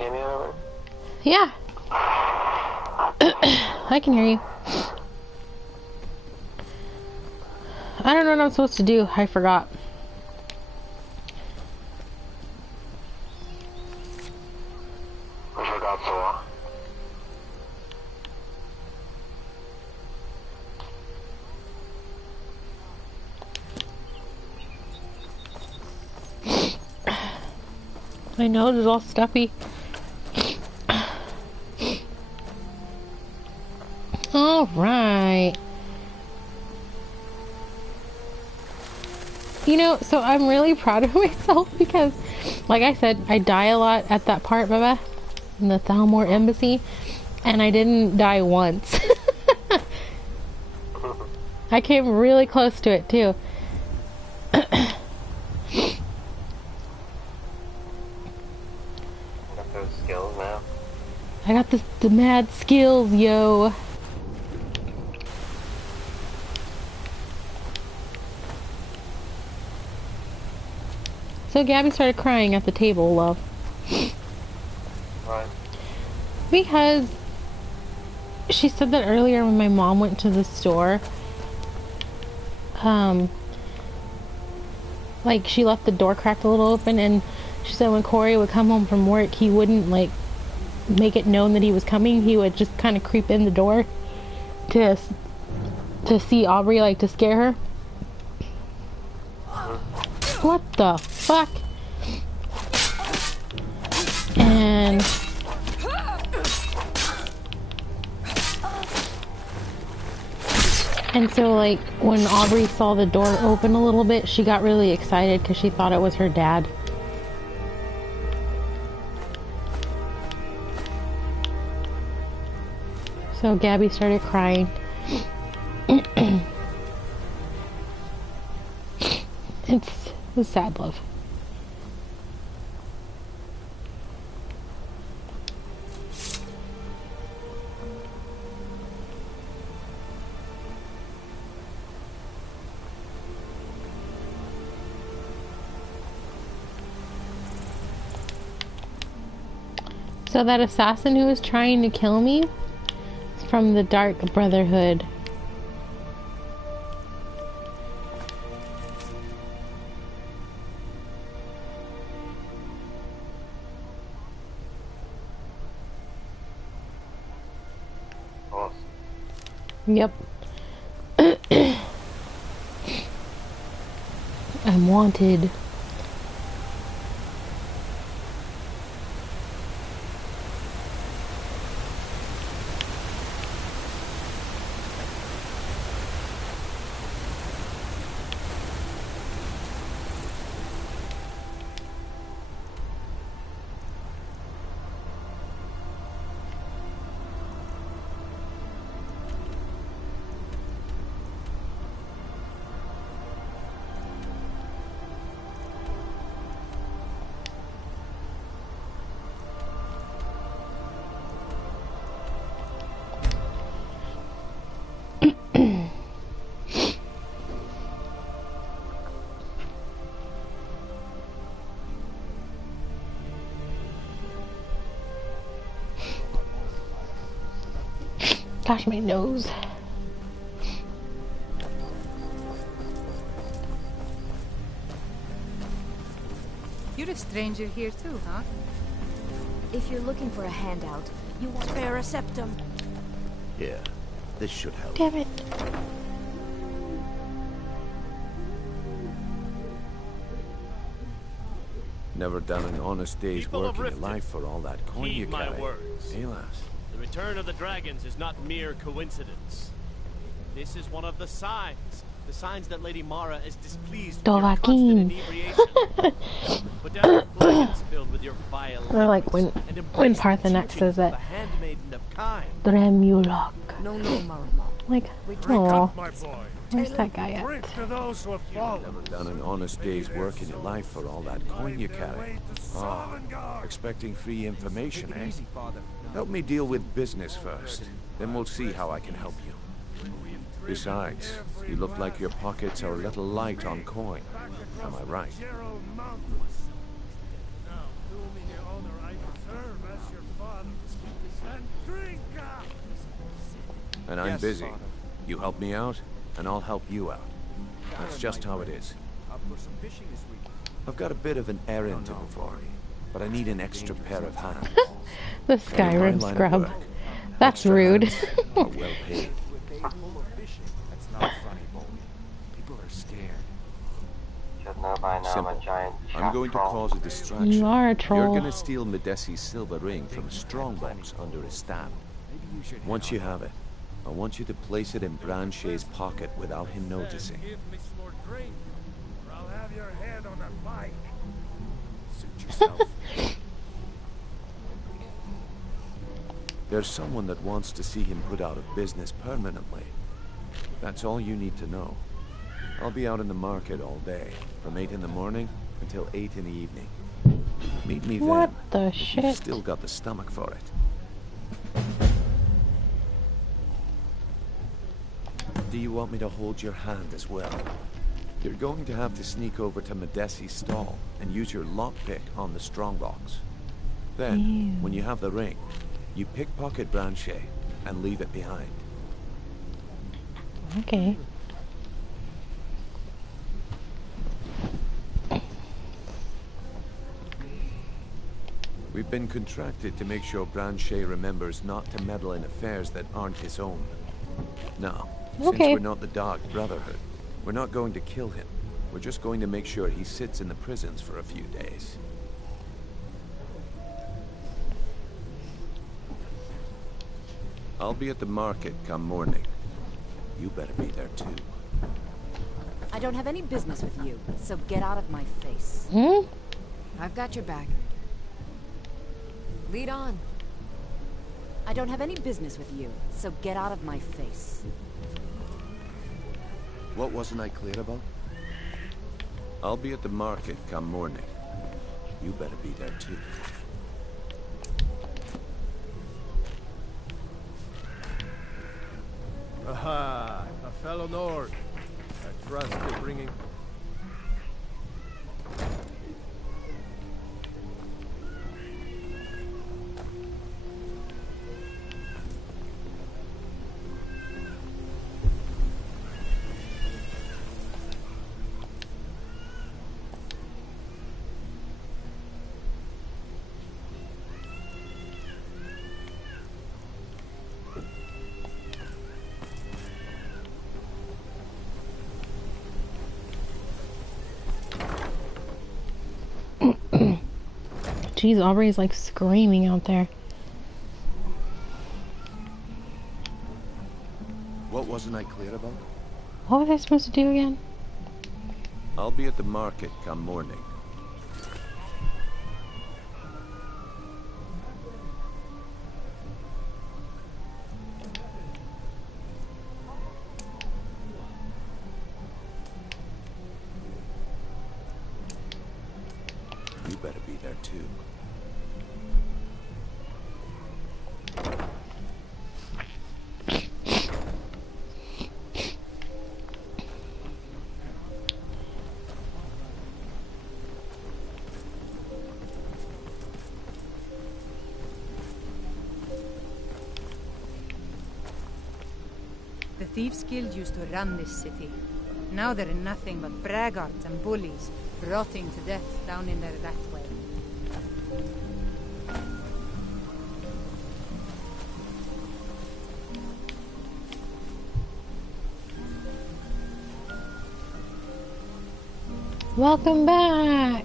hear me over? Yeah. I can hear you. I don't know what I'm supposed to do. I forgot. I forgot so. My nose is all stuffy. All right. You know, so I'm really proud of myself because, like I said, I die a lot at that part, Baba, in the Thalmor Embassy, and I didn't die once. I came really close to it, too. Got those skills now. I got the mad skills, yo. So Gabby started crying at the table, love. Why? Because she said that earlier when my mom went to the store, like she left the door cracked a little open, and she said when Corey would come home from work, he wouldn't like make it known that he was coming. He would just kind of creep in the door to see Aubrey, like to scare her. What the fuck? And so like when Aubrey saw the door open a little bit, she got really excited because she thought it was her dad. So Gabby started crying. It's sad, love. So that assassin who was trying to kill me is from the Dark Brotherhood. Yep. I'm wanted. Gosh, my nose. You're a stranger here too, huh? If you're looking for a handout, you want spare a septum. Yeah, this should help. Damn it. Never done an honest day's work in your life for all that coin you carry. Heed my words. Hey, lass. The return of the dragons is not mere coincidence. This is one of the signs. The signs that Lady Mara is displeased with your constant inebriation. Put down your flagons filled with your vile Or like when Parthenax says that. Dremulok. No, Marama. Like, oh, where's that guy at? Never done an honest day's work in your life for all that coin you carry. Oh, expecting free information, eh? Help me deal with business first. Then we'll see how I can help you. Besides, you look like your pockets are a little light on coin. Am I right? And I'm Yes, busy. Father. You help me out, and I'll help you out. That's just how it is. Up for some fishing this week. I've got a bit of an errand to perform, but I need an extra pair of hands. The And in my Skyrim line of scrub. work, That's extra rude. hands are well paid. That's not funny, boy. People are scared. Should know by now I'm Simple. a giant I'm going to troll. cause a distraction. You are a You're troll. gonna steal Medesi's silver ring from a strongbox under his stand. Once you have it, I want you to place it in Branche's pocket without him noticing. I'll have your head on a bike. Suit yourself. There's someone that wants to see him put out of business permanently. That's all you need to know. I'll be out in the market all day, from 8 in the morning until 8 in the evening. Meet me What then, the if you've shit? still got the stomach for it. Do you want me to hold your hand as well? You're going to have to sneak over to Medesi's stall and use your lockpick on the strongbox. Then, when you have the ring, you pickpocket Branche and leave it behind. Okay. We've been contracted to make sure Branche remembers not to meddle in affairs that aren't his own. Now, since Okay. we're not the Dark Brotherhood, we're not going to kill him. We're just going to make sure he sits in the prisons for a few days. I'll be at the market come morning. You better be there too. I don't have any business with you, so get out of my face. Hmm? I've got your back. Lead on. I don't have any business with you, so get out of my face. What wasn't I clear about? I'll be at the market come morning. You better be there too. Aha, a fellow Nord. I trust you're bringing... Jeez, Aubrey's like screaming out there. What wasn't I clear about? What was I supposed to do again? I'll be at the market come morning. You better be there too. The Thieves' Guild used to run this city. Now they're nothing but braggarts and bullies, rotting to death down in there that way. Welcome back!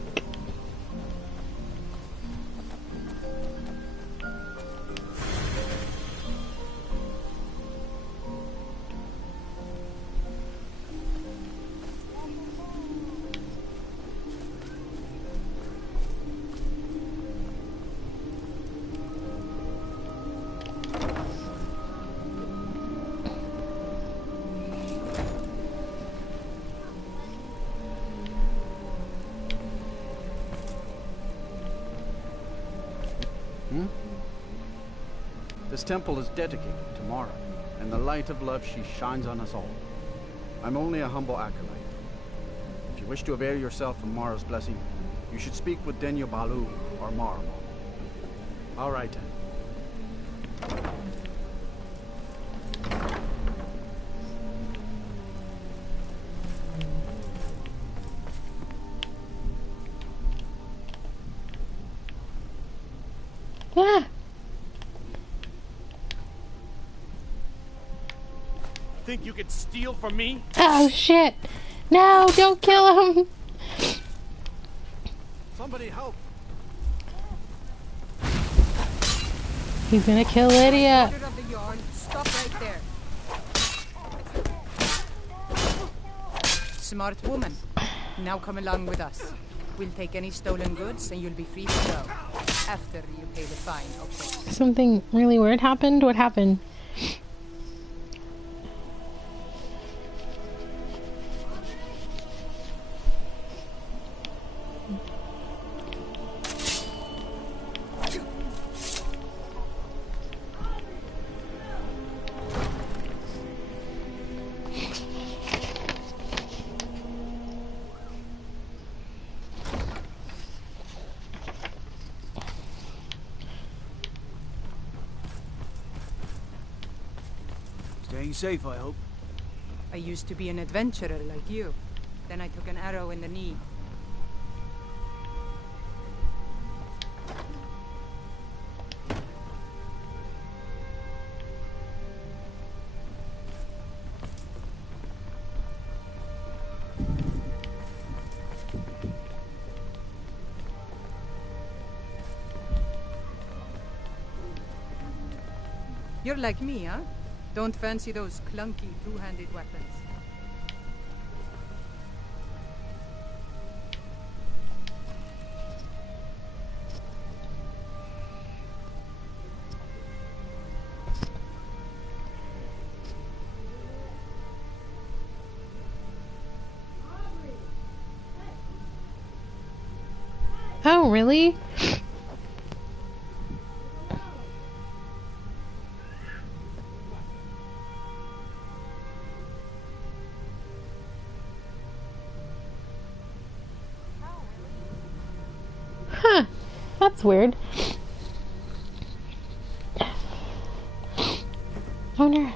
This temple is dedicated to Mara, and the light of love she shines on us all. I'm only a humble acolyte. If you wish to avail yourself of Mara's blessing, you should speak with Denyo Balu or Maramo. All right then. Ah! Think you could steal from me? Oh shit! No, don't kill him! Somebody help! He's gonna kill Lydia. Order of the yard. Stop right there. Smart woman. Now come along with us. We'll take any stolen goods and you'll be free to go. After you pay the fine, of course. Something really weird happened? What happened? Staying safe, I hope. I used to be an adventurer like you. Then I took an arrow in the knee. You're like me, huh? Don't fancy those clunky two-handed weapons. Oh, really? Huh. That's weird. I wonder...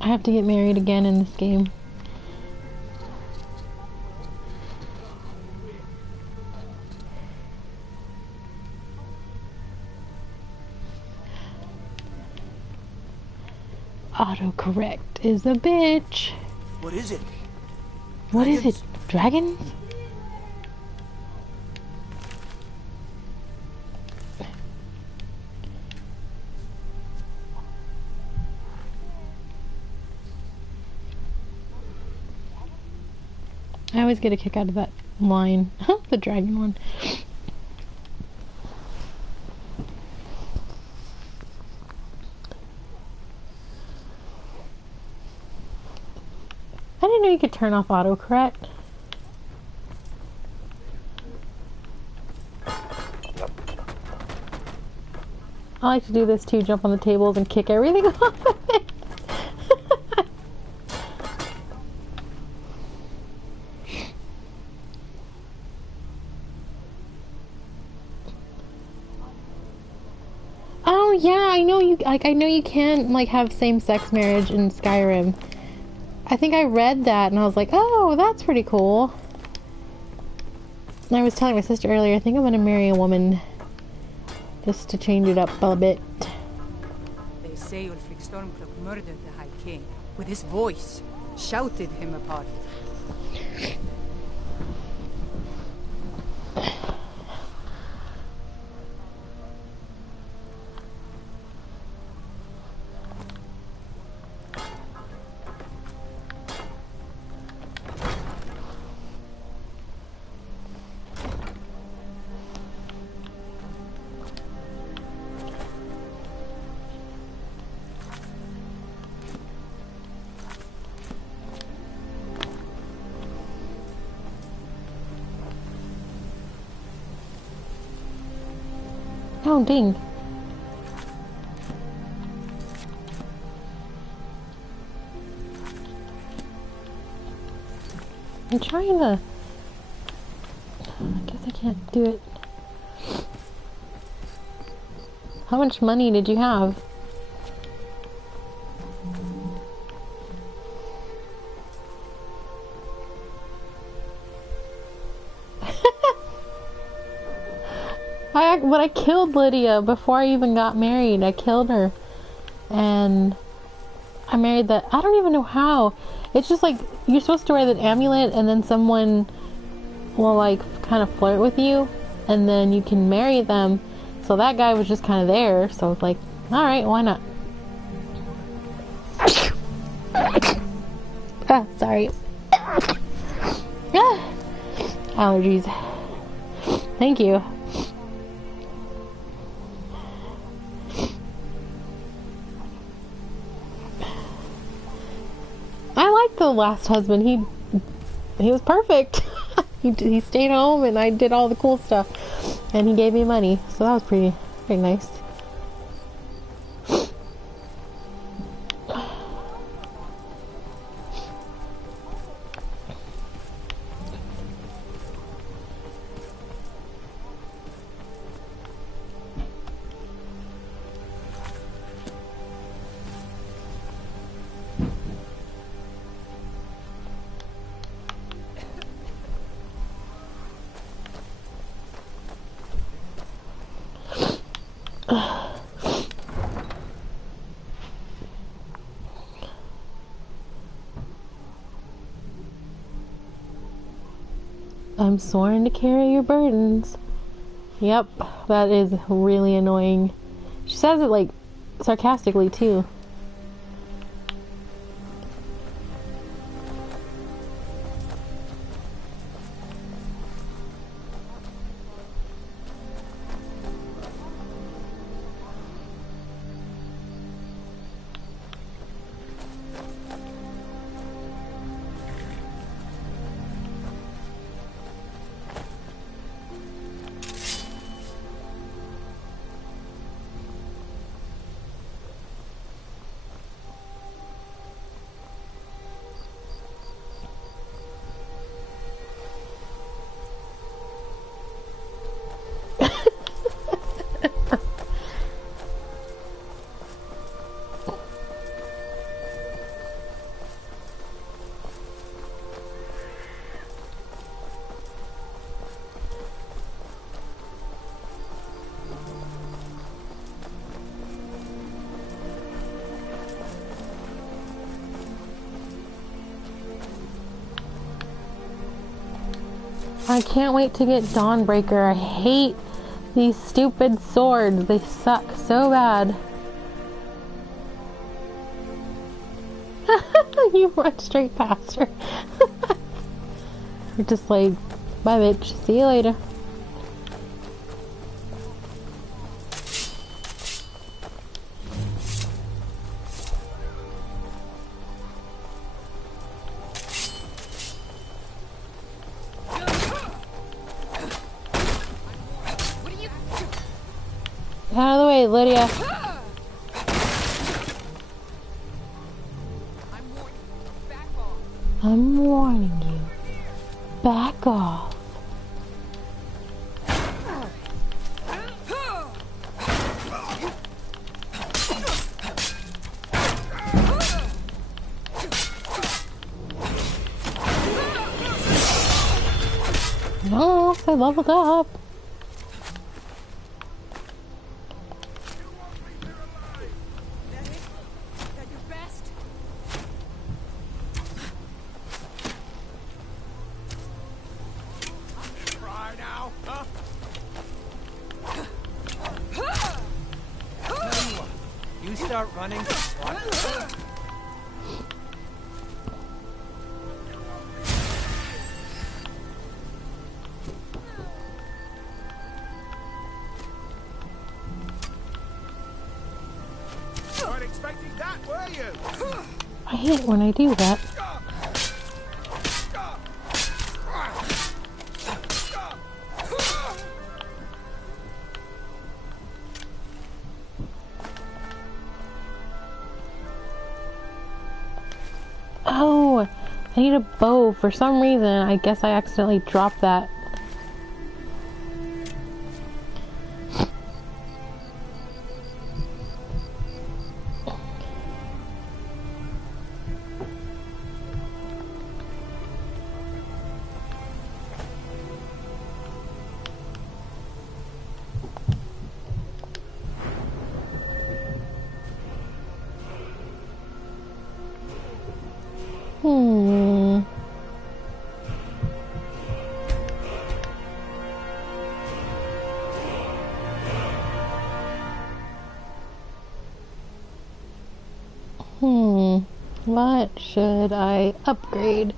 I have to get married again in this game. Autocorrect is a bitch. What is it? What is it? Dragons? I always get a kick out of that line. The dragon one. I didn't know you could turn off autocorrect. I like to do this too, jump on the tables and kick everything off of it. Oh yeah, I know you I know you can have same-sex marriage in Skyrim. I think I read that and I was like, oh, that's pretty cool. And I was telling my sister earlier, I think I'm gonna marry a woman just to change it up a bit. They say Ulfric Stormcloak murdered the High King with his voice, shouted him apart. Oh, ding. I'm trying to... I guess I can't do it. How much money did you have? But I killed Lydia before I even got married. I killed her. And I married that. I don't even know how. It's just like, you're supposed to wear that amulet and then someone will like kind of flirt with you and then you can marry them. So that guy was just kind of there. So it's like, alright, why not? Ah, sorry. Allergies. Thank you. I like the last husband. He was perfect. he stayed home and I did all the cool stuff. And he gave me money. So that was pretty nice. I'm sworn to carry your burdens. Yep, that is really annoying. She says it like sarcastically too. I can't wait to get Dawnbreaker. I hate these stupid swords. They suck so bad. You run straight past her. You're just like, bye bitch, see you later. Out of the way, Lydia. I'm warning you. Back off. No, I leveled up. Start running. Weren't expecting that, were you? I hate when I do that. Oh, I need a bow. For some reason, I guess I accidentally dropped that. Hmm. What should I upgrade?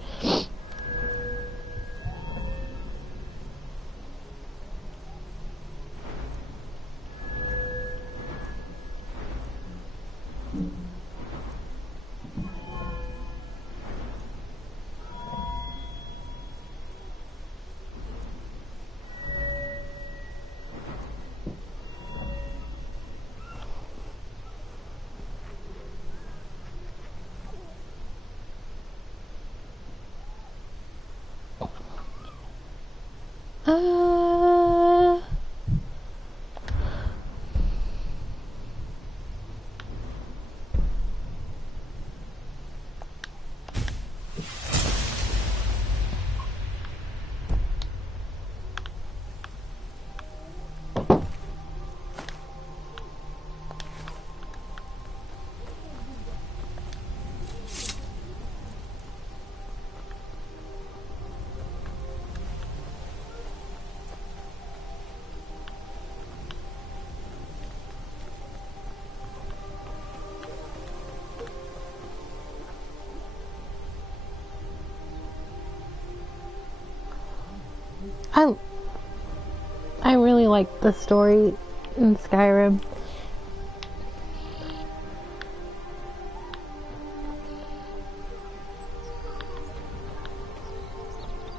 Uh, I really like the story in Skyrim.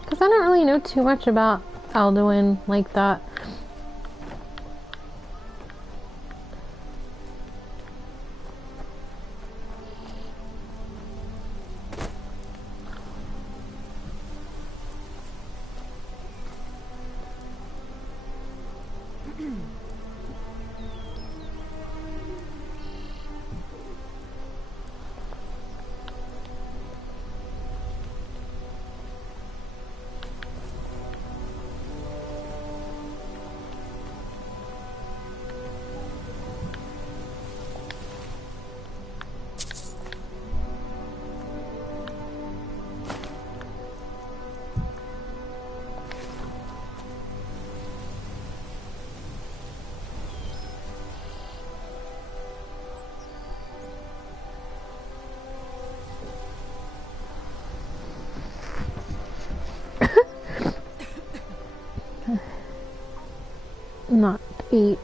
Because I don't really know too much about Alduin like that. Not 8.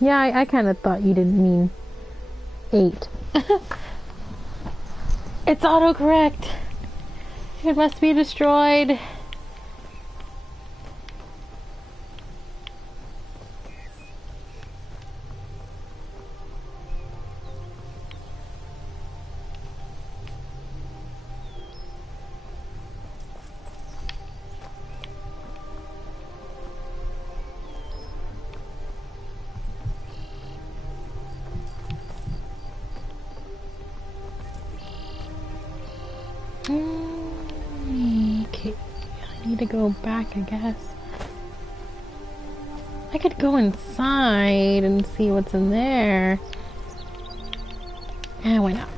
Yeah, I kind of thought you didn't mean 8. It's autocorrect. It must be destroyed. Okay, I need to go back, I guess. I could go inside and see what's in there. Why not?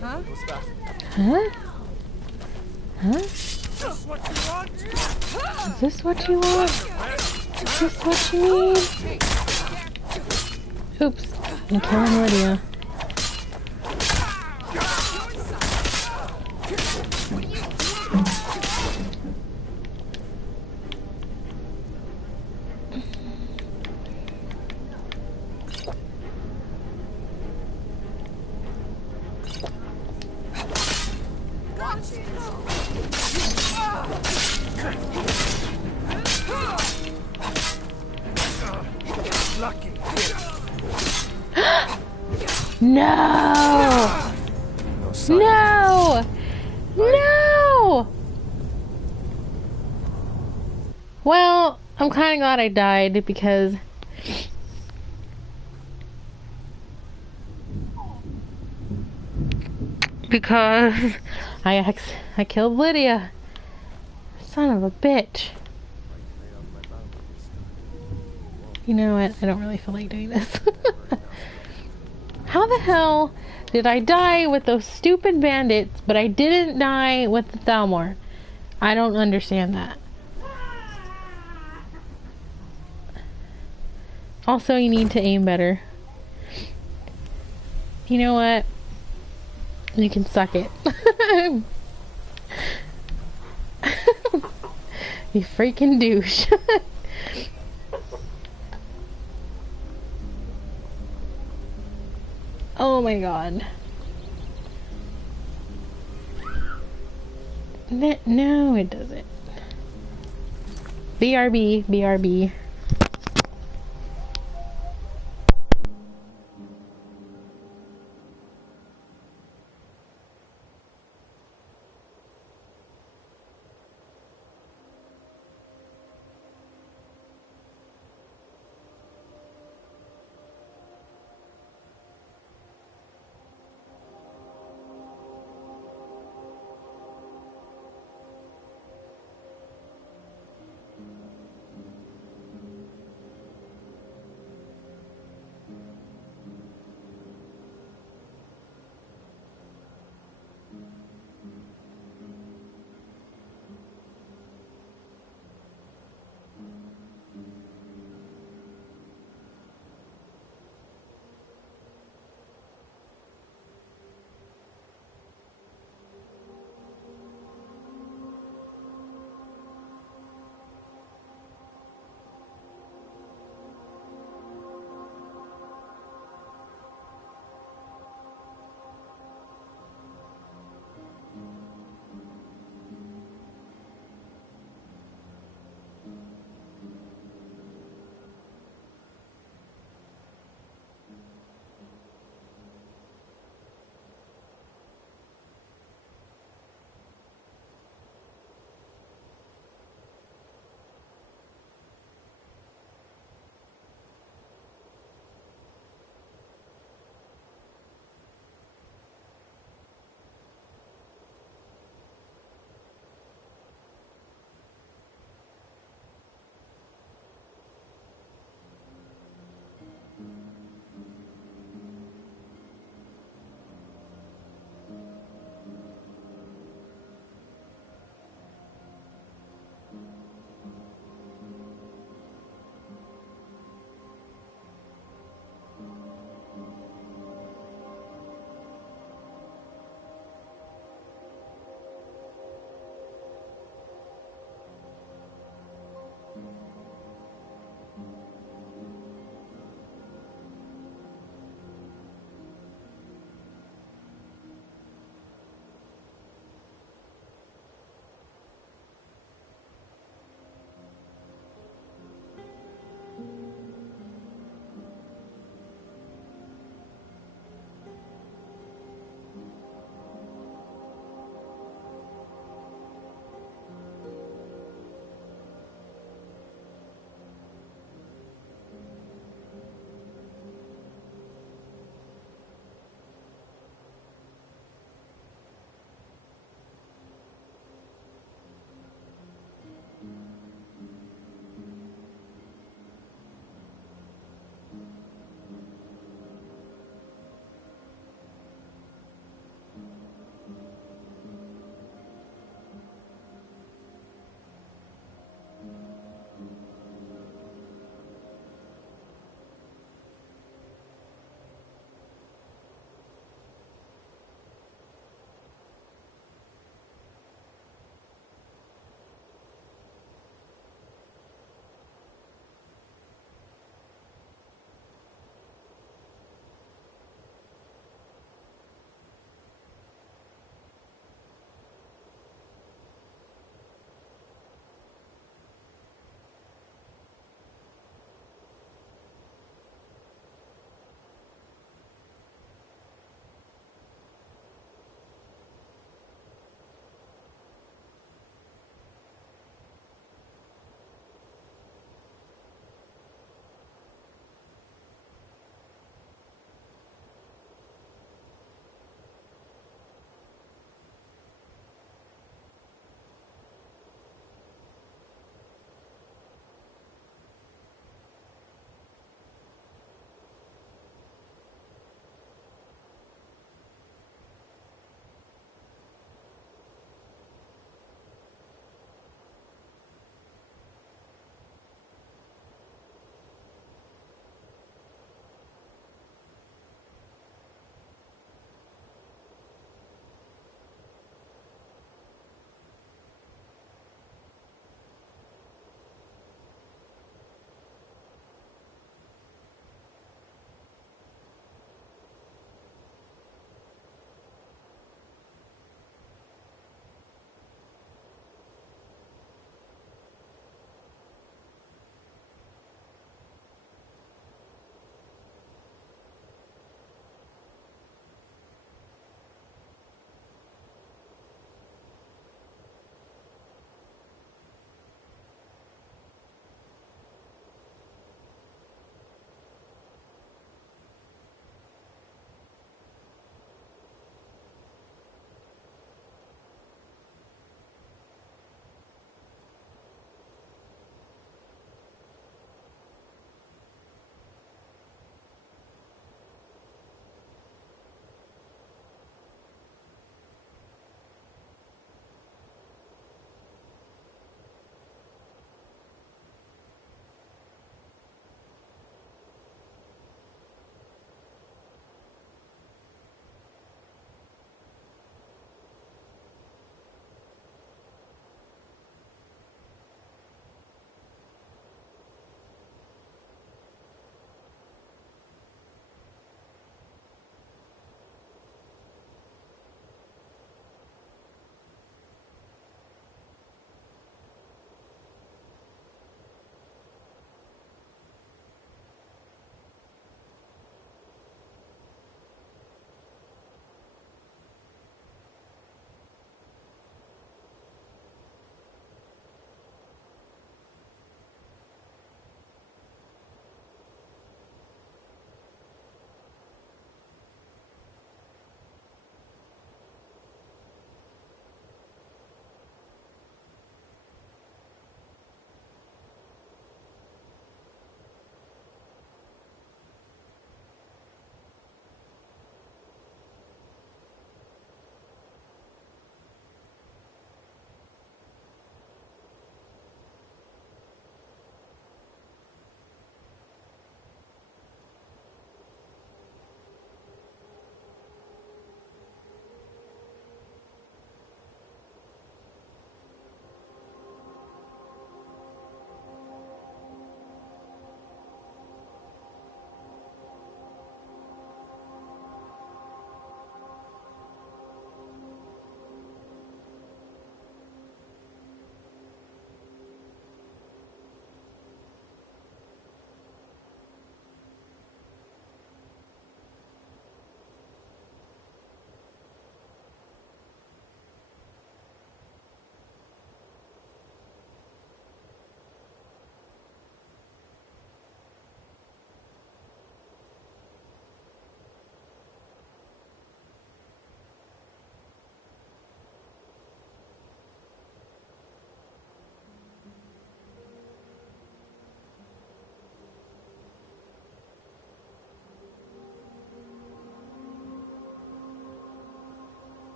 Huh? Huh? Huh? Is this what you want? Is this what you want? Is this what you need? Oops, I'm killing Lydia. Lucky. No! No! No! Well, I'm kind of glad I died because because I killed Lydia. Son of a bitch. You know what? I don't really feel like doing this. How the hell did I die with those stupid bandits, but I didn't die with the Thalmor? I don't understand that. Also, you need to aim better. You know what? You can suck it. You freaking douche. Oh my god. No, it doesn't. BRB, BRB.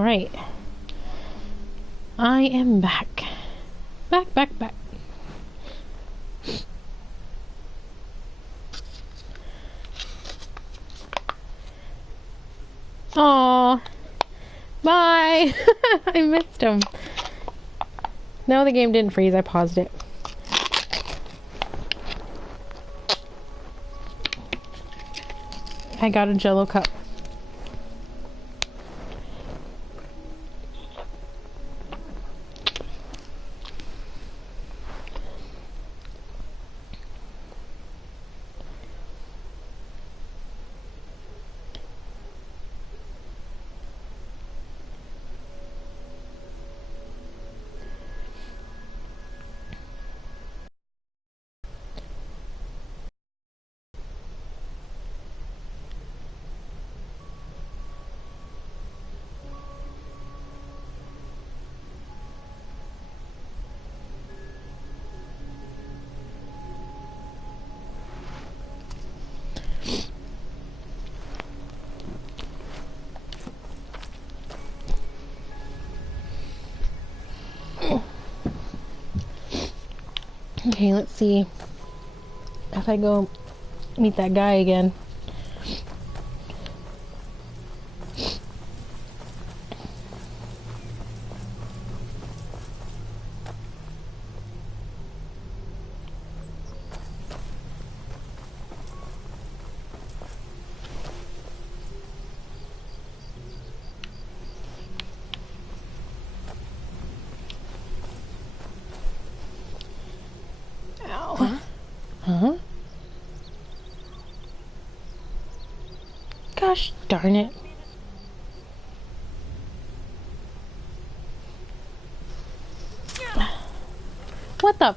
Alright. I am back. Back. Aww. Bye! I missed him. No, the game didn't freeze. I paused it. I got a Jello cup. Okay, let's see if I go meet that guy again. Huh? Gosh darn it. What the?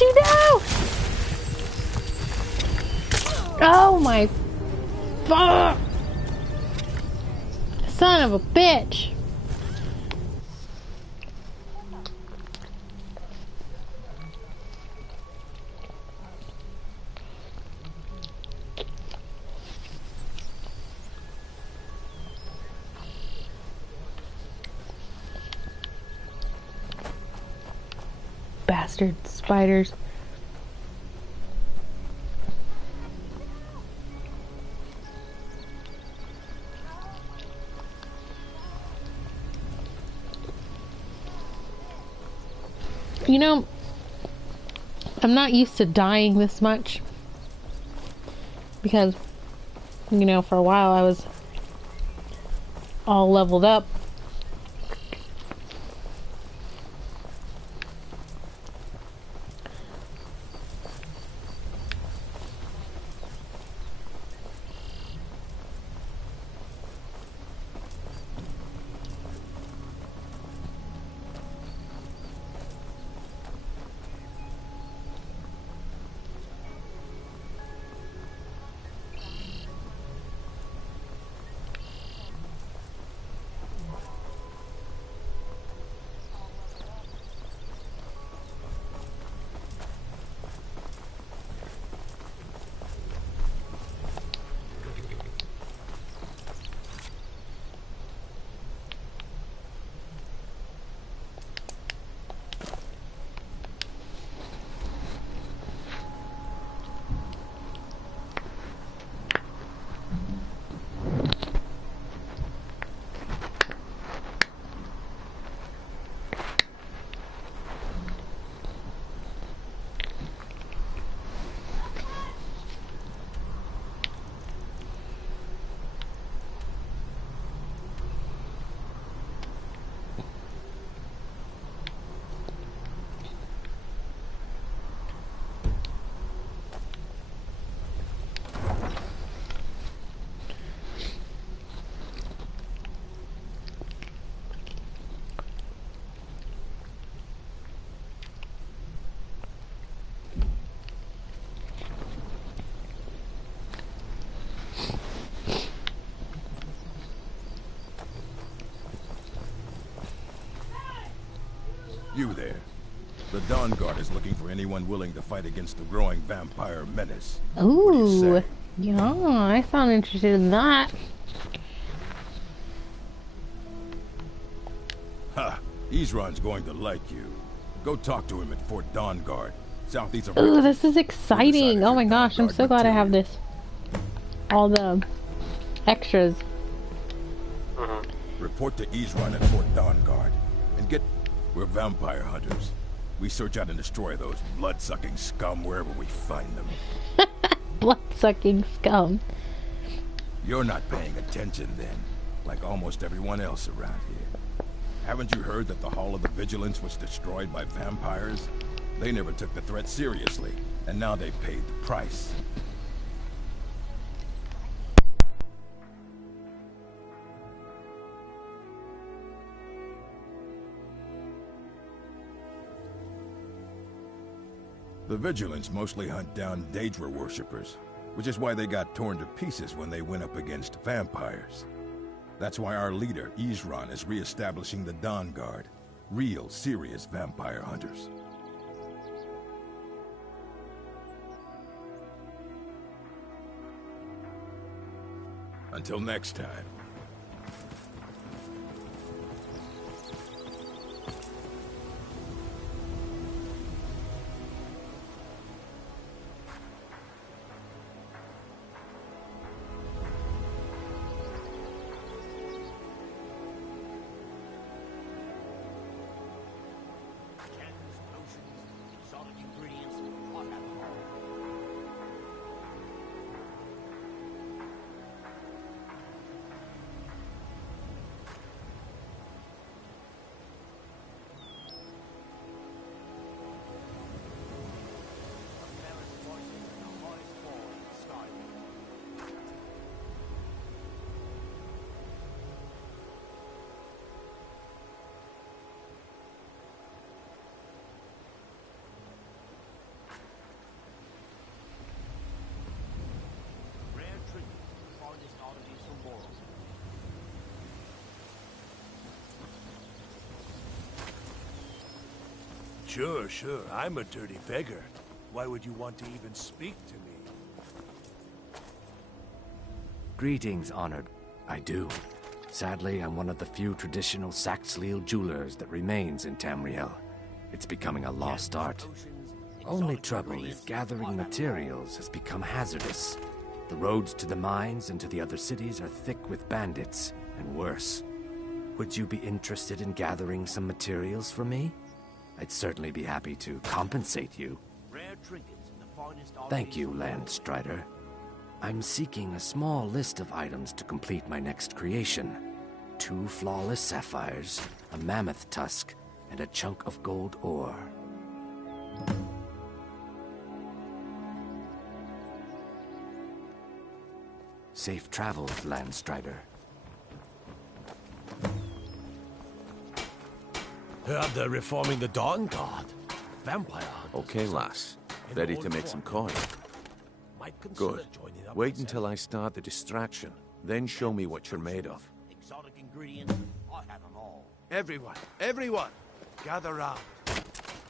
No! Oh my fuck! Son of a bitch! Bastard spiders. You know, I'm not used to dying this much because, you know, for a while I was all leveled up. You there. The Dawn Guard is looking for anyone willing to fight against the growing vampire menace. What do you Ooh, say? yeah, I sound interested in that. Ha! Isran's going to like you. Go talk to him at Fort Dawn Guard, southeast of... Ooh, this is exciting. Oh my gosh, I'm so glad I have this. All the extras. Report to Isran at Fort Dawn Guard. And get... We're vampire hunters. We search out and destroy those blood-sucking scum wherever we find them. Blood-sucking scum. You're not paying attention then, like almost everyone else around here. Haven't you heard that the Hall of the Vigilance was destroyed by vampires? They never took the threat seriously, and now they've paid the price. The Vigilance mostly hunt down Daedra worshippers, which is why they got torn to pieces when they went up against vampires. That's why our leader, Isran, is re-establishing the Dawn Guard. Real, serious vampire hunters. Until next time. Sure, sure. I'm a dirty beggar. Why would you want to even speak to me? Greetings, honored. I do. Sadly, I'm one of the few traditional Saxhleel jewelers that remains in Tamriel. It's becoming a lost art. Only trouble is gathering materials has become hazardous. The roads to the mines and to the other cities are thick with bandits, and worse. Would you be interested in gathering some materials for me? I'd certainly be happy to compensate you. Thank you, Landstrider. I'm seeking a small list of items to complete my next creation. 2 flawless sapphires, a mammoth tusk, and a chunk of gold ore. Safe travels, Landstrider. Heard they're reforming the Dawn Guard. Vampire hunters. Okay, lass. Ready to make some coin? Good. Wait until I start the distraction. Then show me what you're made of. Exotic ingredients, I have them all. Everyone, gather round.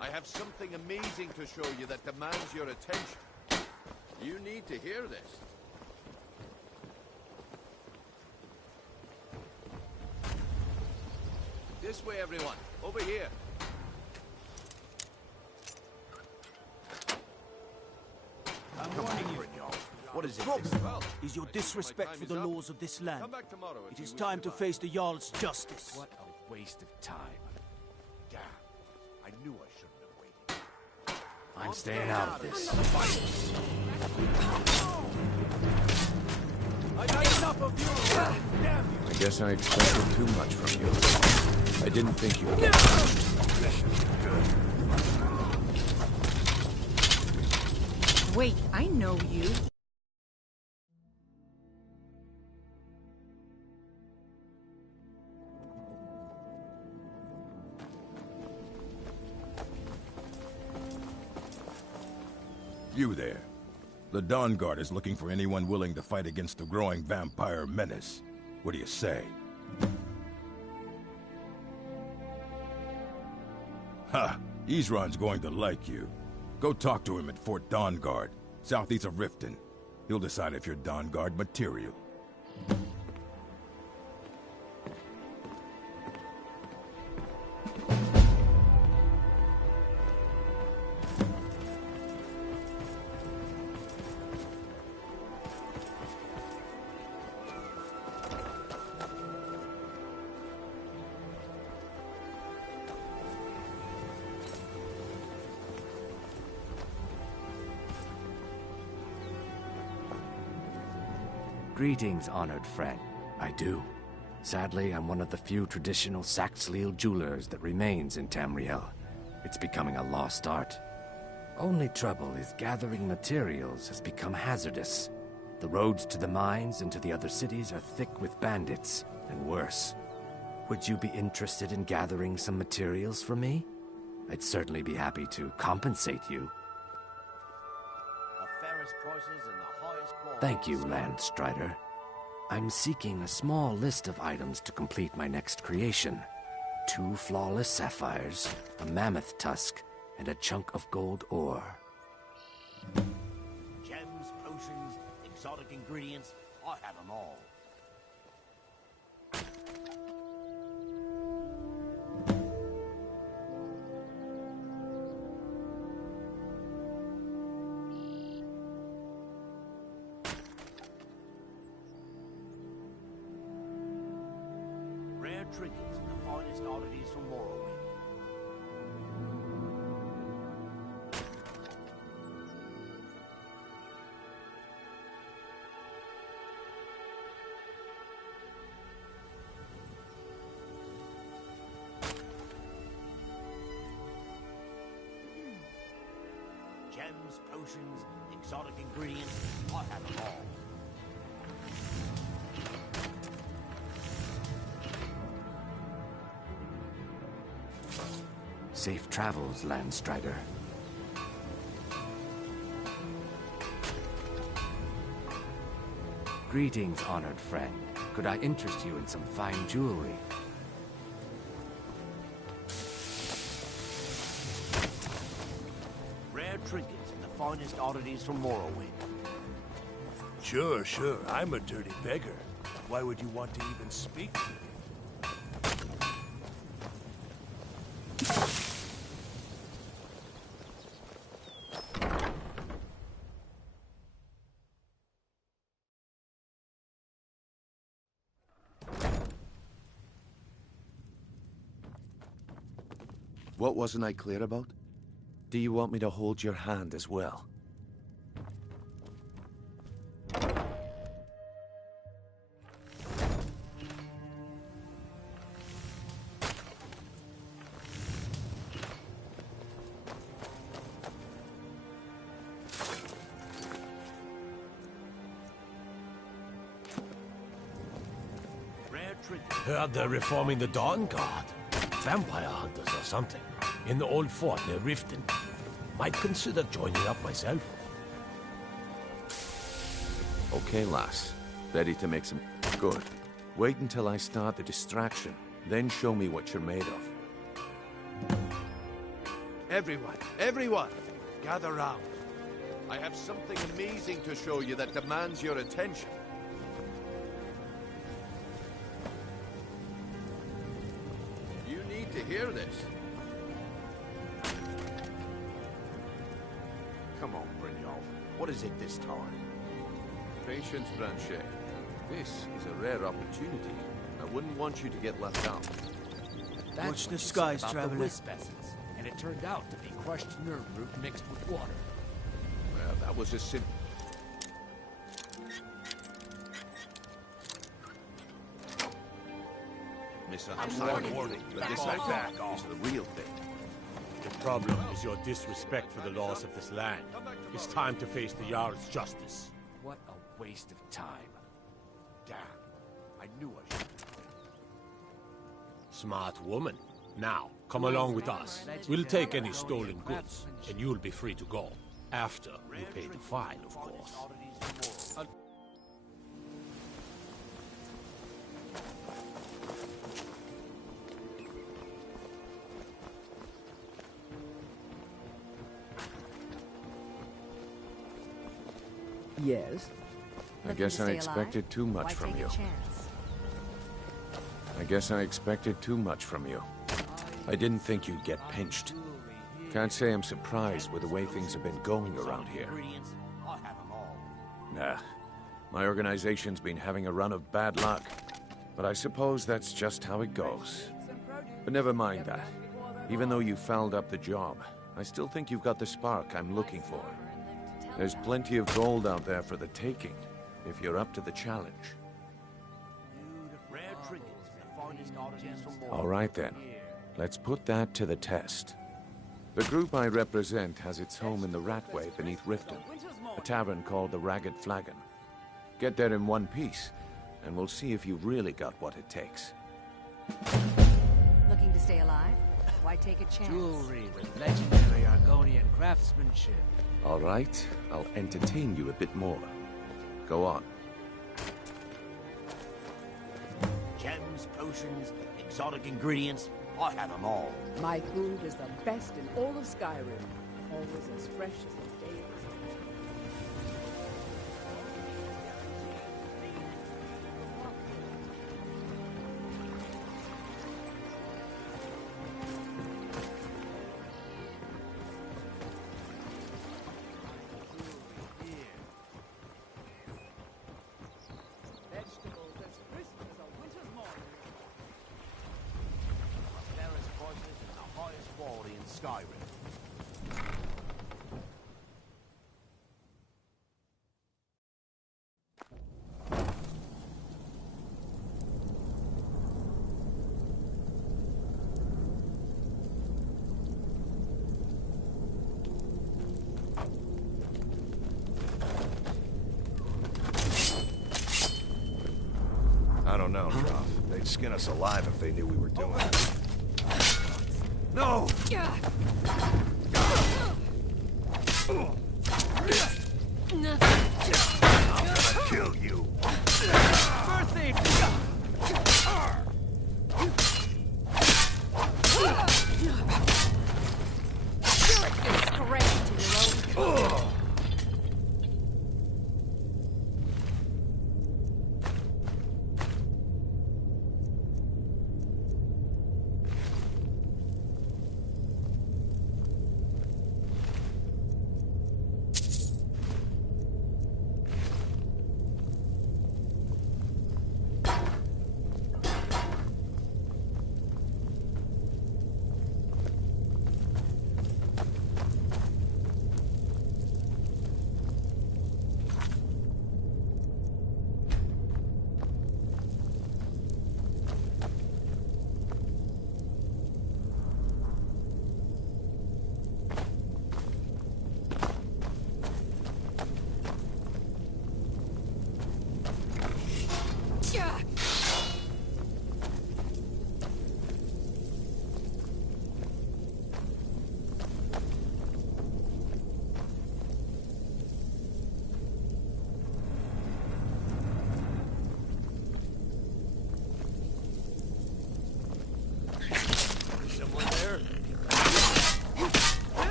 I have something amazing to show you that demands your attention. You need to hear this. This way, everyone. Over here. I'm warning you. What is it? Is your disrespect for the laws of this land. It is time to face the Jarl's justice. What a waste of time. Damn. I knew I shouldn't have waited. I'm staying out of this. I got enough of you! Damn you! I guess I expected too much from you. I didn't think you'd get Wait, I know you. You there. The Dawn Guard is looking for anyone willing to fight against the growing vampire menace. What do you say? Ha! Isran's going to like you. Go talk to him at Fort Dawnguard, southeast of Riften. He'll decide if you're Dawnguard material. Greetings, honored friend. I do. Sadly, I'm one of the few traditional Saxhleel jewelers that remains in Tamriel. It's becoming a lost art. Only trouble is gathering materials has become hazardous. The roads to the mines and to the other cities are thick with bandits, and worse. Would you be interested in gathering some materials for me? I'd certainly be happy to compensate you. Thank you, Landstrider. I'm seeking a small list of items to complete my next creation. 2 flawless sapphires, a mammoth tusk, and a chunk of gold ore. Gems, potions, exotic ingredients, I have them all. Rare trinkets and the finest oddities from Morrowind. Gems, potions, exotic ingredients, I have them all. Safe travels, Landstrider. Greetings, honored friend. Could I interest you in some fine jewelry? Rare trinkets and the finest oddities from Morrowind. Sure. I'm a dirty beggar. Why would you want to even speak to me? What wasn't I clear about? Do you want me to hold your hand as well? Rare trinkets. Heard they're reforming the Dawn Guard. Vampire hunters or something. In the old fort near Riften. Might consider joining up myself. Okay, lass. Ready to make some... Good. Wait until I start the distraction. Then show me what you're made of. Everyone! Gather round. I have something amazing to show you that demands your attention. You need to hear this. Come on, Brynjolf. What is it this time? Patience, Branche. This is a rare opportunity. I wouldn't want you to get left out. Watch the skies, traveler. And it turned out to be crushed nerve root mixed with water. Well, that was a simple... I'm warning you. But this like that is the real thing. The problem is your disrespect for the laws of this land. It's time to face the Jarl's justice. What a waste of time. Damn. I knew I should. Smart woman. Now, come along with us. We'll take any stolen goods, and you'll be free to go. After you pay the fine, of course. Yes? I guess I expected too much from you. I guess I expected too much from you. I didn't think you'd get pinched. Can't say I'm surprised with the way things have been going around here. Nah, my organization's been having a run of bad luck. But I suppose that's just how it goes. But never mind that. Even though you fouled up the job, I still think you've got the spark I'm looking for. There's plenty of gold out there for the taking, if you're up to the challenge. All right then, let's put that to the test. The group I represent has its home in the Ratway beneath Riften, a tavern called the Ragged Flagon. Get there in one piece, and we'll see if you've really got what it takes. Looking to stay alive? Why take a chance? Jewelry with legendary Argonian craftsmanship. All right, I'll entertain you a bit more. Go on. Gems, potions, exotic ingredients, I have them all. My food is the best in all of Skyrim. Always as fresh as the day it was made. Vegetables as crisp as a winter's morning. Prosperous prices and the highest quality in Skyrim. I don't know, Droff. They'd skin us alive if they knew we were doing it. No! I'm gonna kill you!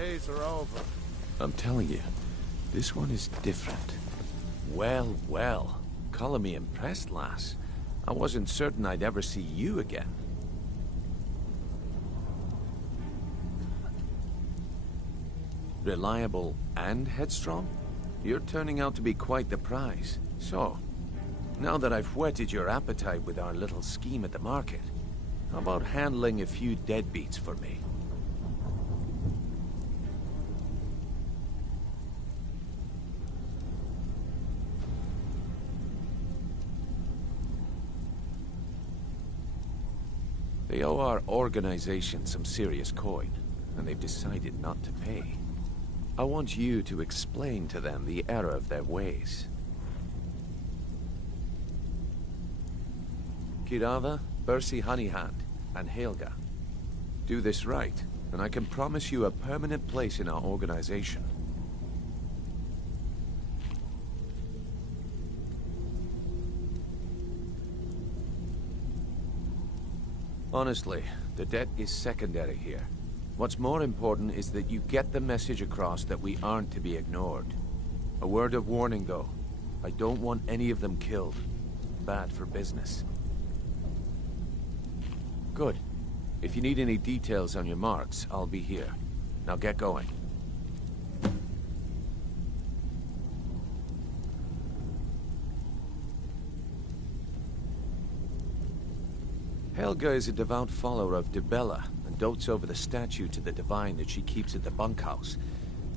days are over. I'm telling you, this one is different. Well, well. Color me impressed, lass. I wasn't certain I'd ever see you again. Reliable and headstrong? You're turning out to be quite the prize. So, now that I've whetted your appetite with our little scheme at the market, how about handling a few deadbeats for me? They owe our organization some serious coin, and they've decided not to pay. I want you to explain to them the error of their ways. Kirava, Bersi Honeyhand, and Helga. Do this right, and I can promise you a permanent place in our organization. Honestly, the debt is secondary here. What's more important is that you get the message across that we aren't to be ignored. A word of warning, though. I don't want any of them killed. Bad for business. Good. If you need any details on your marks, I'll be here. Now get going. Helga is a devout follower of Dibella and dotes over the statue to the divine that she keeps at the bunkhouse.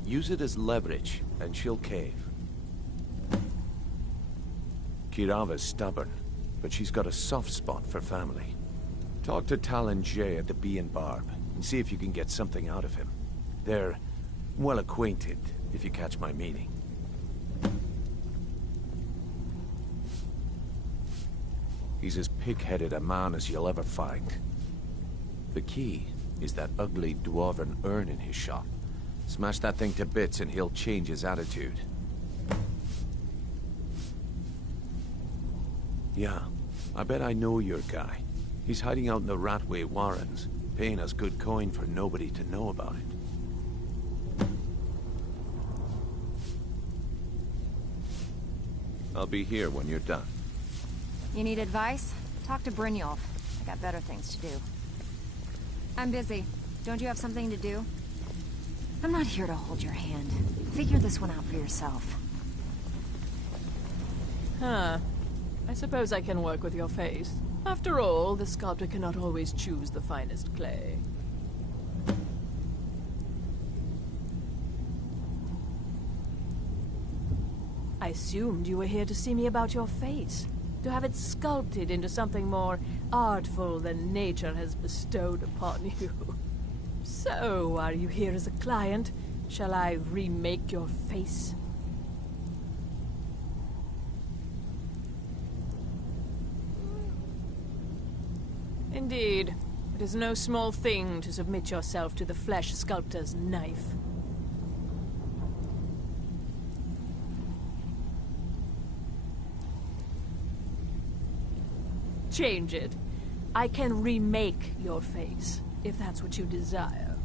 Use it as leverage, and she'll cave. Kirava's stubborn, but she's got a soft spot for family. Talk to Talon Jay at the Bee and Barb, and see if you can get something out of him. They're well acquainted, if you catch my meaning. He's as pig-headed a man as you'll ever find. The key is that ugly dwarven urn in his shop. Smash that thing to bits and he'll change his attitude. Yeah, I bet I know your guy. He's hiding out in the Ratway Warrens, paying us good coin for nobody to know about it. I'll be here when you're done. You need advice? Talk to Brynjolf. I got better things to do. I'm busy. Don't you have something to do? I'm not here to hold your hand. Figure this one out for yourself. Huh. I suppose I can work with your face. After all, the sculptor cannot always choose the finest clay. I assumed you were here to see me about your face. To have it sculpted into something more artful than nature has bestowed upon you. So, are you here as a client? Shall I remake your face? Indeed. It is no small thing to submit yourself to the flesh sculptor's knife. Change it. I can remake your face, if that's what you desire.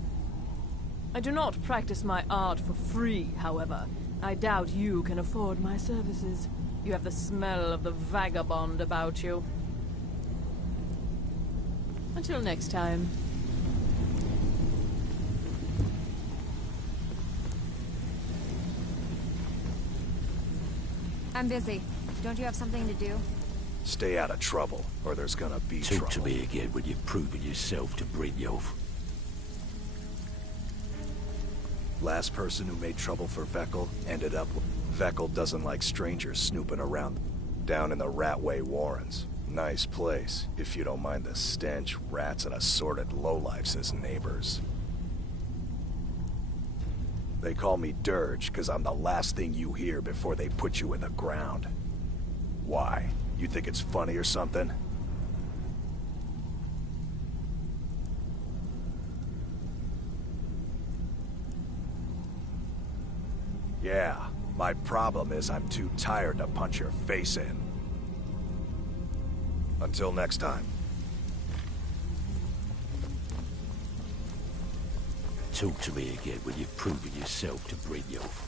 I do not practice my art for free, however. I doubt you can afford my services. You have the smell of the vagabond about you. Until next time. I'm busy. Don't you have something to do? Stay out of trouble, or there's gonna be trouble. Talk to me again when you've proven yourself to Brynjolf. Last person who made trouble for Vekel ended up... Vekel doesn't like strangers snooping around down in the Ratway Warrens. Nice place, if you don't mind the stench, rats, and assorted lowlifes as neighbors. They call me Dirge, because I'm the last thing you hear before they put you in the ground. Why? You think it's funny or something? Yeah, my problem is I'm too tired to punch your face in. Until next time. talk to me again when you've proven yourself to Brynjolf.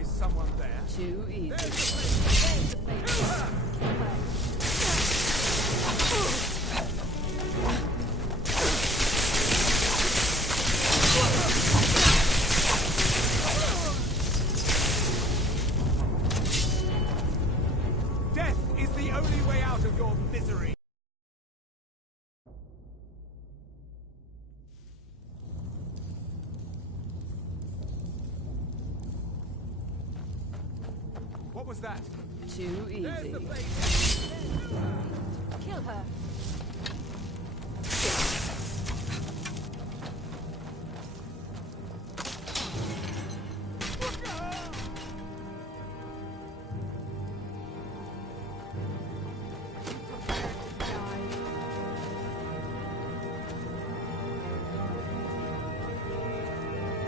Is someone there? Too easy. Death is the only way out of your misery. What was that? Too easy. Kill her.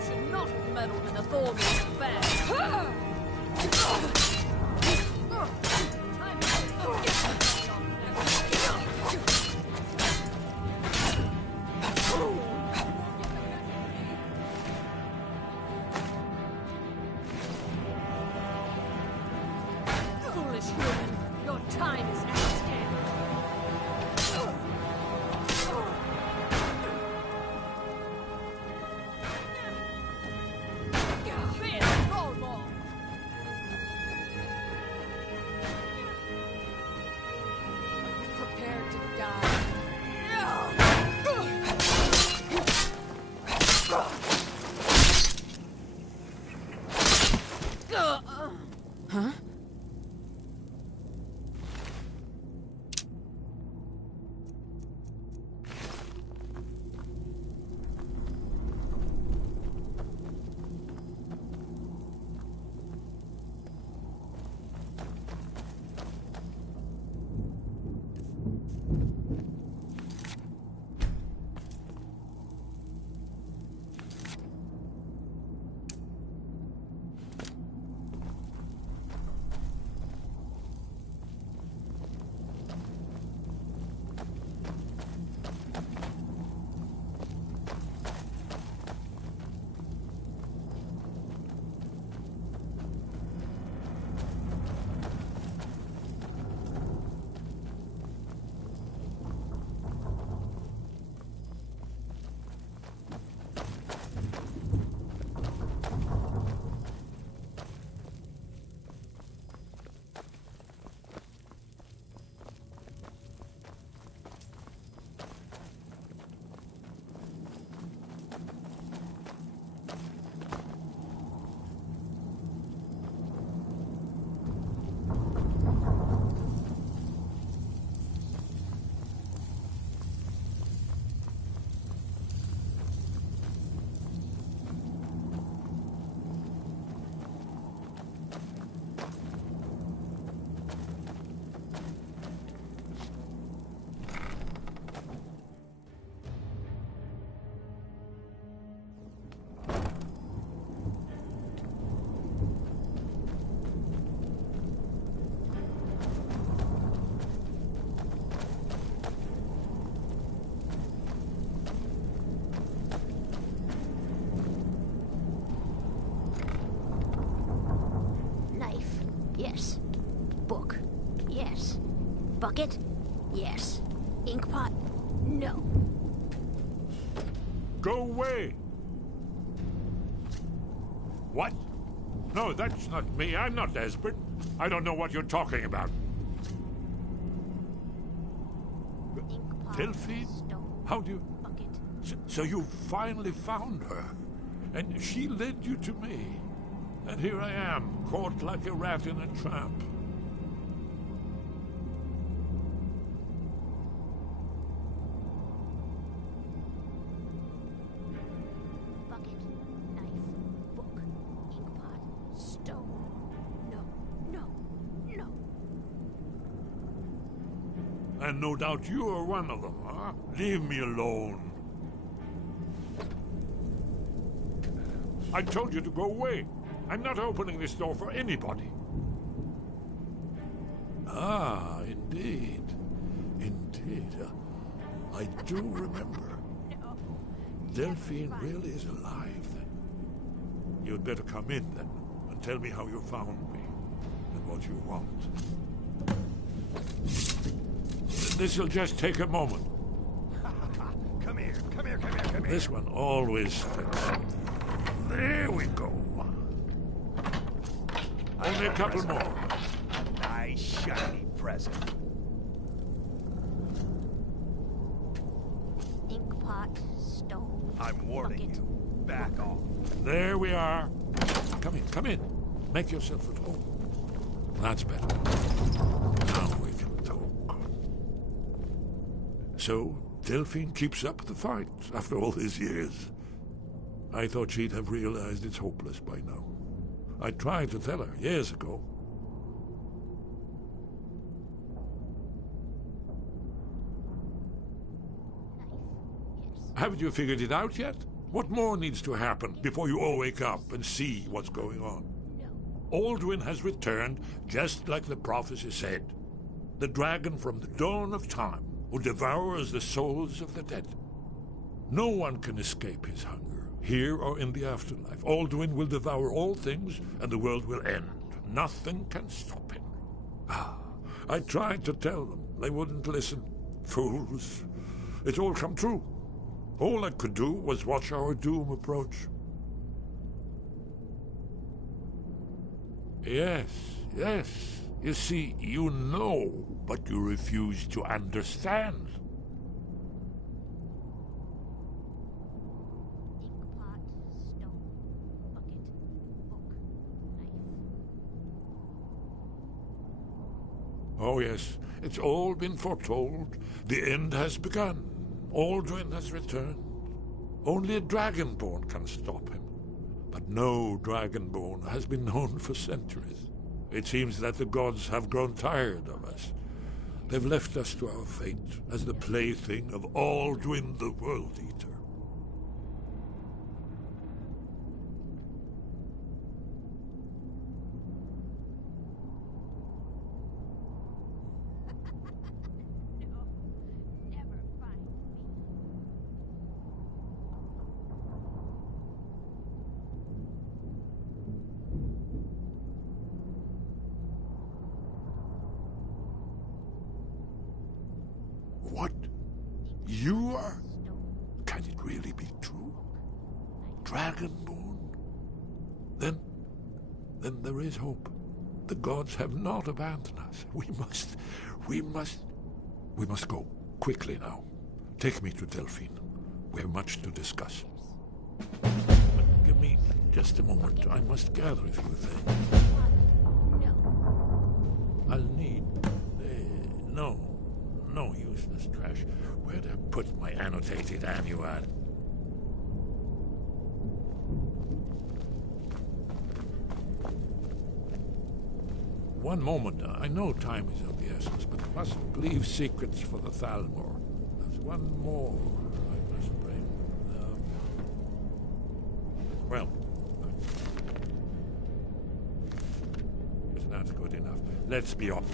Should not have meddled in a Thorn's affair. Foolish human, your time is at hand. Fierce roll ball. Prepared to die. Huh? Yes. Book. Yes. Bucket? Yes. Inkpot? No. Go away! What? No, that's not me. I'm not Esbert. I don't know what you're talking about. Delphine? How do you... So you finally found her. And she led you to me. And here I am, caught like a rat in a trap. Bucket, knife, book, inkpot, stone. No, no, no. And no doubt you are one of them, huh? Leave me alone. I told you to go away. I'm not opening this door for anybody. Ah, indeed. Indeed. I do remember. Delphine really is alive, then. You'd better come in, then, and tell me how you found me, and what you want. This'll just take a moment. Come here, come here, come here, come here. This one always fits. There we go. Only a couple more. A nice, shiny present. Inkpot, stone. I'm warning you. Back off. There we are. Come in, come in. Make yourself at home. That's better. Now we can talk. So, Delphine keeps up the fight after all these years. I thought she'd have realized it's hopeless by now. I tried to tell her years ago. Haven't you figured it out yet? What more needs to happen before you all wake up and see what's going on? Alduin has returned, just like the prophecy said. The dragon from the dawn of time who devours the souls of the dead. No one can escape his hunger, here or in the afterlife. Alduin will devour all things, and the world will end. Nothing can stop him. I tried to tell them. They wouldn't listen. Fools. It's all come true. All I could do was watch our doom approach. Yes, yes. You see, you know, but you refuse to understand. Inkpot, stone, bucket, book, knife. Oh yes, it's all been foretold. The end has begun. Alduin has returned. Only a dragonborn can stop him. But no dragonborn has been known for centuries. It seems that the gods have grown tired of us. They've left us to our fate as the plaything of Alduin the World Eater. What? You are? Can it really be true? Dragonborn? Then there is hope. The gods have not abandoned us. We must go. Quickly now. Take me to Delphine. We have much to discuss. But give me just a moment. I must gather a few things. I'll need... No useless trash. Where'd I put my annotated annuad? One moment. I know time is of the essence, but must leave secrets for the Thalmor. There's one more I must bring. Well, that's good enough. Let's be off.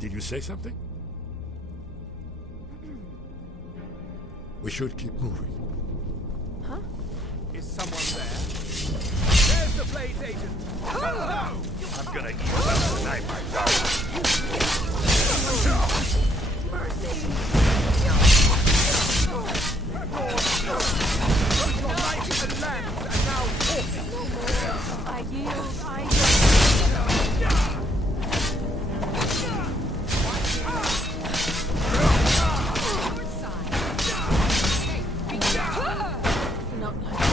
Did you say something? We should keep moving. Huh? Is someone there? There's the Blades agent! Hello! I'm gonna eat well tonight myself. Mercy! Not like that.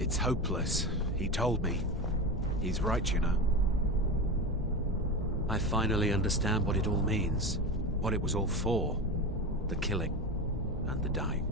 It's hopeless. He told me. He's right, you know. I finally understand what it all means. What it was all for. The killing. And the dying.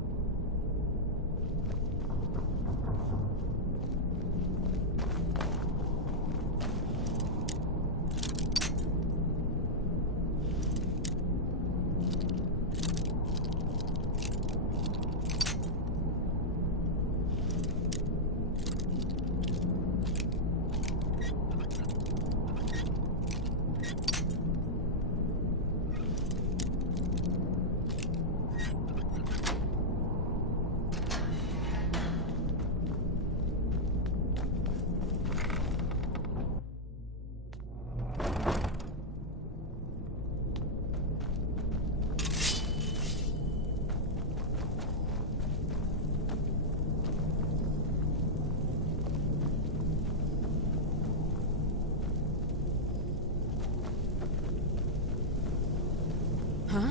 Huh?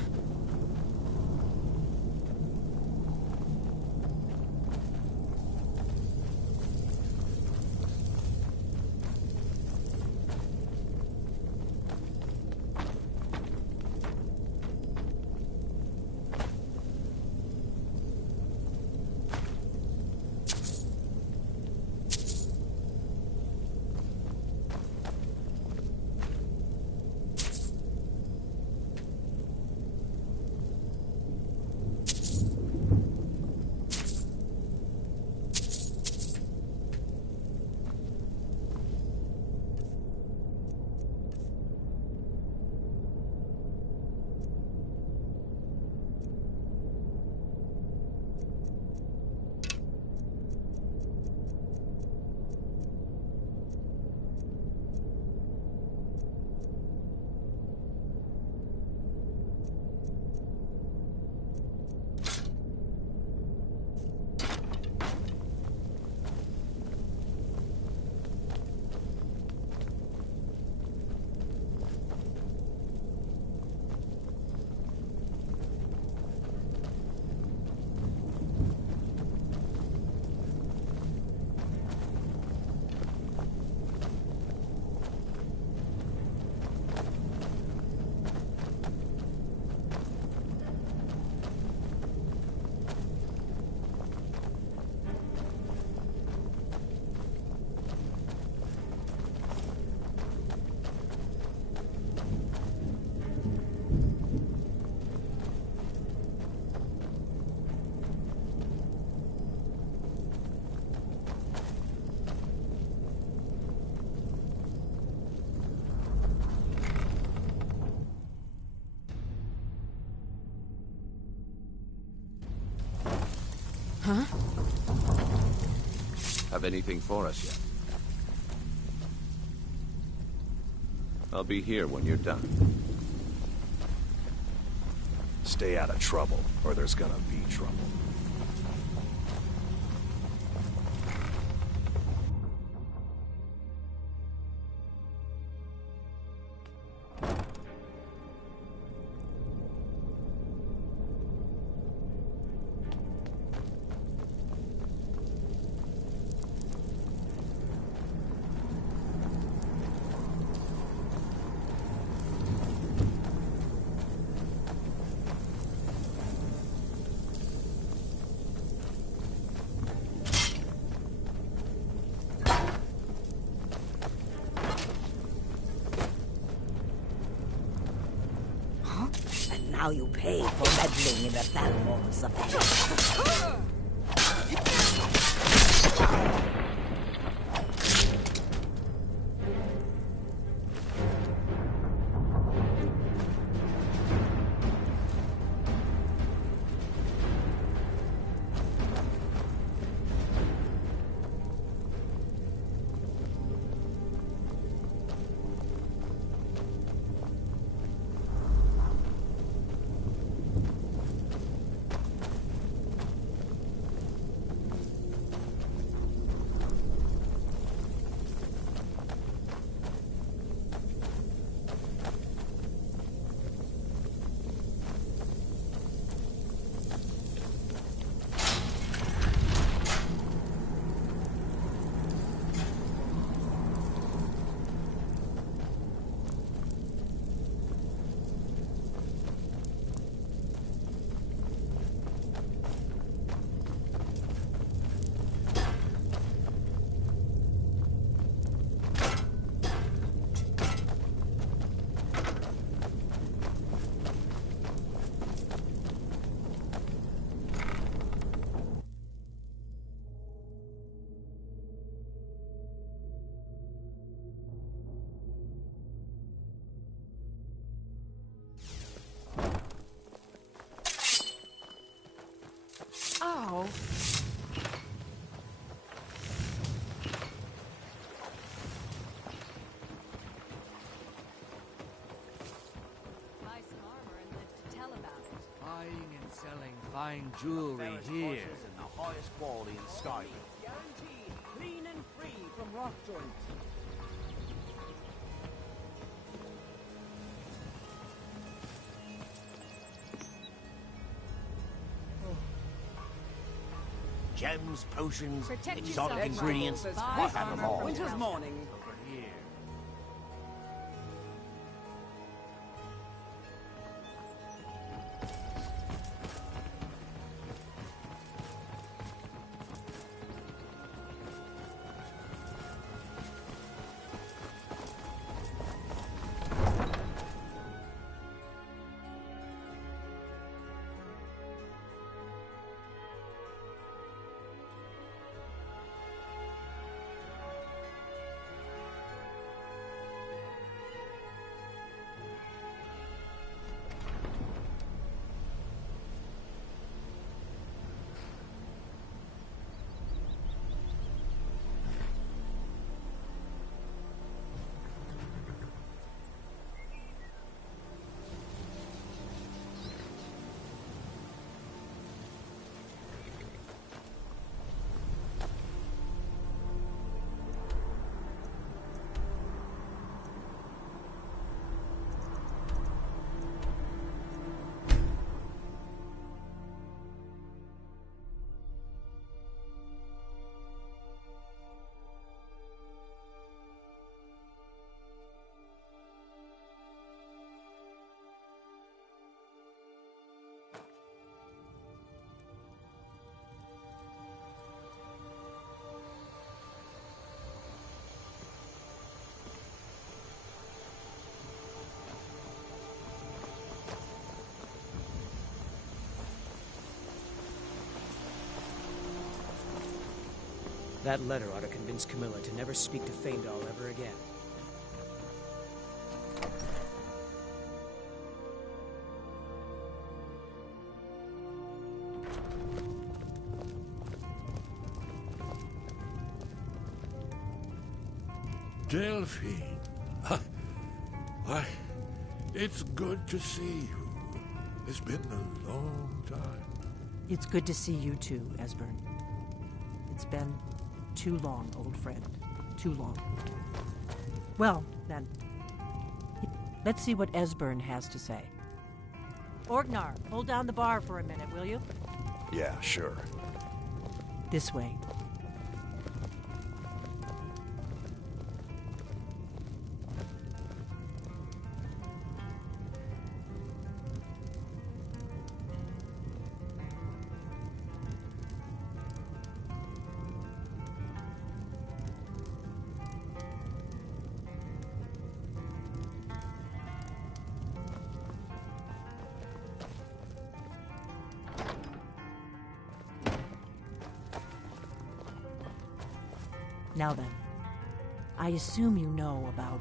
Huh? Have anything for us yet? I'll be here when you're done. Stay out of trouble, or there's gonna be trouble. Now you pay for meddling in the Thalmor's affairs. Ow. Buy some armor and live to tell about it. Buying and selling fine jewelry here. And the highest quality in Skyrim. Guaranteed, clean and free from rock joints. Gems, potions, Protect exotic yourself, ingredients. Michael. I Buy have them armor all. from Winter's town. morning. Over here. That letter ought to convince Camilla to never speak to Faendal ever again. Delphine. Why, it's good to see you. It's been a long time. It's good to see you too, Esbern. It's been too long, old friend. Too long. Well, then, let's see what Esbern has to say. Orgnar, hold down the bar for a minute, will you? Yeah, sure. This way. Now then, I assume you know about...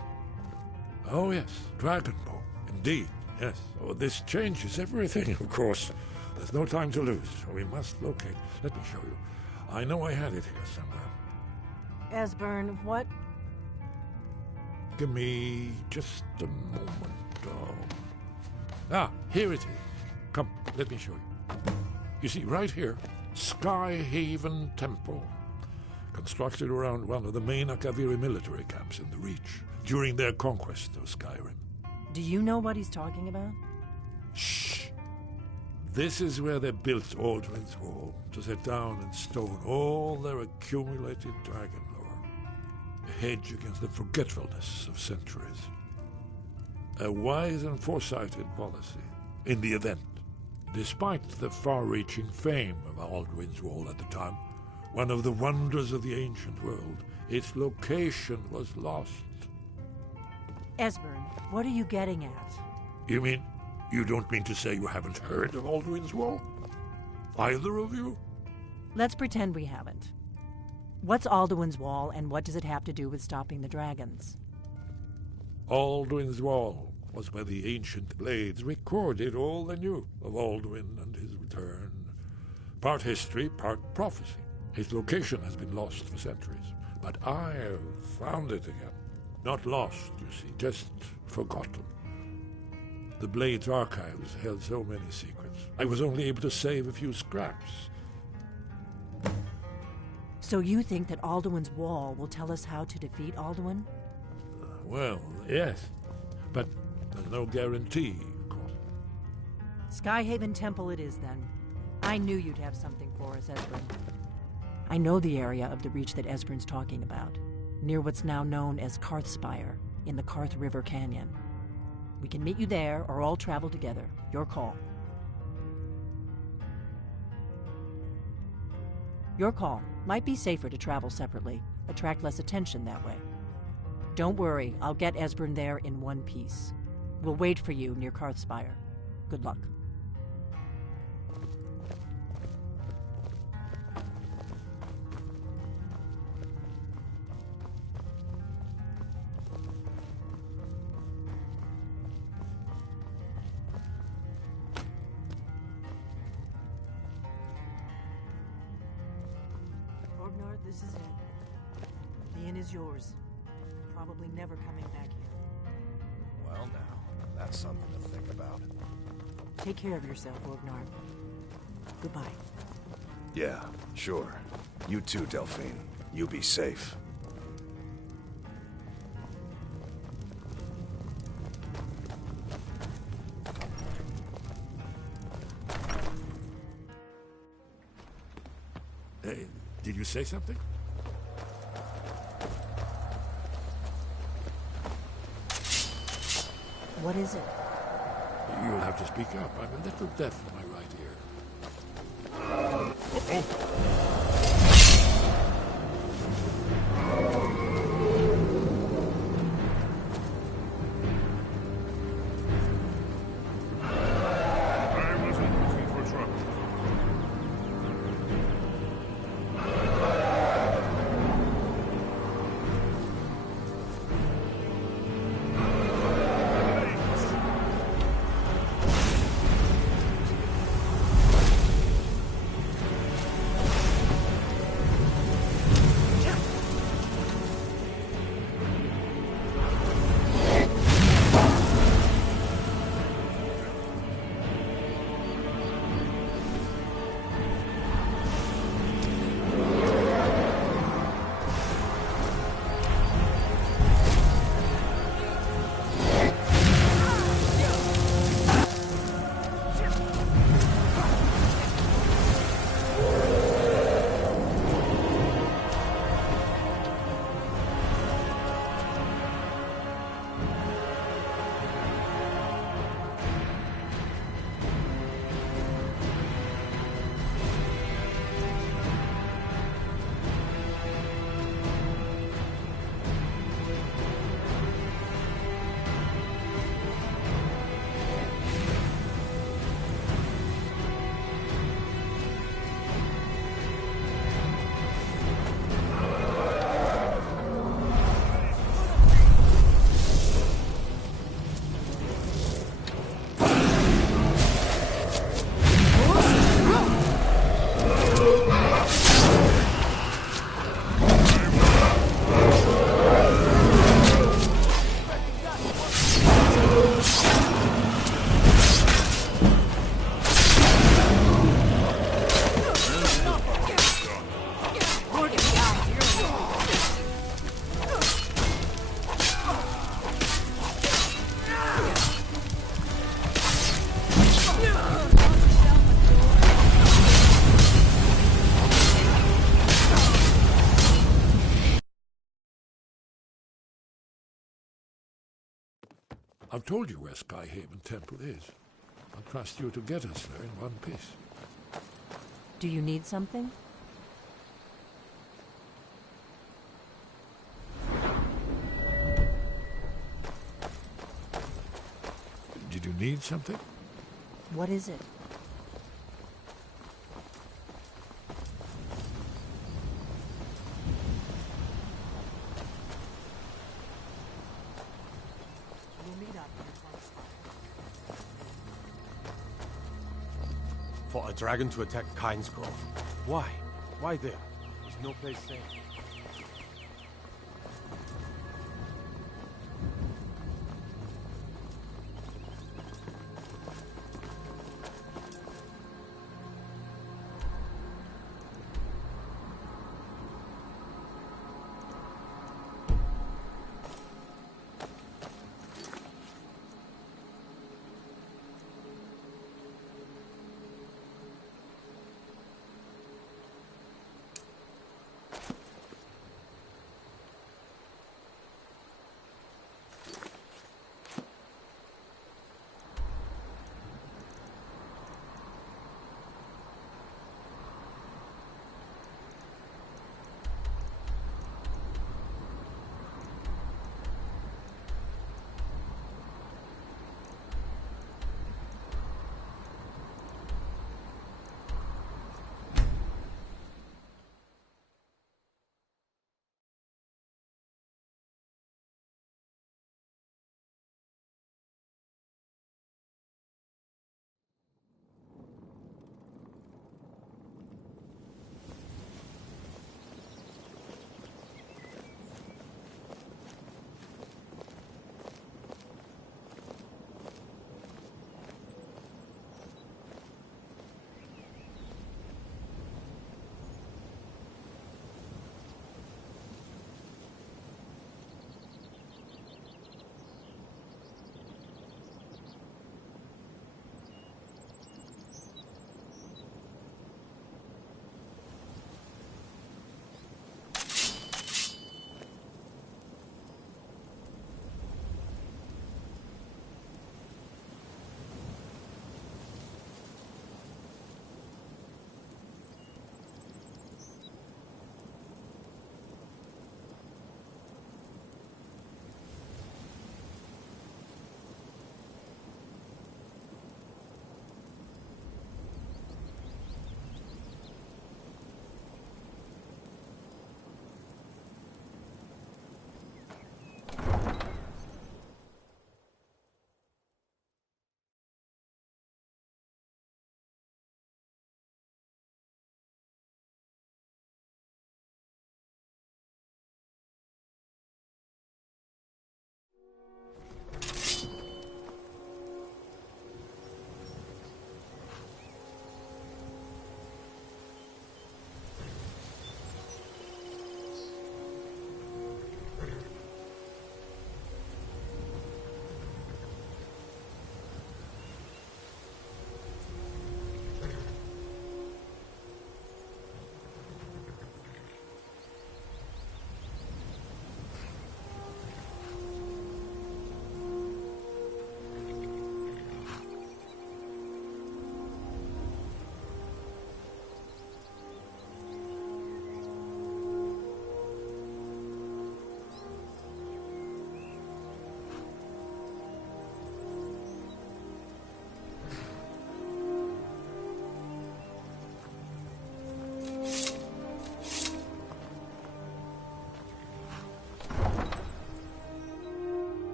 Oh yes, Dragon Bow. Indeed, yes. Oh, this changes everything, of course. There's no time to lose. We must locate. Let me show you. I know I had it here somewhere. Esbern, what? Give me just a moment. Here it is. Come, let me show you. You see, right here, Skyhaven Temple. Constructed around one of the main Akaviri military camps in the Reach during their conquest of Skyrim. Do you know what he's talking about? Shh! This is where they built Aldrin's Wall, to set down in stone all their accumulated dragon lore. A hedge against the forgetfulness of centuries. A wise and foresighted policy, in the event. Despite the far-reaching fame of Aldrin's Wall at the time, one of the wonders of the ancient world, its location was lost. Esbern, what are you getting at? You mean, you don't mean to say you haven't heard of Aldrin's Wall? Either of you? Let's pretend we haven't. What's Alduin's Wall, and what does it have to do with stopping the dragons? Aldrin's Wall was where the ancient blades recorded all they knew of Alduin and his return. Part history, part prophecy. His location has been lost for centuries, but I have found it again. Not lost, you see, just forgotten. The Blade's archives held so many secrets. I was only able to save a few scraps. So you think that Alduin's Wall will tell us how to defeat Alduin? Well, yes, but there's no guarantee, of course. Skyhaven Temple it is, then. I knew you'd have something for us, Esbern. I know the area of the Reach that Esbern's talking about, near what's now known as Karthspire, in the Karth River Canyon. We can meet you there, or all travel together. Your call. Your call. Might be safer to travel separately. Attract less attention that way. Don't worry, I'll get Esbern there in one piece. We'll wait for you near Karthspire. Good luck. This is it. The inn is yours. Probably never coming back here. Well now, that's something to think about. Take care of yourself, Orgnar. Goodbye. Yeah, sure. You too, Delphine. You be safe. Did you say something? What is it? You'll have to speak up. I'm a little deaf in my right ear. Uh-oh. I've told you where Skyhaven Temple is. I trust you to get us there in one piece. Do you need something? Did you need something? What is it? For a dragon to attack Kyne's Grove. Why? Why there? There's no place safe.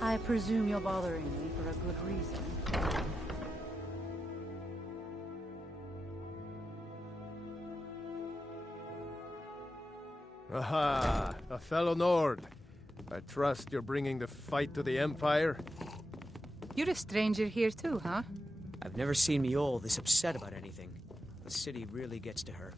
I presume you're bothering me for a good reason. Aha! A fellow Nord. I trust you're bringing the fight to the Empire? You're a stranger here too, huh? I've never seen Mjol this upset about anything. The city really gets to her.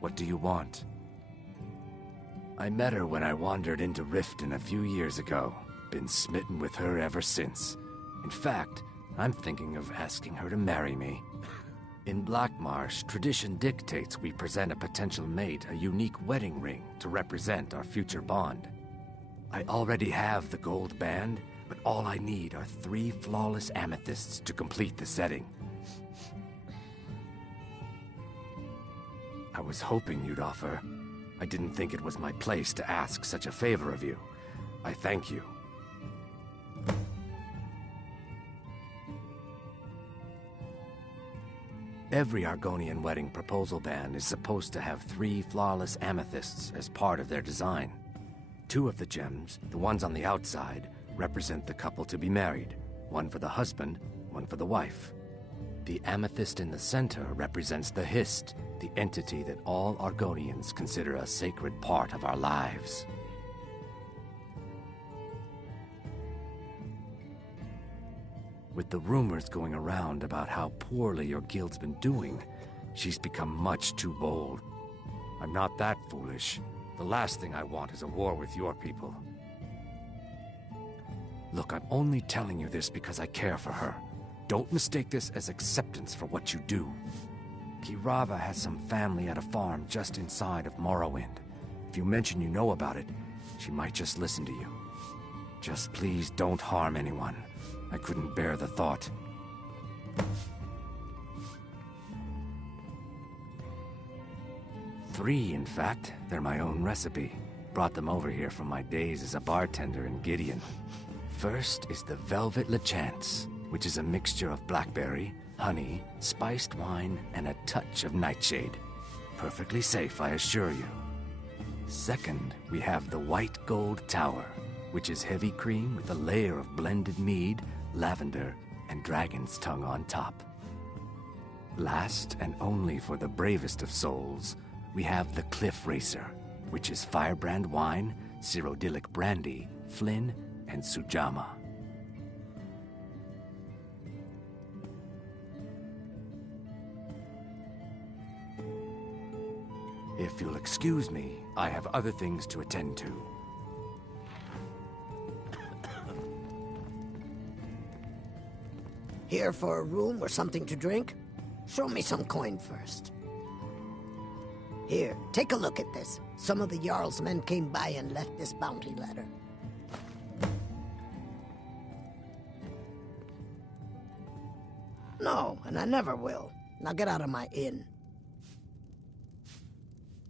What do you want? I met her when I wandered into Riften a few years ago. Been smitten with her ever since. In fact, I'm thinking of asking her to marry me. In Blackmarsh, tradition dictates we present a potential mate a unique wedding ring to represent our future bond. I already have the gold band, but all I need are 3 flawless amethysts to complete the setting. I was hoping you'd offer. I didn't think it was my place to ask such a favor of you. I thank you. Every Argonian wedding proposal band is supposed to have 3 flawless amethysts as part of their design. 2 of the gems, the ones on the outside, represent the couple to be married. One for the husband, one for the wife. The amethyst in the center represents the Hist, the entity that all Argonians consider a sacred part of our lives. With the rumors going around about how poorly your guild's been doing, she's become much too bold. I'm not that foolish. The last thing I want is a war with your people. Look, I'm only telling you this because I care for her. Don't mistake this as acceptance for what you do. Kirava has some family at a farm just inside of Morrowind. If you mention you know about it, she might just listen to you. Just please don't harm anyone. I couldn't bear the thought. Three, in fact. They're my own recipe. Brought them over here from my days as a bartender in Gideon. First is the Velvet Lechance, which is a mixture of blackberry, honey, spiced wine, and a touch of nightshade. Perfectly safe, I assure you. Second, we have the White Gold Tower, which is heavy cream with a layer of blended mead, lavender, and dragon's tongue on top. Last, and only for the bravest of souls, we have the Cliff Racer, which is firebrand wine, Cyrodiilic brandy, Flynn, and Sujamma. If you'll excuse me, I have other things to attend to. Here for a room or something to drink? Show me some coin first. Here, take a look at this. Some of the Jarl's men came by and left this bounty letter. No, and I never will. Now get out of my inn.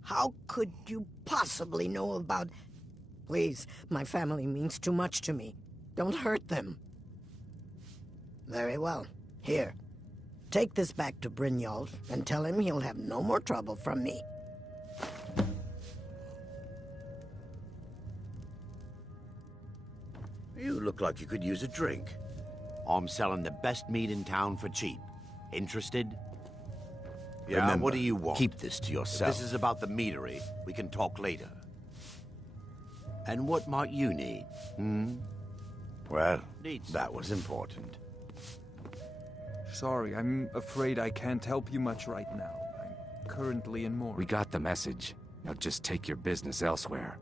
How could you possibly know about... Please, my family means too much to me. Don't hurt them. Very well. Here, take this back to Brynjolf and tell him he'll have no more trouble from me. You look like you could use a drink. I'm selling the best meat in town for cheap. Interested? Yeah, Remember, what do you want? keep this to yourself. If this is about the meadery. We can talk later. And what might you need? Well, that was important. Sorry, I'm afraid I can't help you much right now. I'm currently in Moor. We got the message. Now just take your business elsewhere.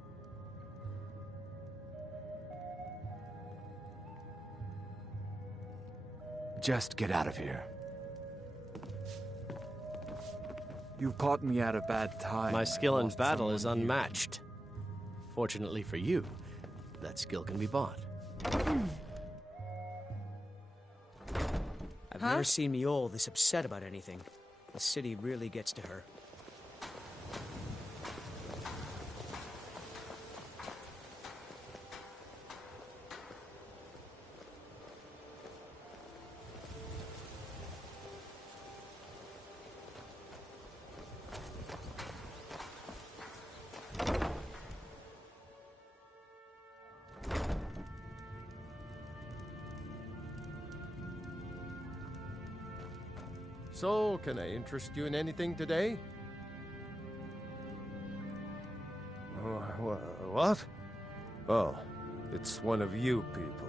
Just get out of here. You caught me at a bad time. My skill in battle is unmatched. Fortunately for you, that skill can be bought. I've never seen Miol this upset about anything. The city really gets to her. So, can I interest you in anything today? What? Oh, it's one of you people.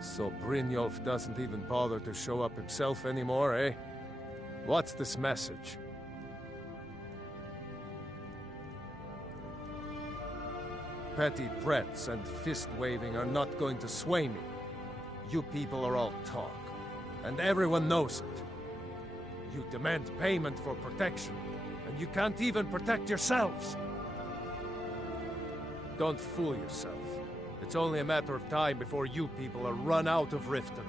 So Brynjolf doesn't even bother to show up himself anymore, eh? What's this message? Petty threats and fist-waving are not going to sway me. You people are all talk, and everyone knows it. You demand payment for protection, and you can't even protect yourselves. Don't fool yourself. It's only a matter of time before you people are run out of Riften.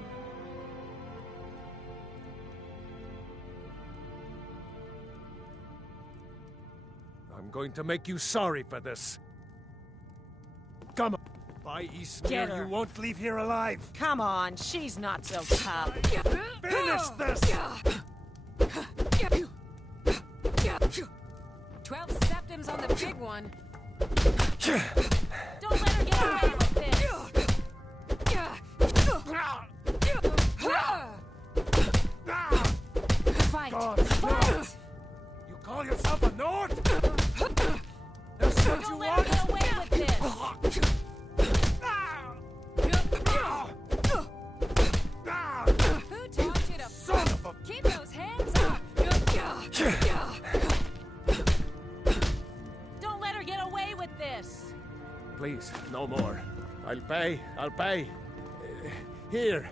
I'm going to make you sorry for this. Come on. By Eastmere, you won't leave here alive. Come on, she's not so tough. Finish this! 12 septims on the big one. Don't let her get away with this. Fight! God, Fight! You call yourself a Nord? That's what you Don't let want? her get away with this. Who taught you to Son of a... keep those hands up? Don't let her get away Please, no more. I'll pay. Here.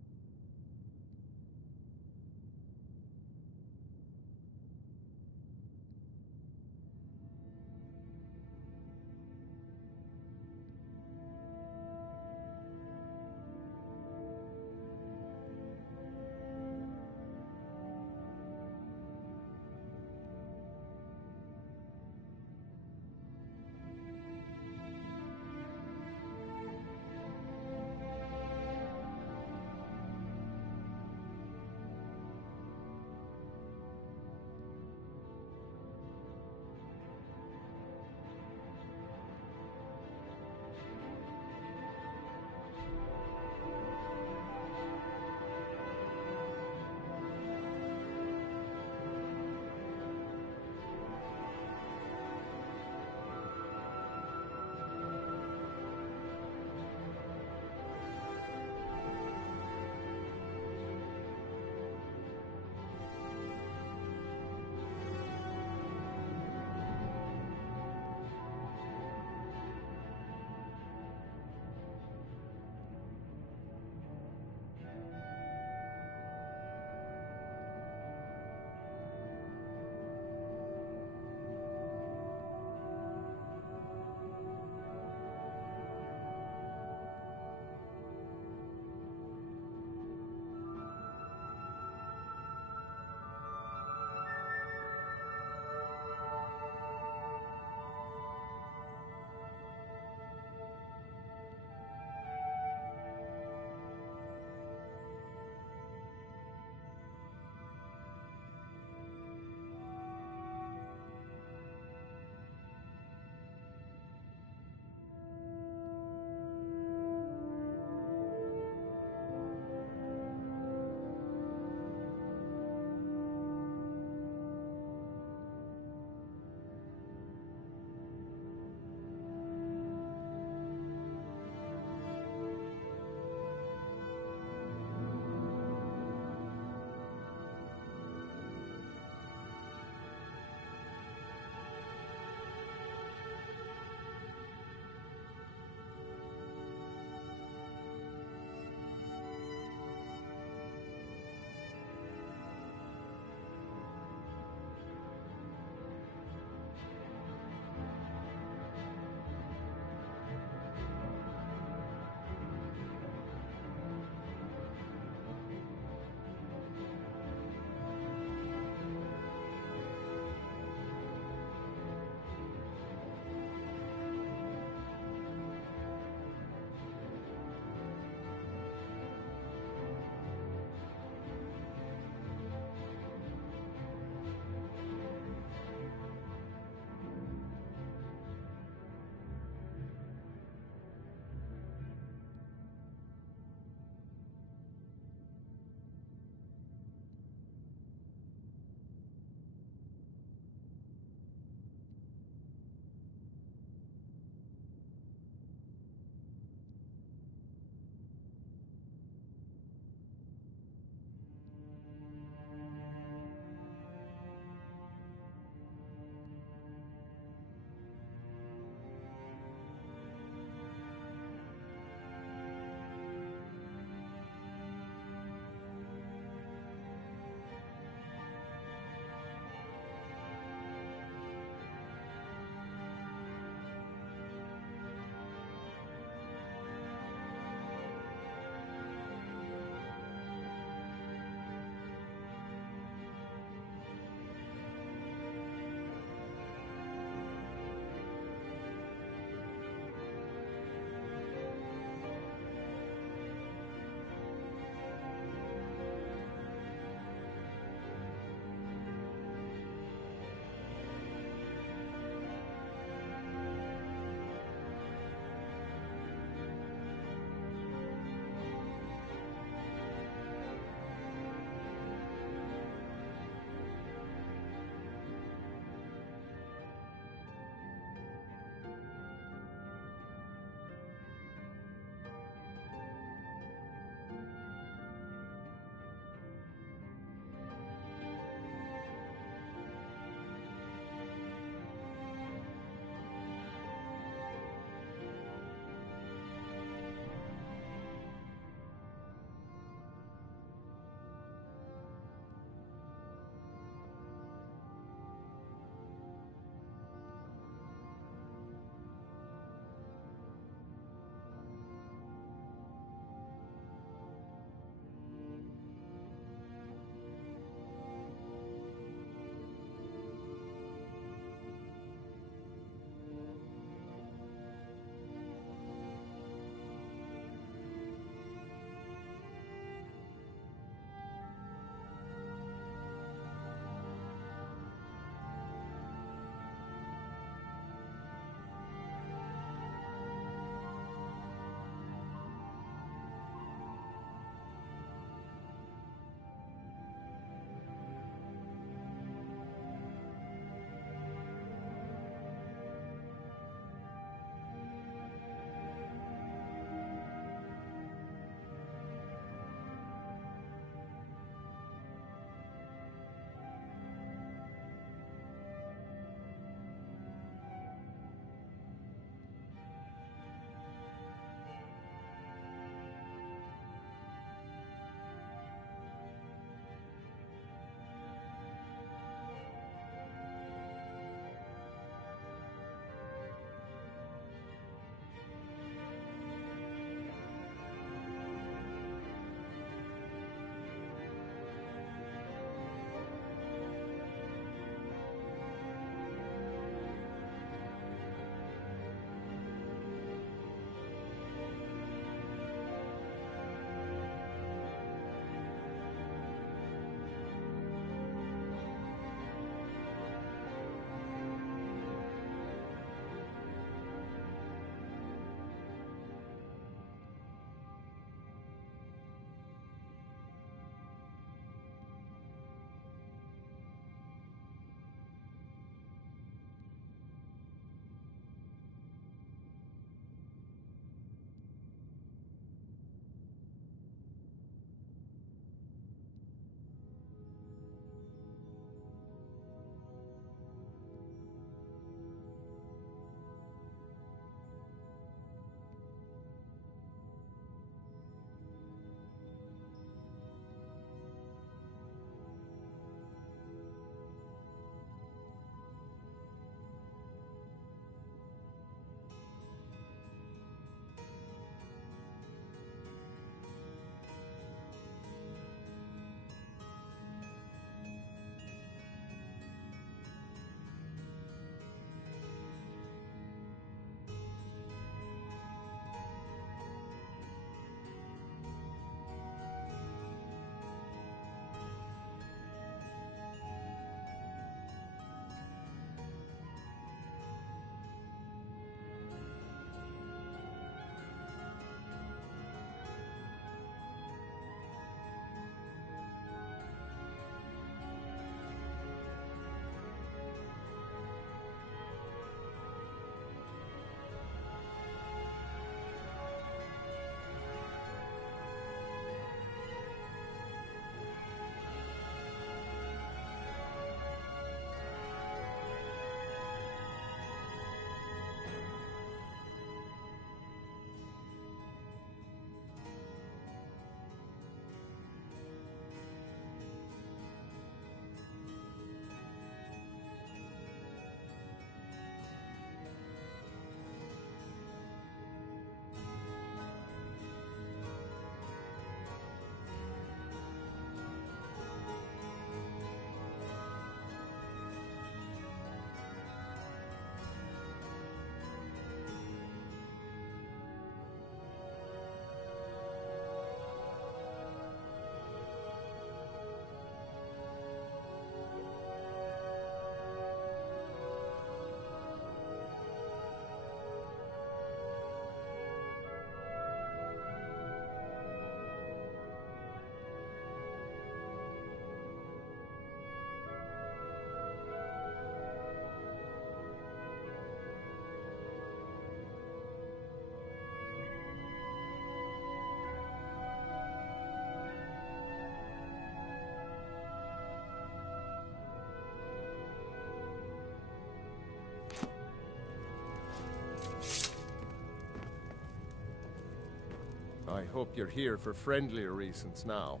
I hope you're here for friendlier reasons now.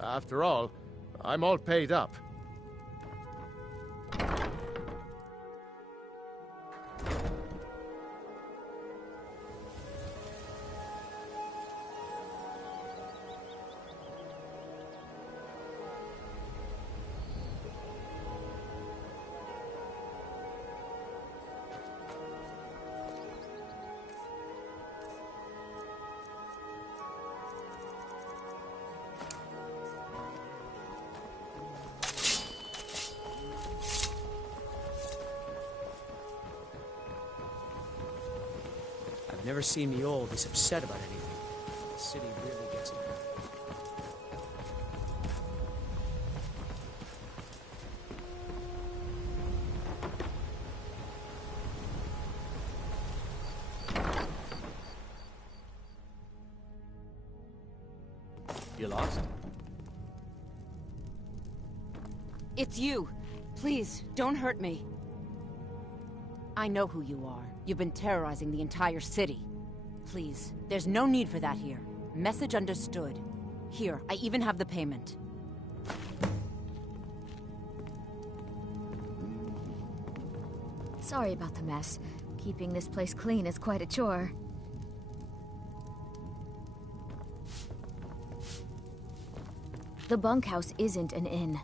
After all, I'm all paid up. I've never seen the old this upset about anything. The city really gets to her. You lost? It's you. Please, don't hurt me. I know who you are. You've been terrorizing the entire city. Please, there's no need for that here. Message understood. Here, I even have the payment. Sorry about the mess. Keeping this place clean is quite a chore. The bunkhouse isn't an inn.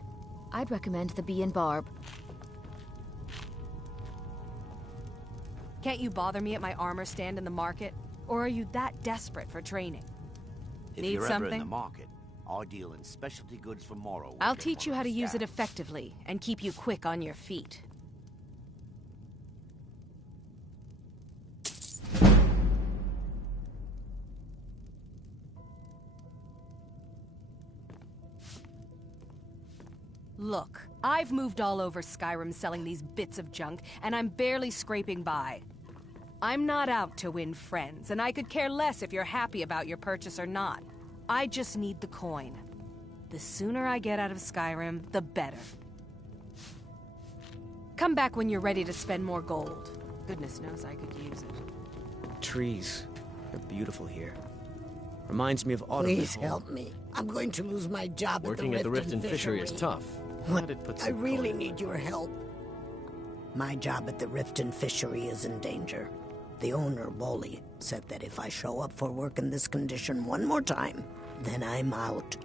I'd recommend the Bee and Barb. Can't you bother me at my armor stand in the market? Or are you that desperate for training? If Need you're ever in something? the market, I deal in specialty goods for Morrow. I'll teach you how to use it effectively and keep you quick on your feet. Look, I've moved all over Skyrim selling these bits of junk, and I'm barely scraping by. I'm not out to win friends, and I could care less if you're happy about your purchase or not. I just need the coin. The sooner I get out of Skyrim, the better. Come back when you're ready to spend more gold. Goodness knows I could use it. Trees. They're beautiful here. Reminds me of autumn. Please help me. I'm going to lose my job Working at the Riften Fishery is tough. What? I really need your help. My job at the Riften Fishery is in danger. The owner, Bolly, said that if I show up for work in this condition one more time, then I'm out.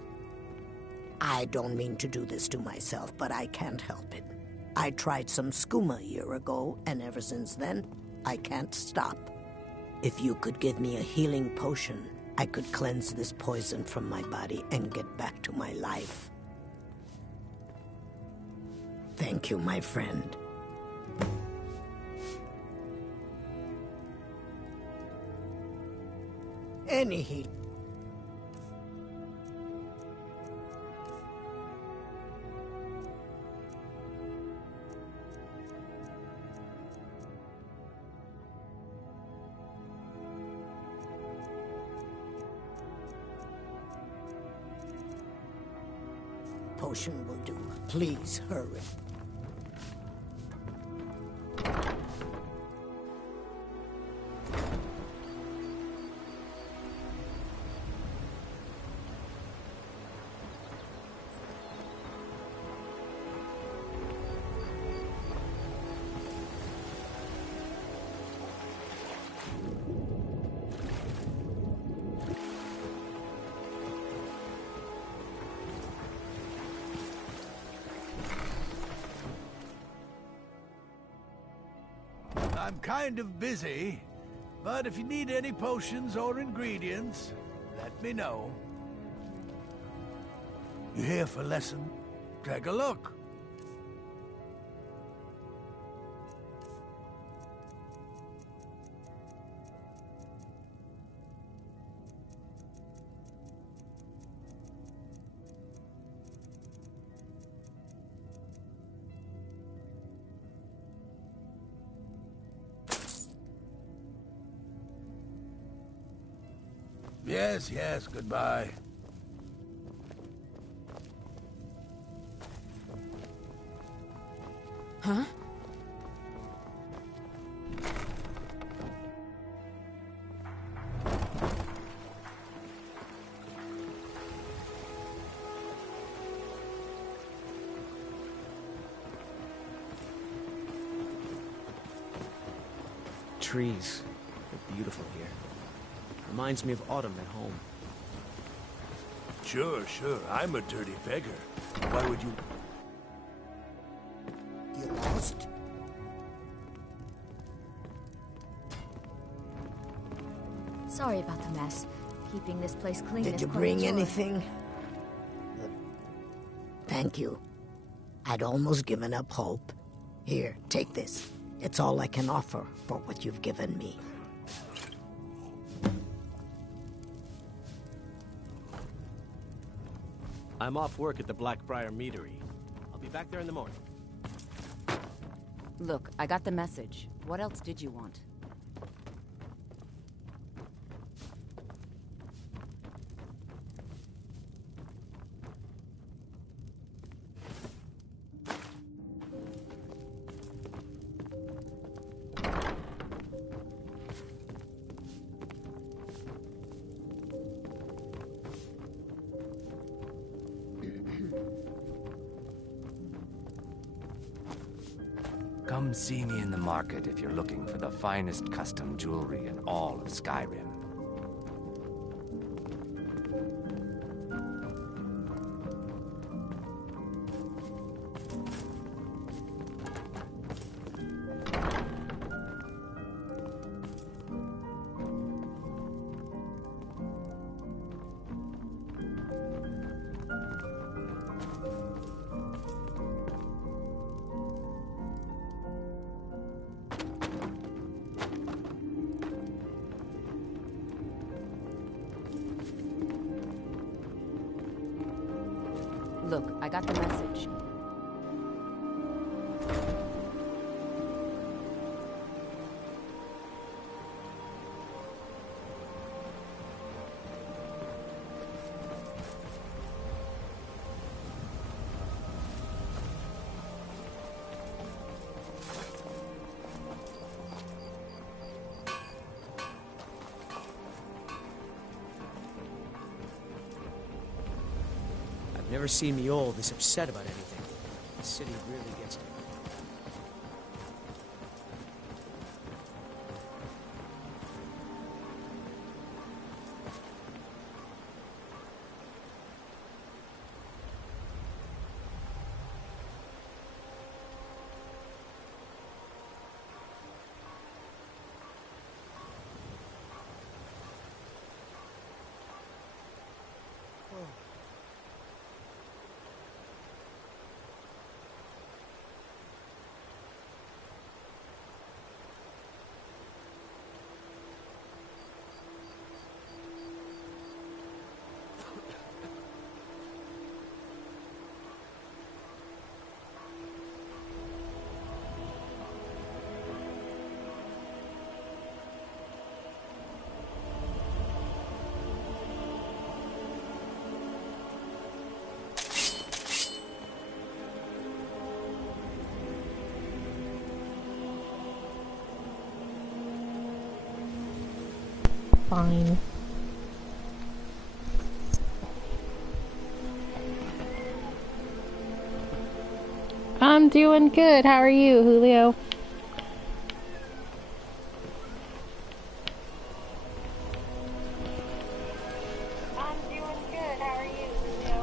I don't mean to do this to myself, but I can't help it. I tried some skooma a year ago, and ever since then, I can't stop. If you could give me a healing potion, I could cleanse this poison from my body and get back to my life. Thank you, my friend. Any heal. Potion will do. Please hurry. I'm kind of busy, but if you need any potions or ingredients, let me know. You here for lesson? Take a look. Yes, yes, goodbye. Huh? trees. They're beautiful here. Reminds me of autumn at home. Sure. I'm a dirty beggar. Why would you... You lost? Sorry about the mess. Keeping this place clean Did is you quite a bring chore. anything? Thank you. I'd almost given up hope. Here, take this. It's all I can offer for what you've given me. I'm off work at the Blackbriar Meadery. I'll be back there in the morning. Look, I got the message. What else did you want? Come see me in the market if you're looking for the finest custom jewelry in all of Skyrim. Look, I got the message. Never seen me all this upset about anything. The city really gets to me. Fine. I'm doing good. How are you, Julio? I'm doing good. How are you, Julio?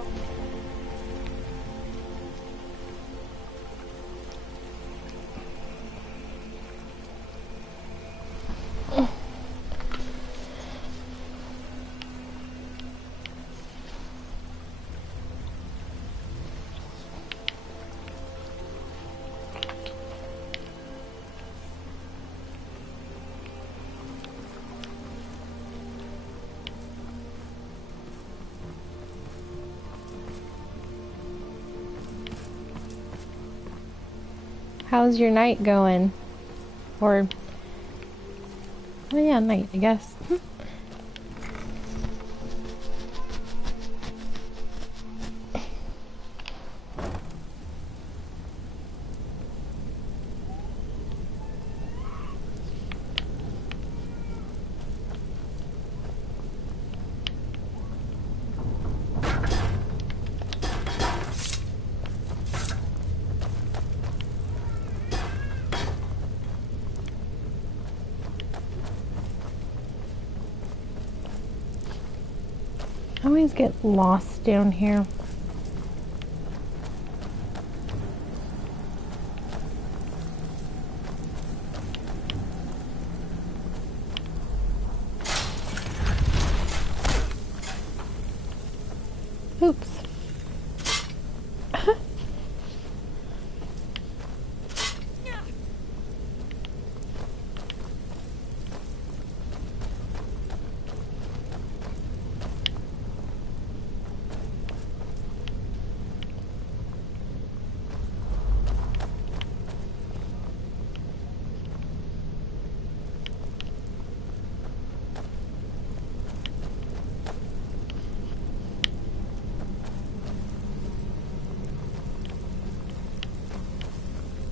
How's your night going? Or... oh yeah, night, I guess. I always get lost down here. Oops.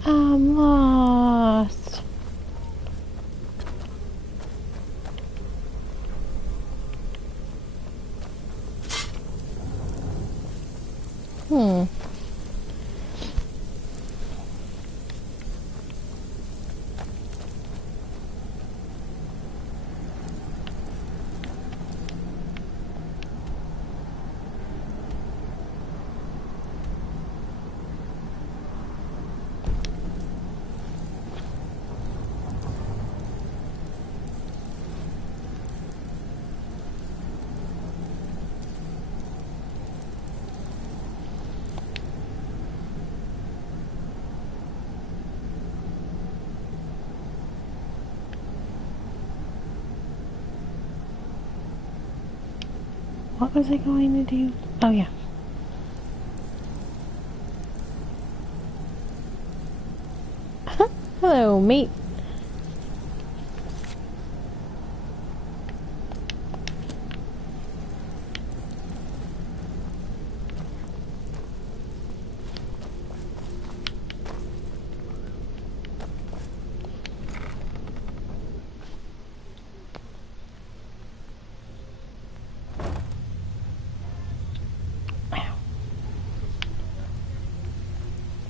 I'm lost. Hmm. What was I going to do? Oh, yeah. Hello, mate.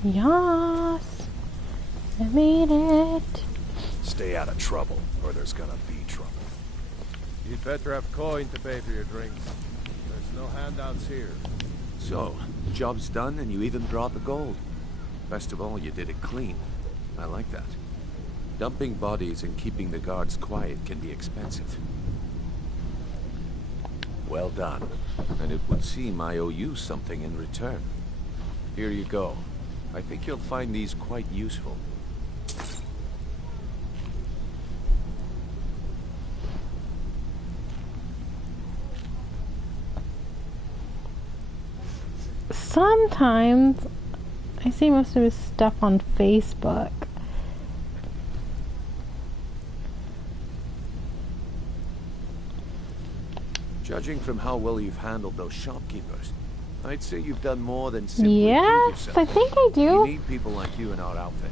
Yas, I made it. Stay out of trouble, or there's gonna be trouble. You'd better have coin to pay for your drinks. There's no handouts here. So, job's done and you even brought the gold. Best of all, you did it clean. I like that. Dumping bodies and keeping the guards quiet can be expensive. Well done. And it would seem I owe you something in return. Here you go. I think you'll find these quite useful. Sometimes I see most of his stuff on Facebook. Judging from how well you've handled those shopkeepers, I'd say you've done more than simply prove Yes, yourself. I think I do. We need people like you in our outfit.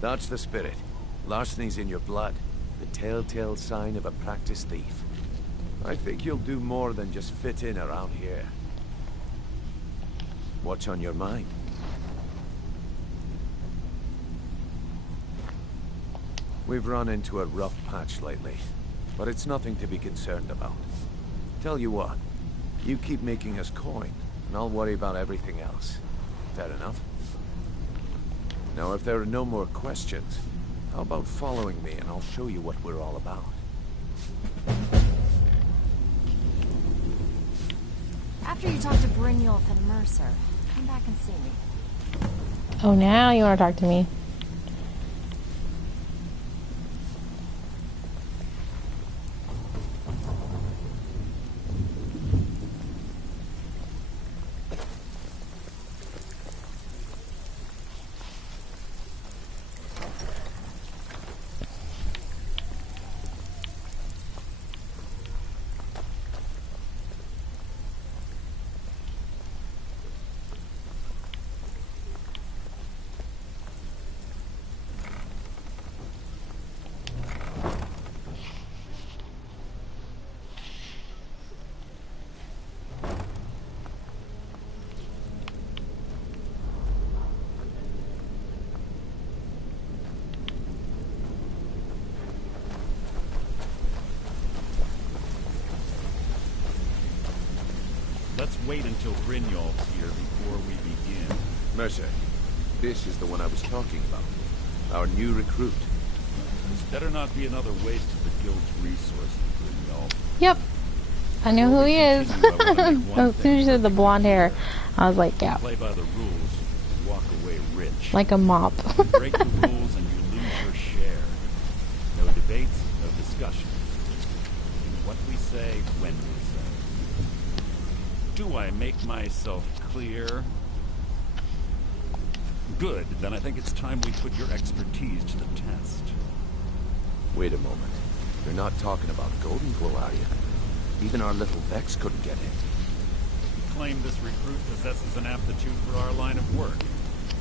That's the spirit. Larceny's in your blood. The telltale sign of a practiced thief. I think you'll do more than just fit in around here. What's on your mind? We've run into a rough patch lately, but it's nothing to be concerned about. Tell you what, you keep making us coin, and I'll worry about everything else. Fair enough? Now, if there are no more questions, how about following me and I'll show you what we're all about. After you talk to Brynjolf and Mercer, come back and see me. Oh, now you want to talk to me. Let's wait until Brynjolf's here before we begin. Mercer, this is the one I was talking about. Our new recruit. This better not be another waste of the guild's resources, Brynjolf. Yep. I know who he is. As soon as you said the blonde hair, I was like, yeah. Play by the rules, walk away rich. Like a mop. You break the rules and you lose your share. No debates, no discussion. What we say, when we say. Do I make myself clear? Good, then I think it's time we put your expertise to the test. Wait a moment. You're not talking about Golden Glow, are you? Even our little Vex couldn't get in. You claim this recruit possesses an aptitude for our line of work.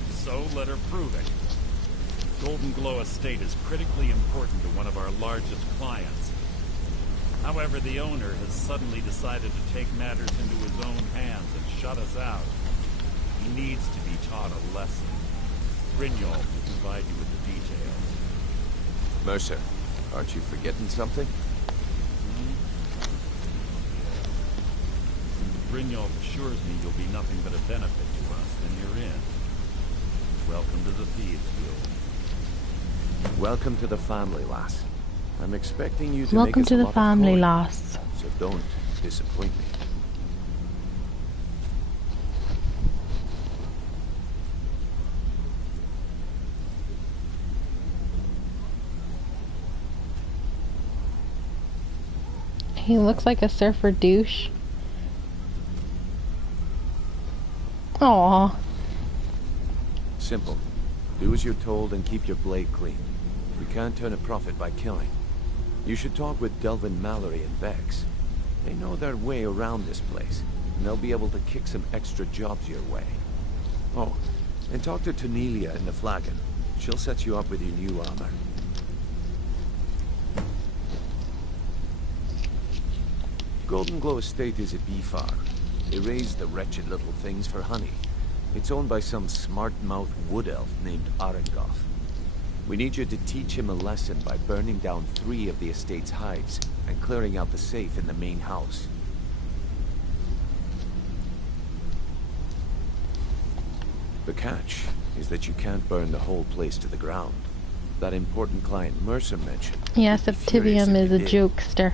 So let her prove it. Golden Glow Estate is critically important to one of our largest clients. However, the owner has suddenly decided to take matters into his own hands and shut us out. He needs to be taught a lesson. Brynjolf will provide you with the details. Mercer, aren't you forgetting something? Brynjolf assures me you'll be nothing but a benefit to us, then you're in. Welcome to the Thieves Guild. Welcome to the family, lass. I'm expecting you to Welcome make us to a the lot of family, coin, lass. so don't disappoint me. He looks like a surfer douche. Aww. Simple. Do as you're told and keep your blade clean. We can't turn a profit by killing. You should talk with Delvin Mallory and Vex. They know their way around this place, and they'll be able to kick some extra jobs your way. Oh, and talk to Tanelia in the Flagon. She'll set you up with your new armor. Golden Glow Estate is a bee farm. They raise the wretched little things for honey. It's owned by some smart-mouthed wood elf named Arengoth. We need you to teach him a lesson by burning down 3 of the estate's hives and clearing out the safe in the main house. The catch is that you can't burn the whole place to the ground. That important client Mercer mentioned. Yes, Septivium is a jokester.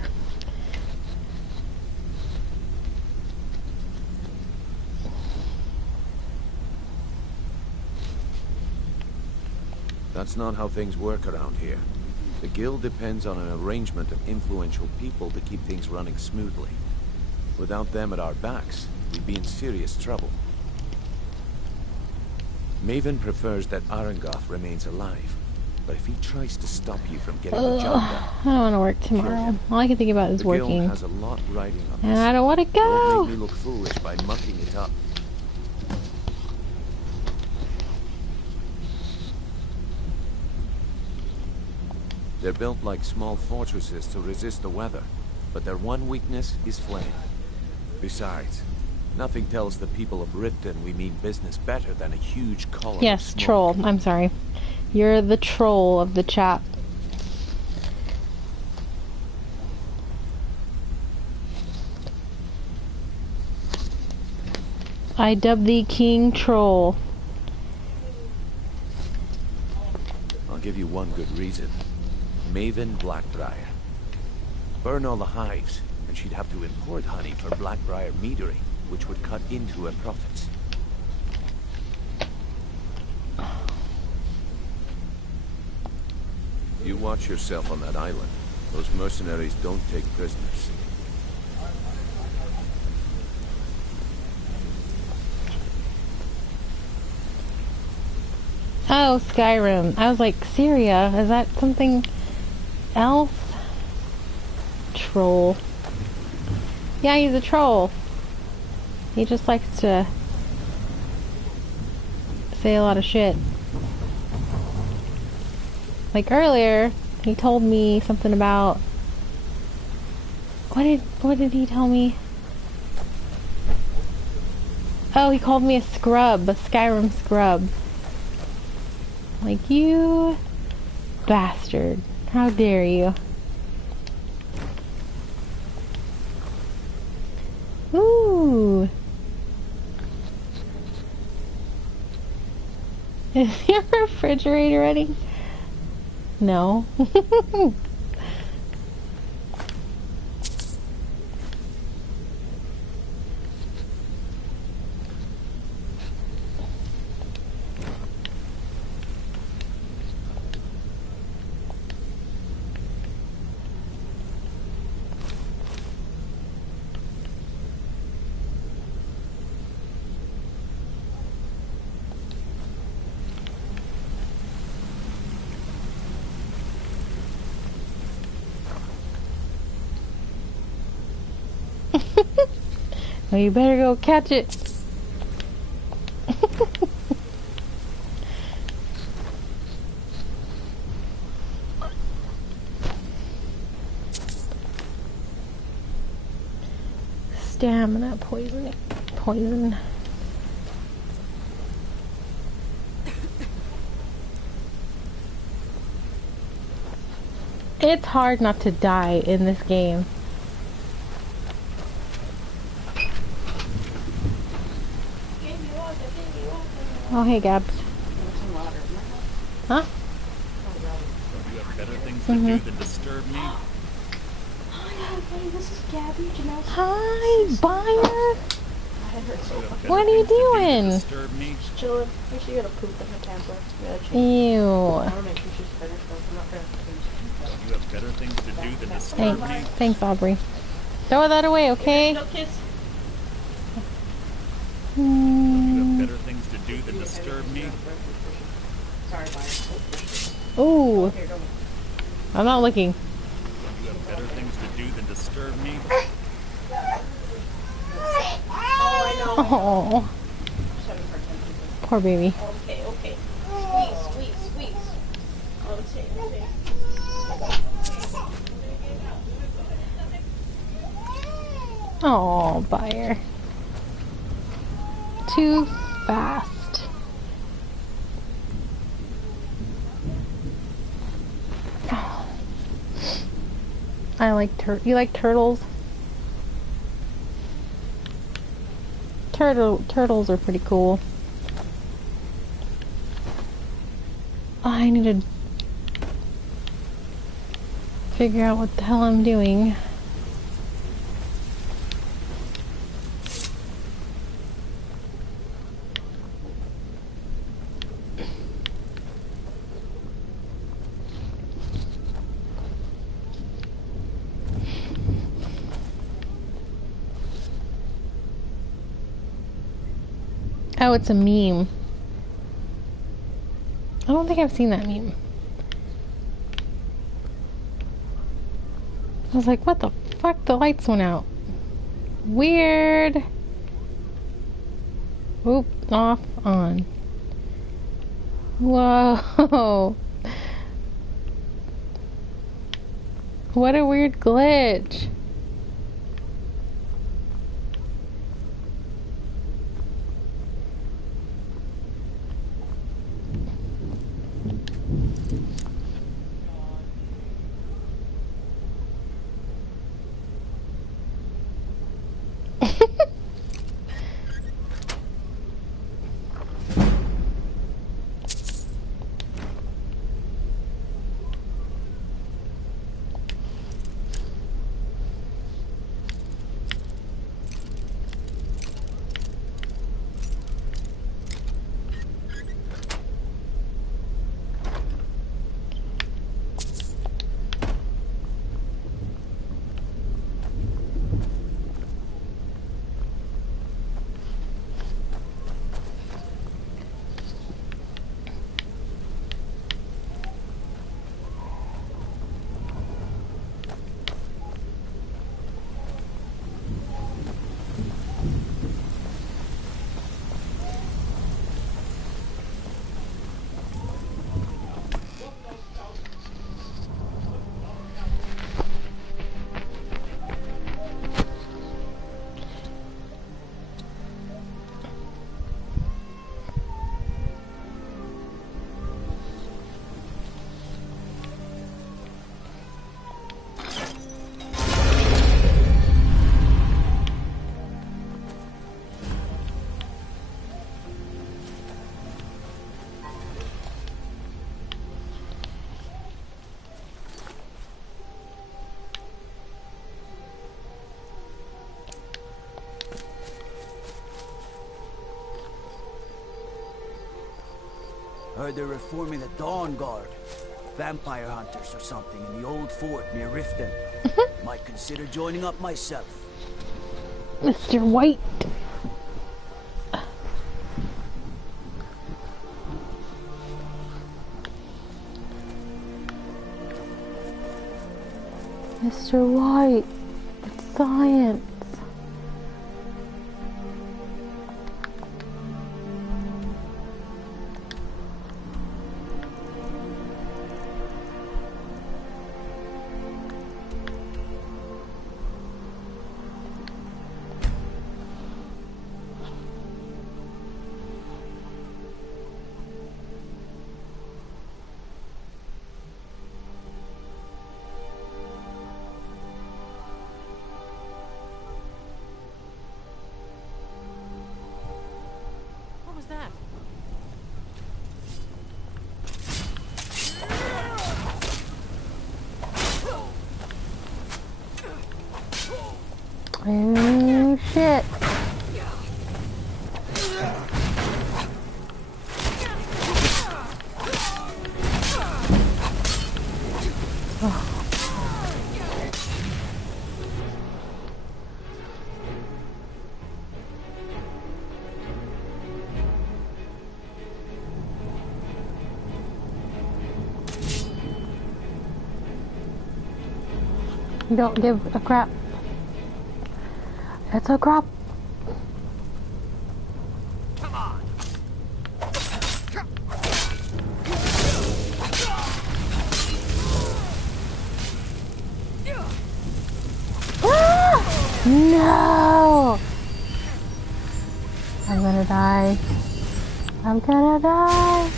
That's not how things work around here. The guild depends on an arrangement of influential people to keep things running smoothly. Without them at our backs, we'd be in serious trouble. Maven prefers that Arengoth remains alive, but if he tries to stop you from getting the job done, I don't want to work tomorrow. All I can think about is the working. guild has a lot riding on this. And I don't want to go! Don't make me look foolish by mucking it up. They're built like small fortresses to resist the weather, but their one weakness is flame. Besides, nothing tells the people of Riften we mean business better than a huge column Yes, of smoke. troll. I'm sorry. You're the troll of the chat. I dub thee King Troll. I'll give you one good reason. Maven Blackbriar. Burn all the hives, and she'd have to import honey for Blackbriar metering, which would cut into her profits. You watch yourself on that island. Those mercenaries don't take prisoners. Oh, Skyrim. I was like, Syria? Is that something else? Troll. Yeah, he's a troll. He just likes to say a lot of shit. Like earlier, he told me something about... What did he tell me? Oh, he called me a scrub. A Skyrim scrub. Like, you bastard. How dare you? Ooh. Is your refrigerator ready? No. Well, you better go catch it. Stamina poisoning. Poison. It's hard not to die in this game. Oh, hey, Gabs. Huh? You have better things to do than disturb me. Hi, this is Gabby, Janell. Hi, buyer. What are you doing? Just chilling. Make sure you gotta poop in the camper. Ew. I wanna make sure she's finished, but I'm not gonna change. You have better things to do than disturb me. Thanks, Aubrey. Throw that away, okay? No kiss. You have better things to do than disturb me. Sorry, bye. Ooh. I'm not looking. You have better things to do than disturb me. Oh, I know. Oh. Poor baby. Okay, okay. Squeeze. Okay. Oh, buyer. Too fast. Oh. I like you like turtles? Turtles are pretty cool. Oh, I need to figure out what the hell I'm doing. Oh, it's a meme. I don't think I've seen that meme. I was like, what the fuck? The lights went out. Weird. Oop, off, on. Whoa. What a weird glitch. Heard they're reforming the Dawn Guard. Vampire hunters or something in the old fort near Riften. Might consider joining up myself. Mr. White. Mr. White, it's science. That? Oh shit. Don't give a crap. It's a crap. Come on. Ah! No! I'm gonna die. I'm gonna die.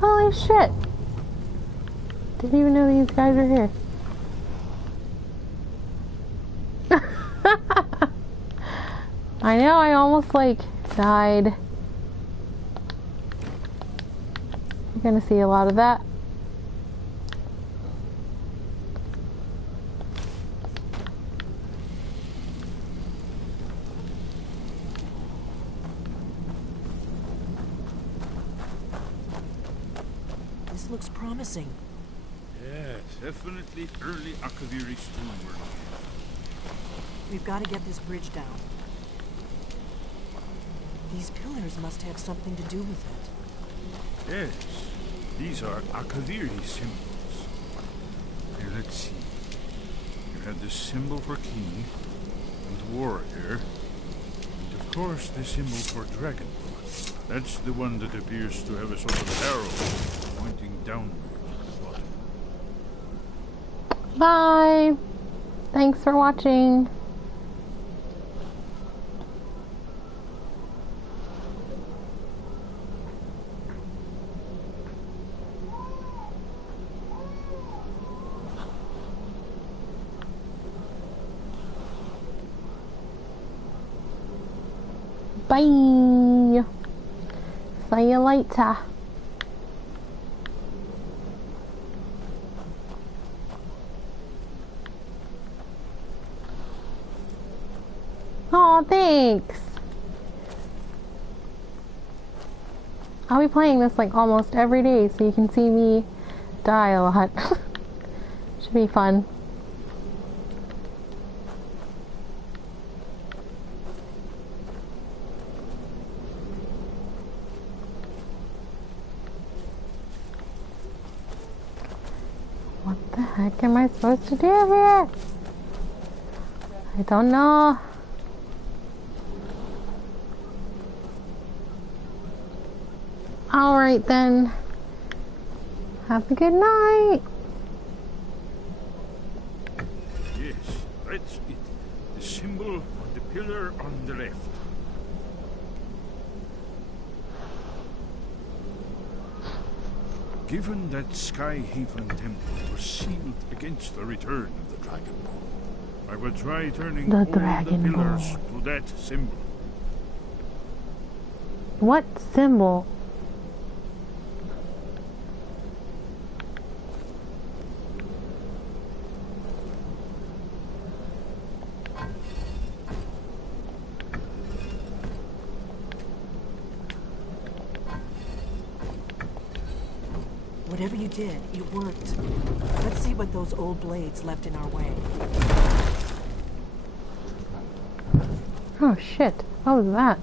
Holy shit! Didn't even know these guys are here. I know, I almost like died. You're gonna see a lot of that. Looks promising. Yeah, definitely early Akaviri stonework. We've got to get this bridge down. These pillars must have something to do with it. Yes, these are Akaviri symbols. Here, let's see. You had the symbol for king and warrior, and of course the symbol for dragon. That's the one that appears to have a sort of arrow pointing downward at the bottom. Bye! Thanks for watching. Bye! See you later. Aw, thanks. I'll be playing this like almost every day so you can see me die a lot. Should be fun. What the heck am I supposed to do here? I don't know. Alright then. Have a good night. Yes, that's it. The symbol on the pillar on the left. Given that Skyhaven temple was sealed against the return of the Dragon Ball, I will try turning The all Dragon the pillars Ball. to that symbol. What symbol? Whatever you did, it worked. Let's see what those old blades left in our way. Oh shit, what was that?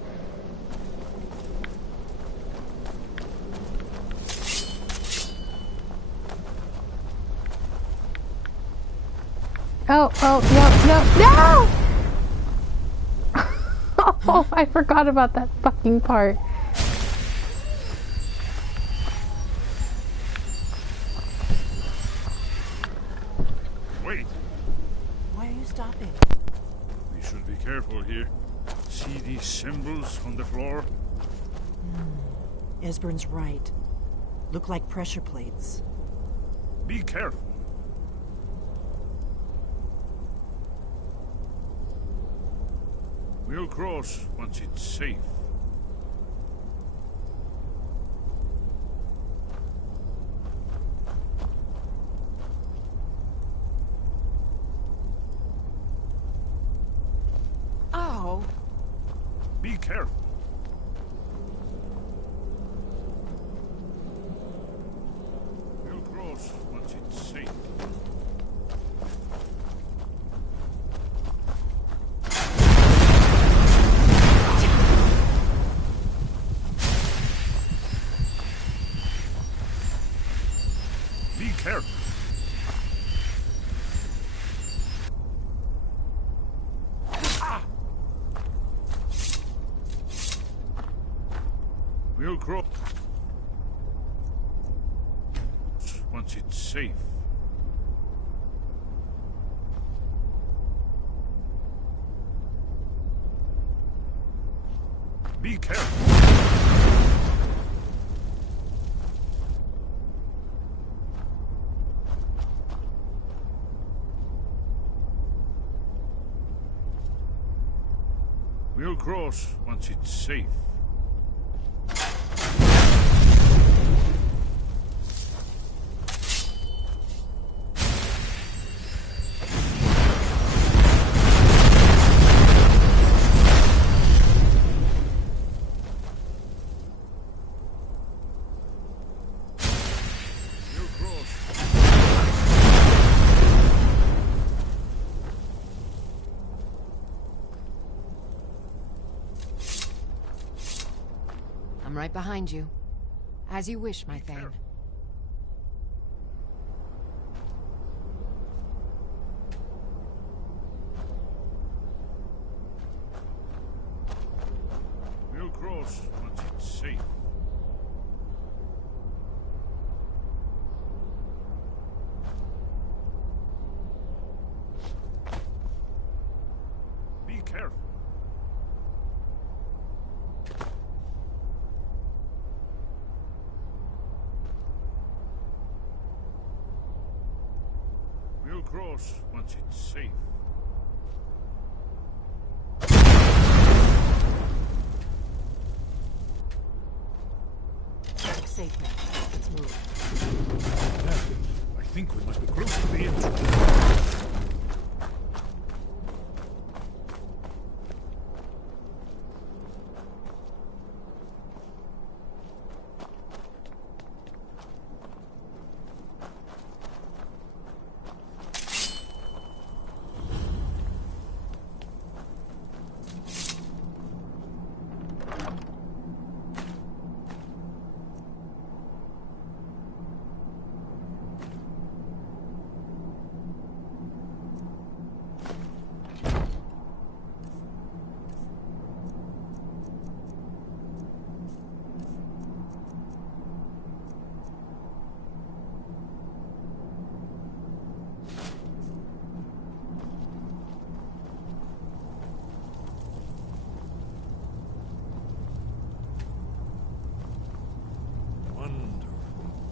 Oh, no! Oh, I forgot about that fucking part. Wait! Why are you stopping? We should be careful here. See these symbols on the floor? Esbern's right. Look like pressure plates. Be careful. We'll cross once it's safe. Ow! Be careful. We'll cross once it's safe. Be careful. We'll cross once it's safe. Be careful. We'll cross once it's safe. I'm right behind you. As you wish, my Thane. We'll cross once it's safe. Be careful. We'll cross once it's safe. Safe now. Let's move. I think we must be close to the entrance.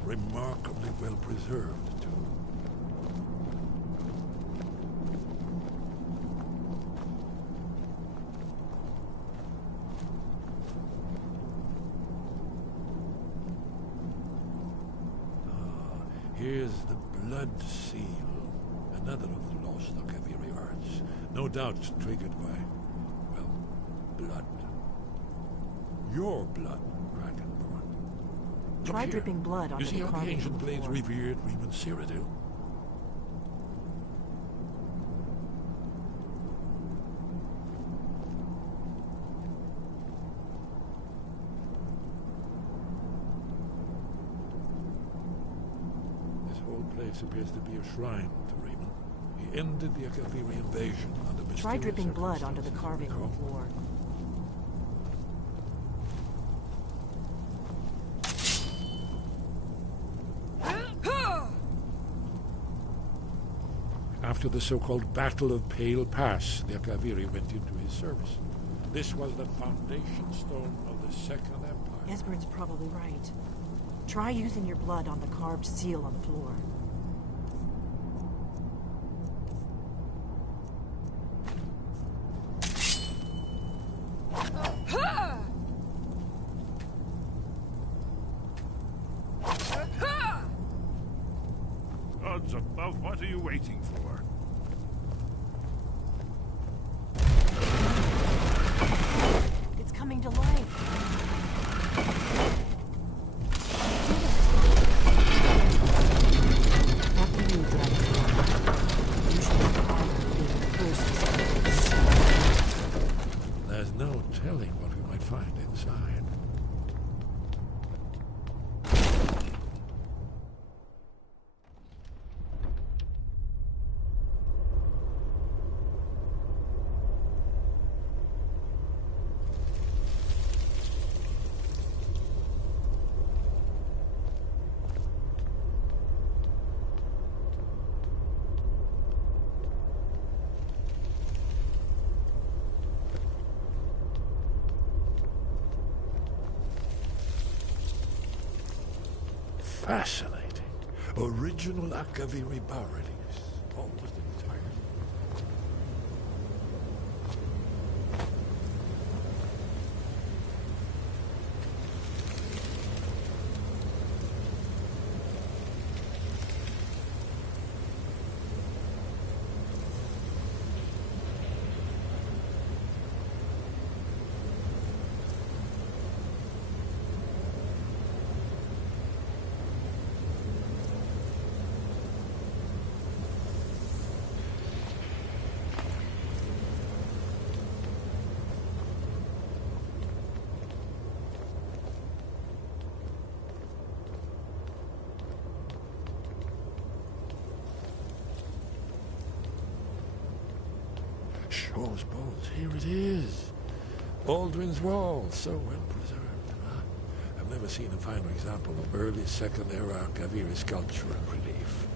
Remarkably well preserved, too. Here's the blood seal. Another of the lost Akaviri arts. No doubt triggered by, well, blood. Your blood, Dragonborn. Try here. dripping blood onto You see the how the carving on ancient the blades floor. revered Reman Cyrodiil? This whole place appears to be a shrine to Reman. He ended the Akaviri invasion under mysterious Try dripping blood onto the circumstances. carving on the floor. After the so-called Battle of Pale Pass, the Akaviri went into his service. This was the foundation stone of the Second Empire. Esbern's probably right. Try using your blood on the carved seal on the floor. Gods above, what are you waiting for? It's coming to life. After you, Dragonborn. You should have armor being the first to There's no telling what we might find inside. Fascinating. Original Akaviri bas-reliefs. Almost entirely. Shaw's bones, here it is. Aldrin's Wall, so well preserved. I've never seen a finer example of early Second Era Akaviri sculpture and relief.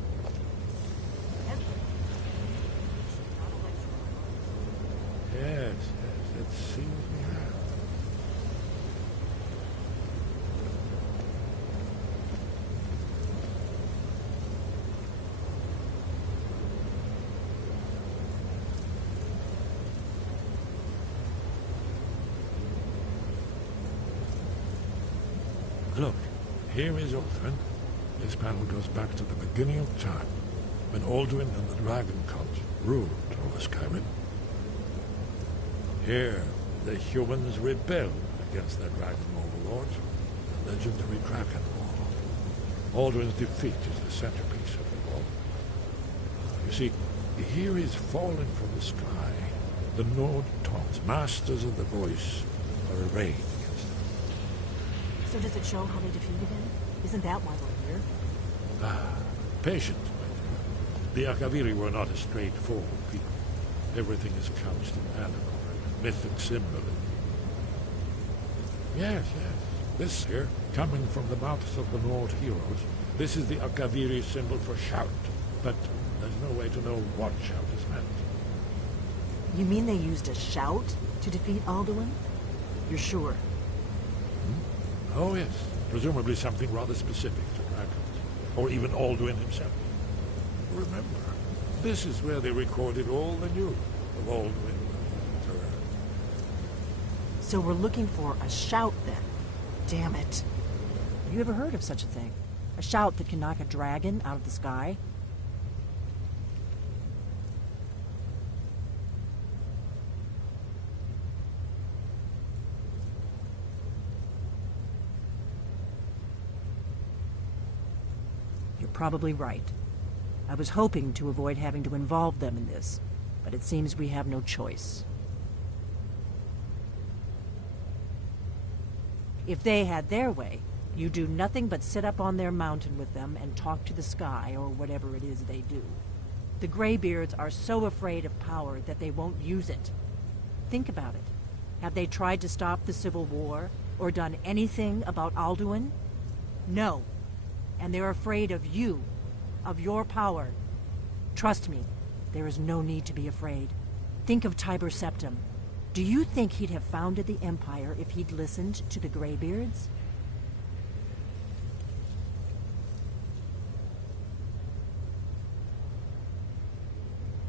Yes, it seems we have. Look, here is Aldrin. This panel goes back to the beginning of time, when Aldrin and the Dragon Cult ruled over Skyrim. Here, the humans rebelled against their dragon overlords, the legendary Dragon Wall. Aldrin's defeat is the centerpiece of the wall. You see, here is falling from the sky. The Nord Taunts, masters of the voice, are arrayed against them. So does it show how they defeated him? Isn't that why we're here? Ah, patience, my dear. The Akaviri were not a straightforward people. Everything is couched in allegory, mythic symbolism. Yes, yes. This here, coming from the mouths of the Nord heroes, this is the Akaviri symbol for shout. But there's no way to know what shout is meant. You mean they used a shout to defeat Alduin? You're sure? Oh, yes. Presumably something rather specific to dragons. Or even Alduin himself. Remember, this is where they recorded all the news of Alduin. So we're looking for a shout then. Damn it. Have you ever heard of such a thing? A shout that can knock a dragon out of the sky? probably right. I was hoping to avoid having to involve them in this, but it seems we have no choice. If they had their way, you do nothing but sit up on their mountain with them and talk to the sky, or whatever it is they do. The Greybeards are so afraid of power that they won't use it. Think about it. Have they tried to stop the Civil War, or done anything about Alduin? No. And they're afraid of you, of your power. Trust me, there is no need to be afraid. Think of Tiber Septim. Do you think he'd have founded the Empire if he'd listened to the Greybeards?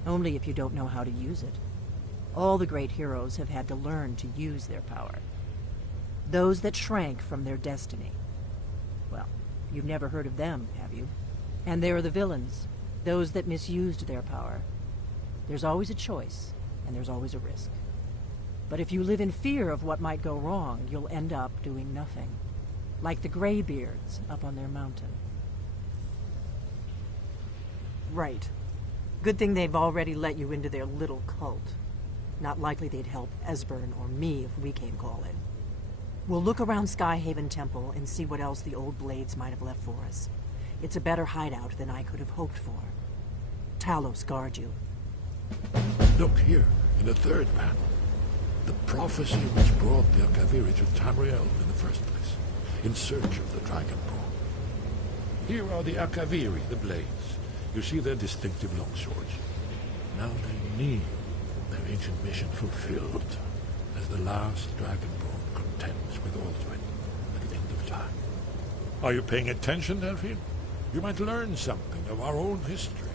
Only if you don't know how to use it. All the great heroes have had to learn to use their power. Those that shrank from their destiny. Well, you've never heard of them, have you? And there are the villains, those that misused their power. There's always a choice, and there's always a risk. But if you live in fear of what might go wrong, you'll end up doing nothing. Like the Greybeards up on their mountain. Right. Good thing they've already let you into their little cult. Not likely they'd help Esbern or me if we came calling. We'll look around Skyhaven Temple and see what else the old Blades might have left for us. It's a better hideout than I could have hoped for. Talos guard you. Look here, in the third panel. The prophecy which brought the Akaviri to Tamriel in the first place, in search of the Dragonborn. Here are the Akaviri, the Blades. You see their distinctive longswords. Now they need their ancient mission fulfilled, as the last Dragonborn contends with Alduin at the end of time. Are you paying attention, Delphine? You might learn something of our own history.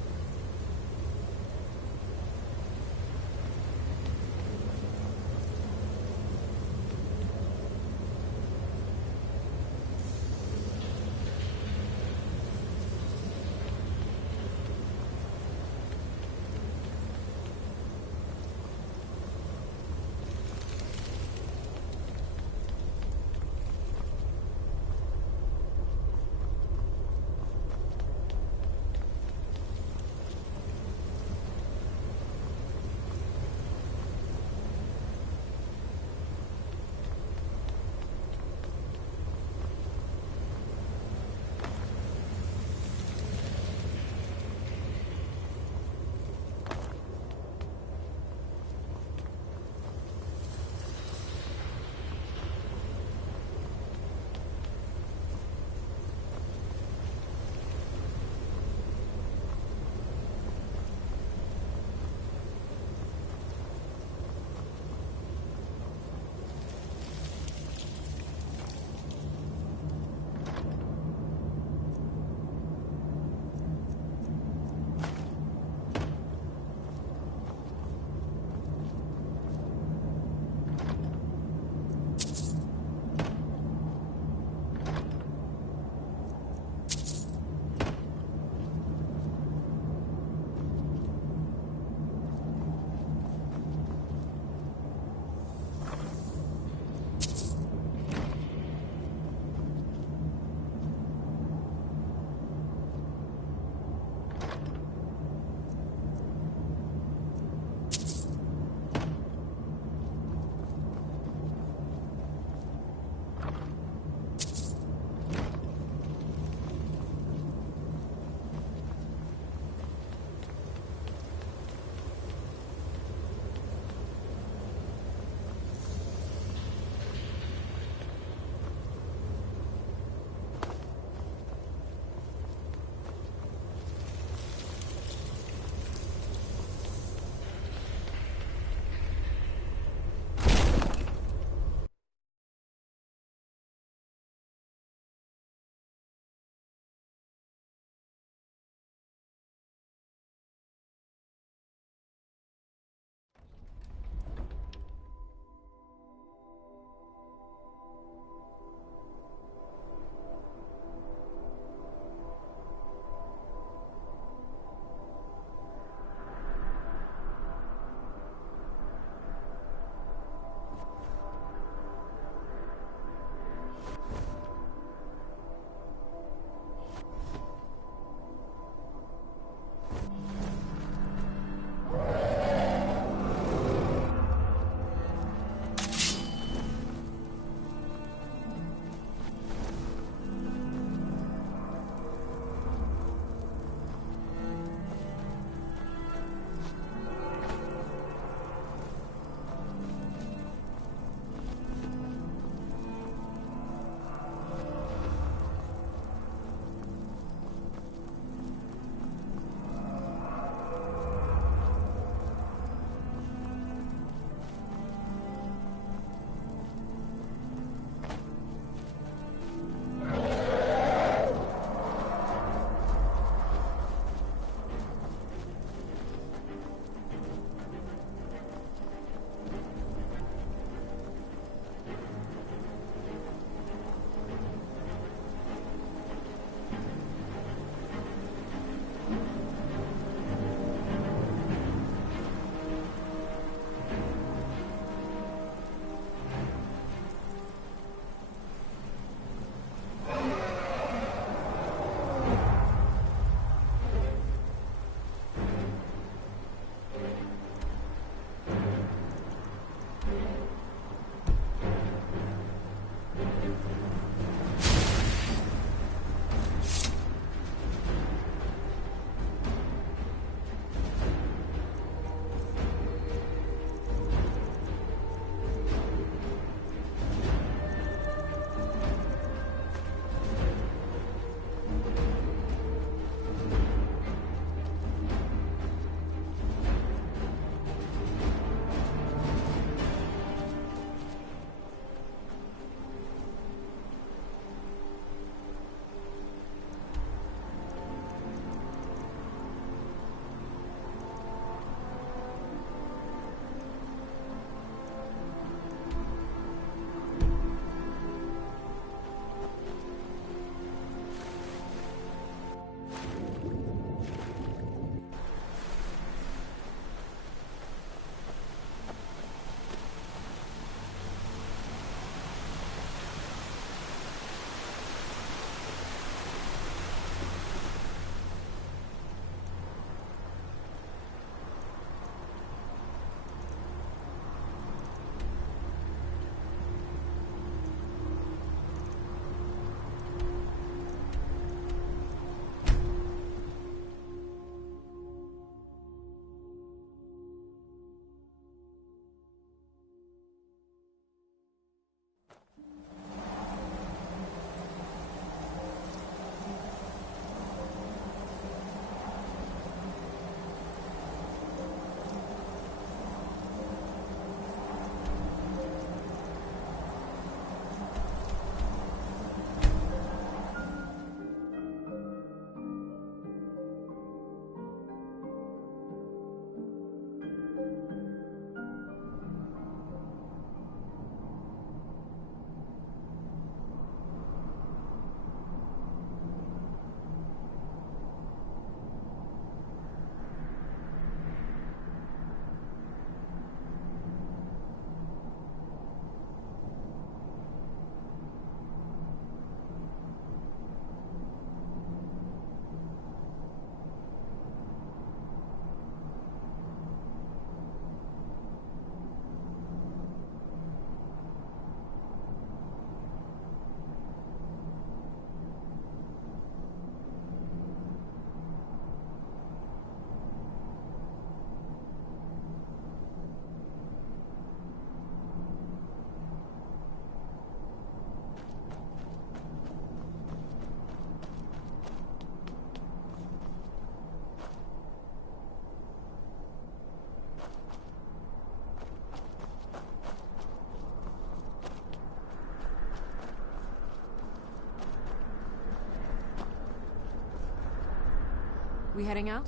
We heading out?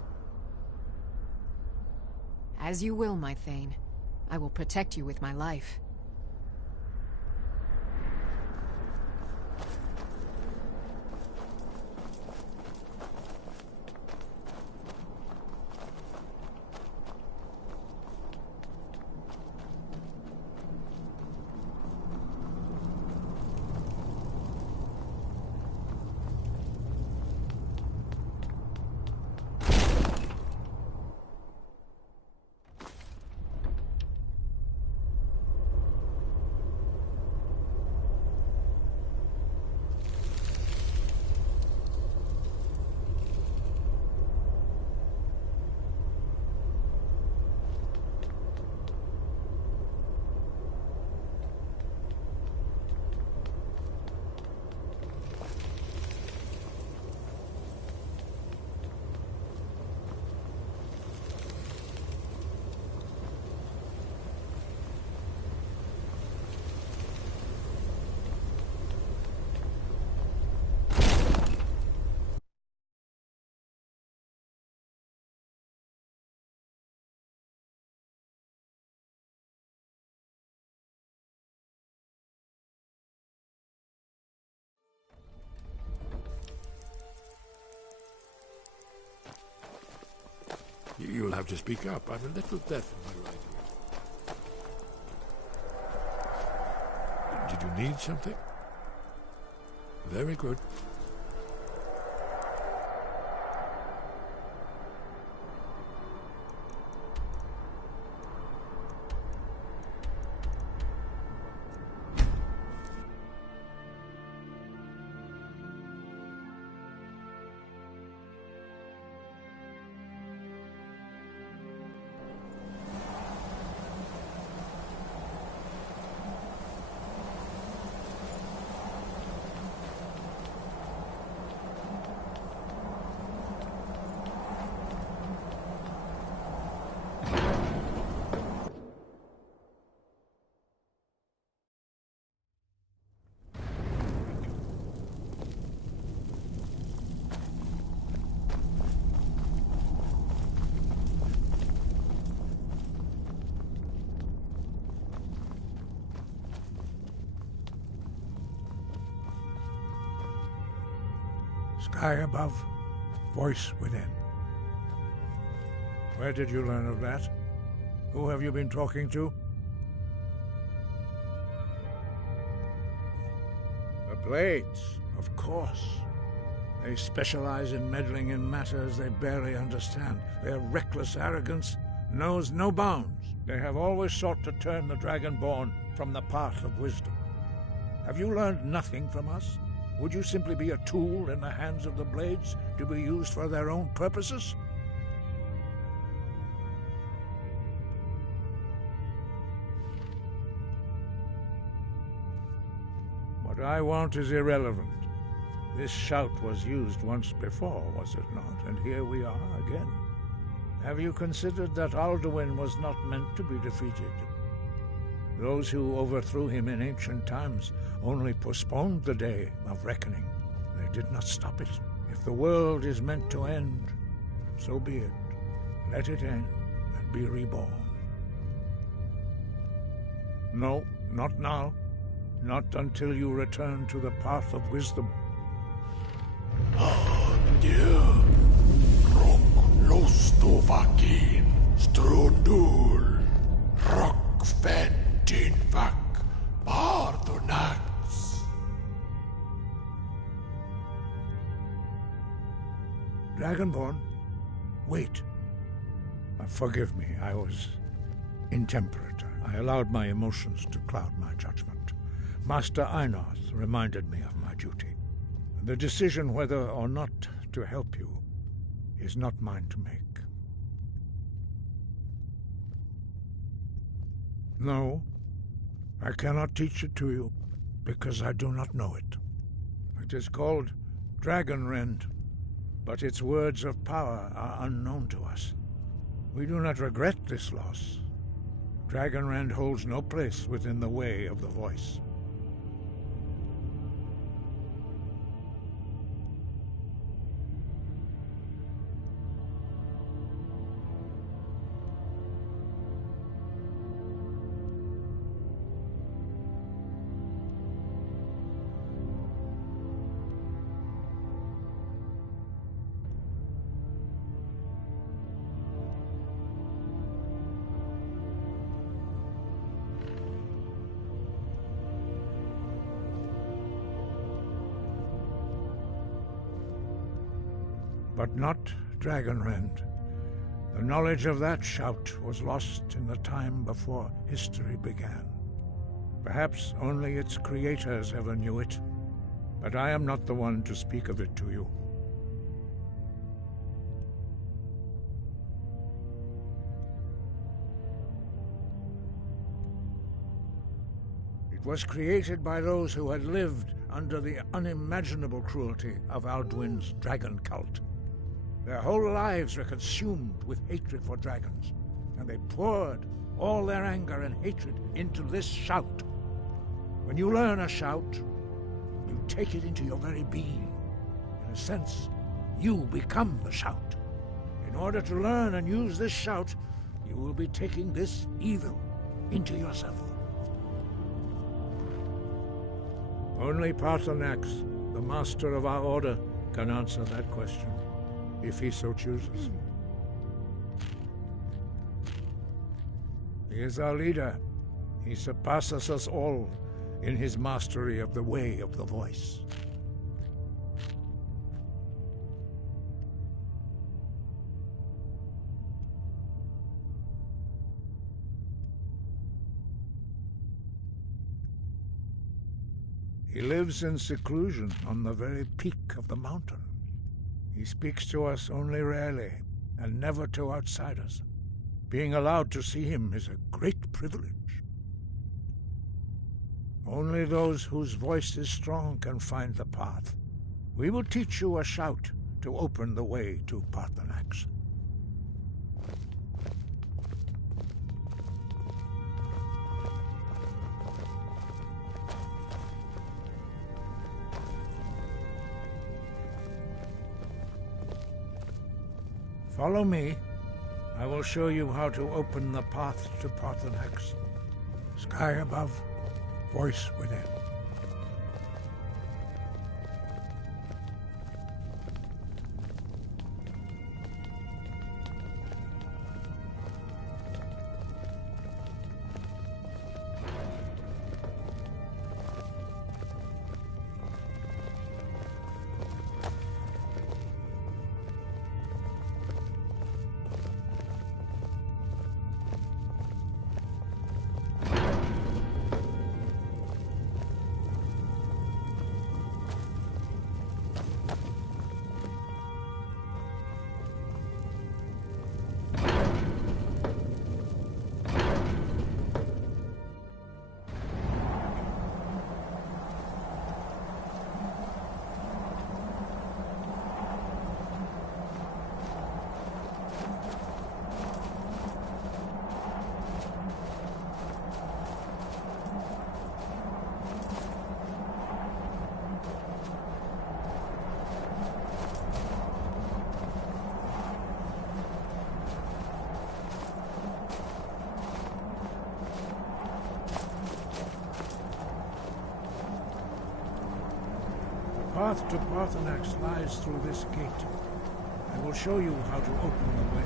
As you will, my Thane. I will protect you with my life. You'll have to speak up. I'm a little deaf in my right ear. Did you need something? Very good. Sky above, voice within. Where did you learn of that? Who have you been talking to? The Blades, of course. They specialize in meddling in matters they barely understand. Their reckless arrogance knows no bounds. They have always sought to turn the Dragonborn from the path of wisdom. Have you learned nothing from us? Would you simply be a tool in the hands of the Blades to be used for their own purposes? What I want is irrelevant. This shout was used once before, was it not? And here we are again. Have you considered that Alduin was not meant to be defeated? Those who overthrew him in ancient times only postponed the day of reckoning. They did not stop it. If the world is meant to end, so be it. Let it end and be reborn. No, not now. Not until you return to the path of wisdom. Adieu. Rock lostovakin strundul. Rock ventinvak pardonax. Dragonborn, wait. Forgive me, I was intemperate. I allowed my emotions to cloud my judgment. Master Einarth reminded me of my duty. The decision whether or not to help you is not mine to make. No, I cannot teach it to you, because I do not know it. It is called Dragonrend, but its words of power are unknown to us. We do not regret this loss. Dragonrend holds no place within the way of the voice. but not Dragonrend. The knowledge of that shout was lost in the time before history began. Perhaps only its creators ever knew it, but I am not the one to speak of it to you. It was created by those who had lived under the unimaginable cruelty of Alduin's dragon cult. Their whole lives were consumed with hatred for dragons, and they poured all their anger and hatred into this shout. When you learn a shout, you take it into your very being. In a sense, you become the shout. In order to learn and use this shout, you will be taking this evil into yourself. Only Paarthurnax, the master of our order, can answer that question, if he so chooses. He is our leader. He surpasses us all in his mastery of the way of the voice. He lives in seclusion on the very peak of the mountain. He speaks to us only rarely, and never to outsiders. Being allowed to see him is a great privilege. Only those whose voice is strong can find the path. We will teach you a shout to open the way to Paarthurnax. Follow me. I will show you how to open the path to Paarthurnax. Sky above, voice within. The path to Paarthurnax lies through this gate. I will show you how to open the way.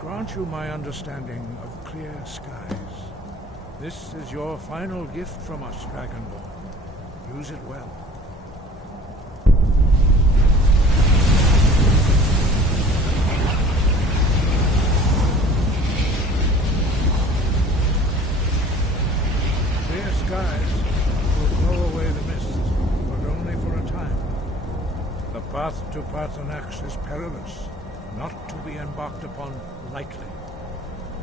Grant you my understanding of clear skies. This is your final gift from us, Dragonborn. Use it well. Clear skies will blow away the mist, but only for a time. The path to Paarthurnax is perilous, not to be embarked upon lightly.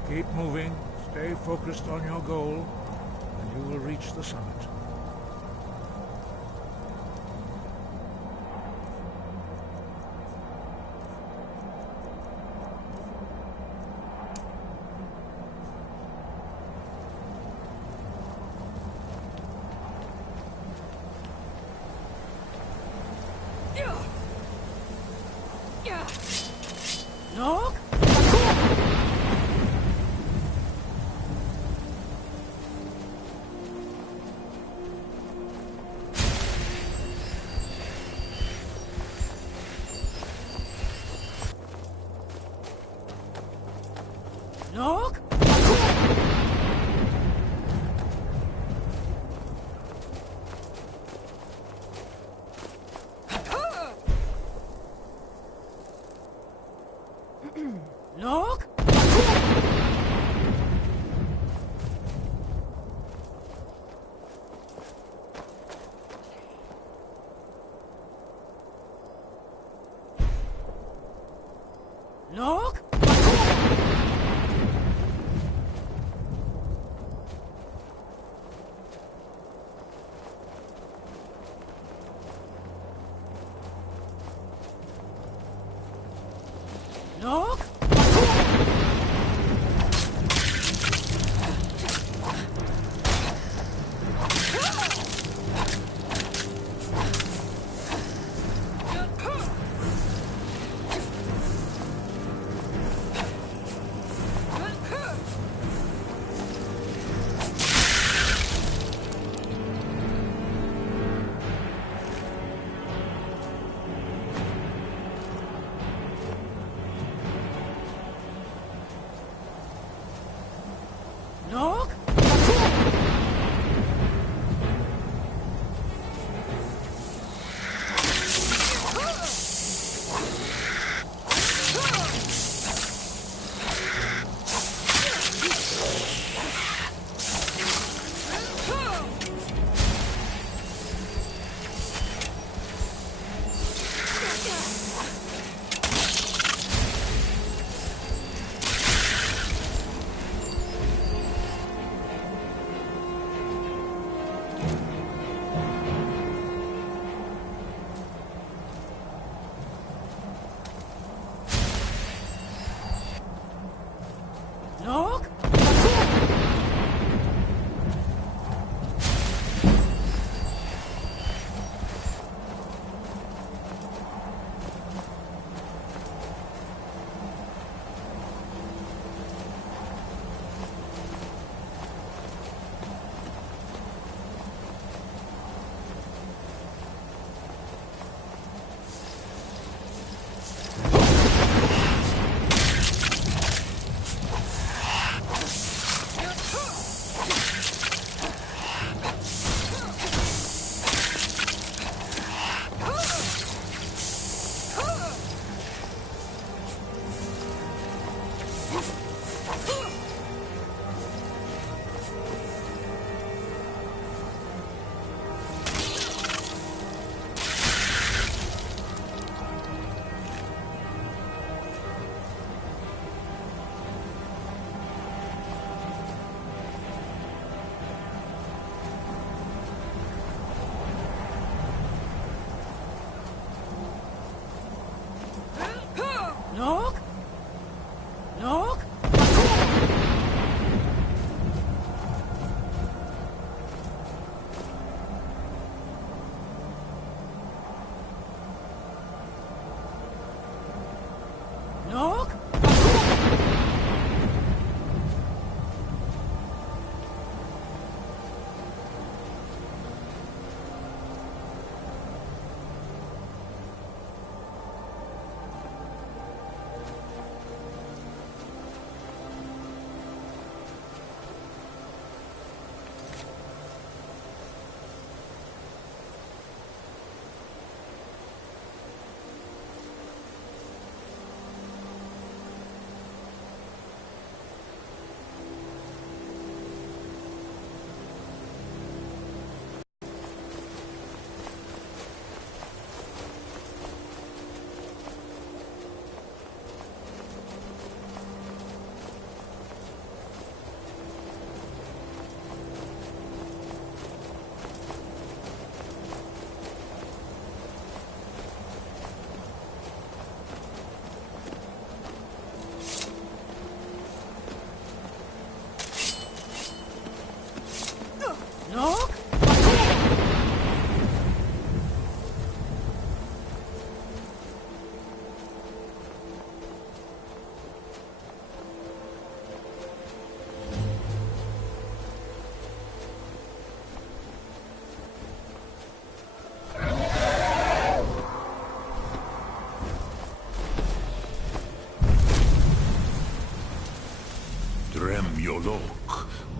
Keep moving, stay focused on your goal, and you will reach the summit.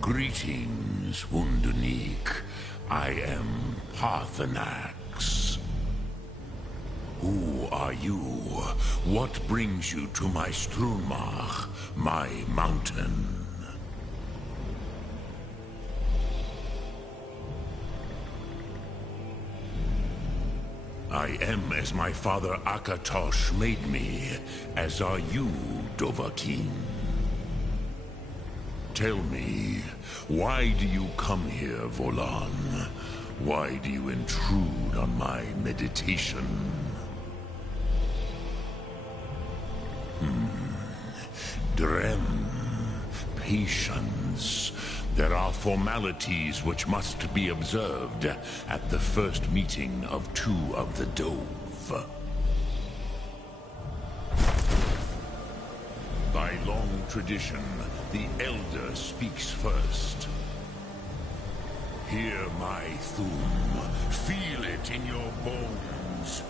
Greetings, Wunderneek. I am Parthenax. Who are you? What brings you to my Strunmach, my mountain? I am as my father Akatosh made me, as are you, Dovahkiin. Tell me, why do you come here, Volan? Why do you intrude on my meditation? Drem, patience. There are formalities which must be observed at the first meeting of two of the Dove. By long tradition, the Elder speaks first. Hear my Thum. Feel it in your bones.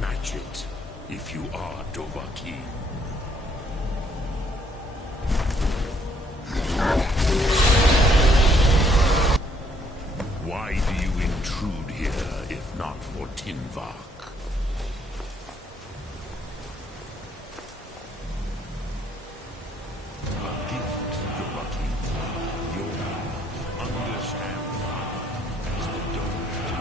Match it if you are Dovahkiin. Why do you intrude here, if not for Tinvak? A gift, Dovahkiin. You'll understand as the Dove do.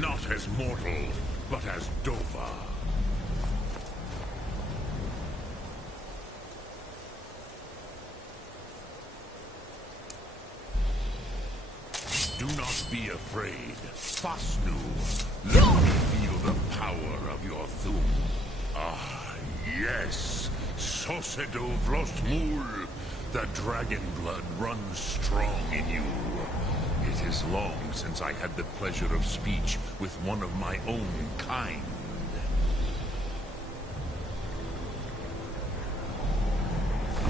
Not as mortal, but as Dova. Do not be afraid. Fasnu, let me feel the power of your Thum. Ah, yes. Sosedo Vlostmul. The dragon blood runs strong in you. It is long since I had the pleasure of speech with one of my own kind.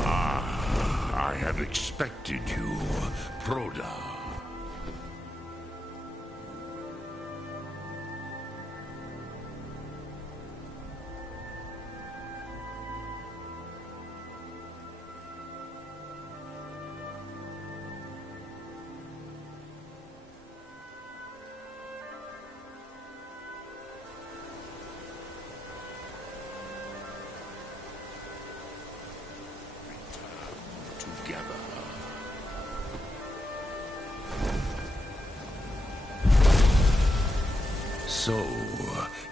Ah, I have expected you, Proda. So,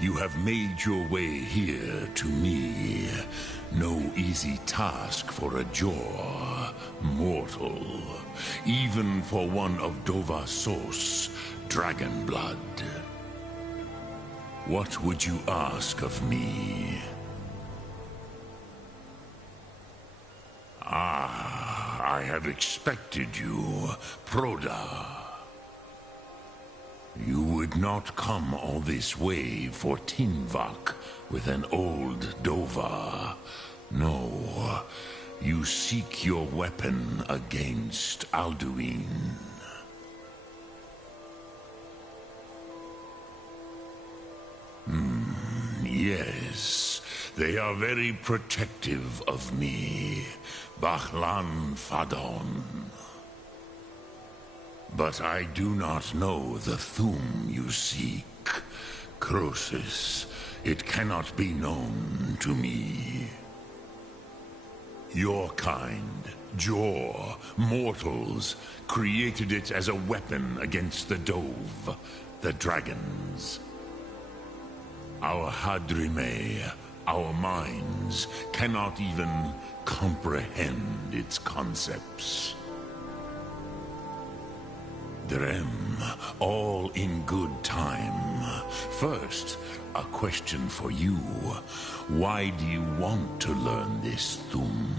you have made your way here to me. No easy task for a Jor, mortal. Even for one of Dova Sos, dragon blood. What would you ask of me? Ah, I have expected you, Proda. You would not come all this way for Tinvak with an old Dova. No, you seek your weapon against Alduin. Yes, they are very protective of me, Bahlan Fadon. But I do not know the Thum you seek. Croesus, it cannot be known to me. Your kind, Jor, mortals, created it as a weapon against the Dove, the dragons. Our Hadrime, our minds, cannot even comprehend its concepts. Drem, all in good time. First, a question for you. Why do you want to learn this Thum?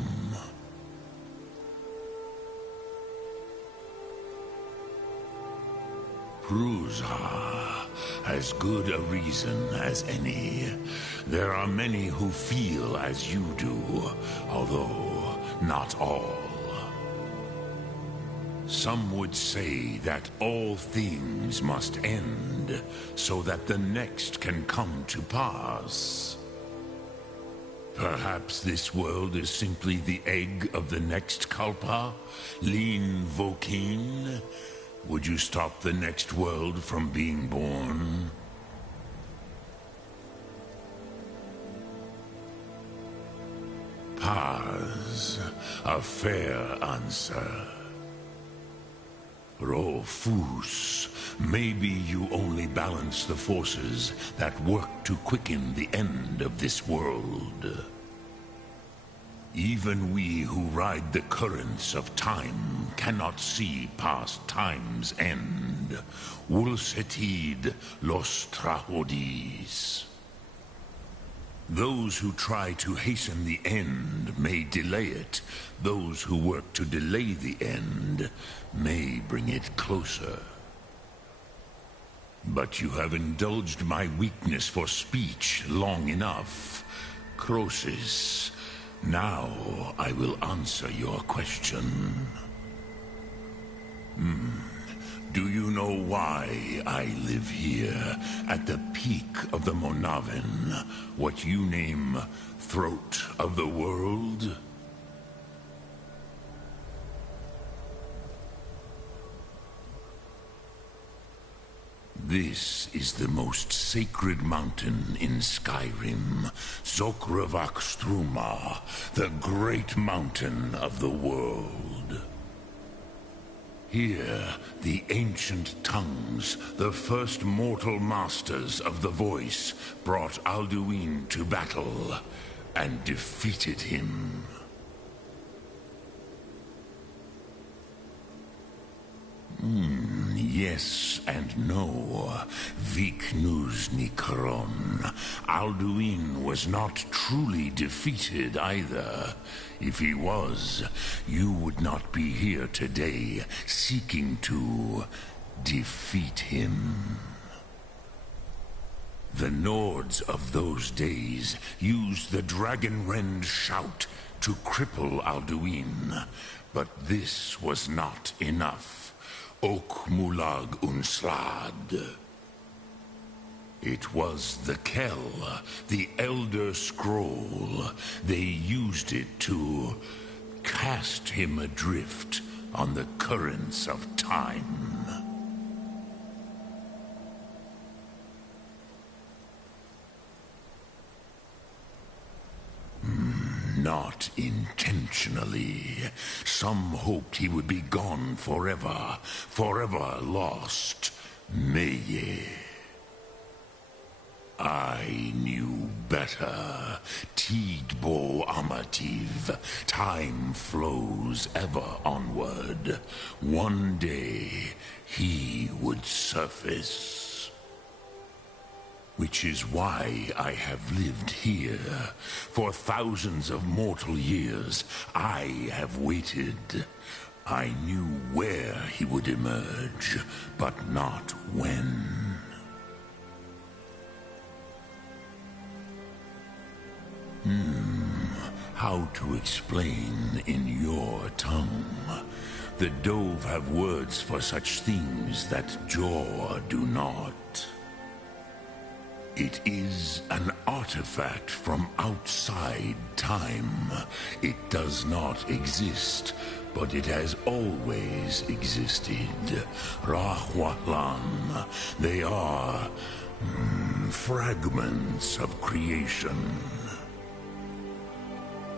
Prusa, as good a reason as any. There are many who feel as you do, although not all. Some would say that all things must end, so that the next can come to pass. Perhaps this world is simply the egg of the next Kalpa? Lean Vokin? Would you stop the next world from being born? Paz, a fair answer. Rofus, maybe you only balance the forces that work to quicken the end of this world. Even we who ride the currents of time cannot see past time's end. Wulsetid los trahodis. Those who try to hasten the end may delay it. Those who work to delay the end may bring it closer. But you have indulged my weakness for speech long enough. Croesus, now I will answer your question. Do you know why I live here, at the peak of the Monavin, what you name Throat of the World? This is the most sacred mountain in Skyrim, Zokravak Struma, the great mountain of the world. Here, the ancient tongues, the first mortal masters of the voice, brought Alduin to battle and defeated him. Yes and no. Viknus Nikron. Alduin was not truly defeated either. If he was, you would not be here today seeking to defeat him. The Nords of those days used the Dragonrend shout to cripple Alduin, but this was not enough. Ok Mulag Unslad. It was the Kell, the Elder Scroll. They used it to cast him adrift on the currents of time. Not intentionally. Some hoped he would be gone forever, forever lost. Meye. I knew better. Tidbo Amativ. Time flows ever onward. One day, he would surface. Which is why I have lived here. For thousands of mortal years, I have waited. I knew where he would emerge, but not when. How to explain in your tongue? The Dove have words for such things that Jor do not. It is an artifact from outside time. It does not exist, but it has always existed. Rahwalan. They are fragments of creation.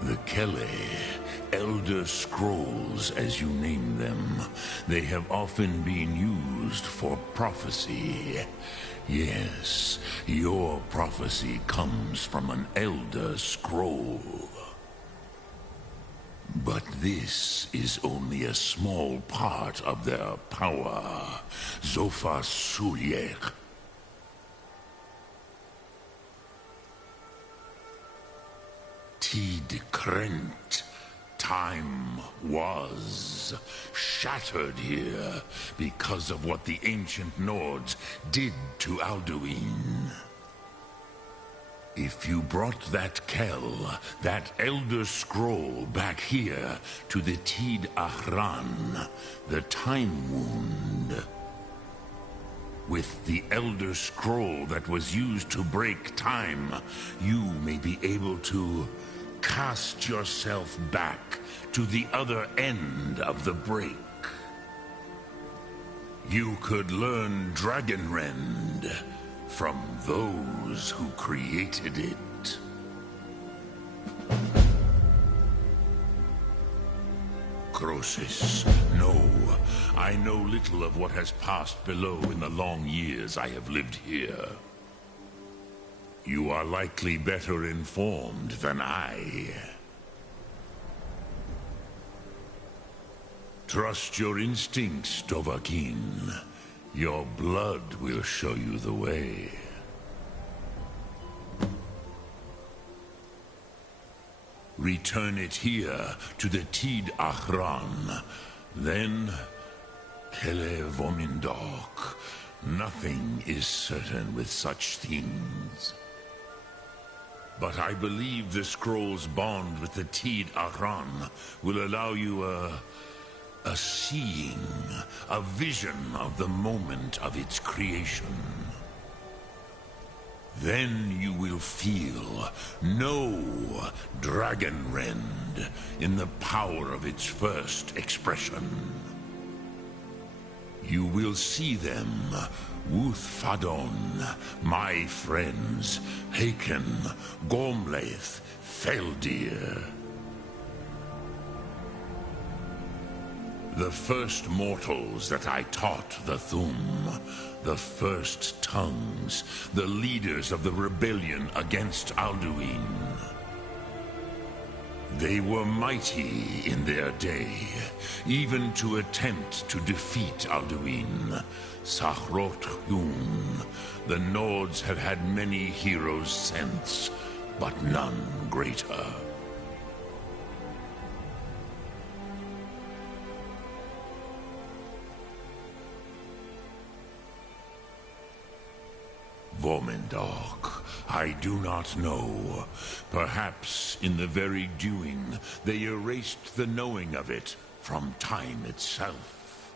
The Kele, Elder Scrolls as you name them, they have often been used for prophecy. Yes, your prophecy comes from an Elder Scroll. But this is only a small part of their power. Zofa Sulyek. Tid Krent. Time was shattered here because of what the ancient Nords did to Alduin. If you brought that Kell, that Elder Scroll, back here to the Tid Ahran, the Time Wound, with the Elder Scroll that was used to break time, you may be able to cast yourself back to the other end of the break. You could learn Dragonrend from those who created it. Croesus, no. I know little of what has passed below in the long years I have lived here. You are likely better informed than I. Trust your instincts, Dovahkiin. Your blood will show you the way. Return it here to the Tid Ahran. Then, Kele Vomindok. Nothing is certain with such things. But I believe the scroll's bond with the Tid Ahran will allow you a seeing, a vision of the moment of its creation. Then you will feel, know Dragonrend in the power of its first expression. You will see them, Wuthfadon, my friends, Haken, Gormlaith, Feldir. The first mortals that I taught the Thum, the first tongues, the leaders of the rebellion against Alduin. They were mighty in their day, even to attempt to defeat Alduin. Sahrot Yun, the Nords have had many heroes since, but none greater. Vomindok, I do not know. Perhaps in the very doing, they erased the knowing of it from time itself.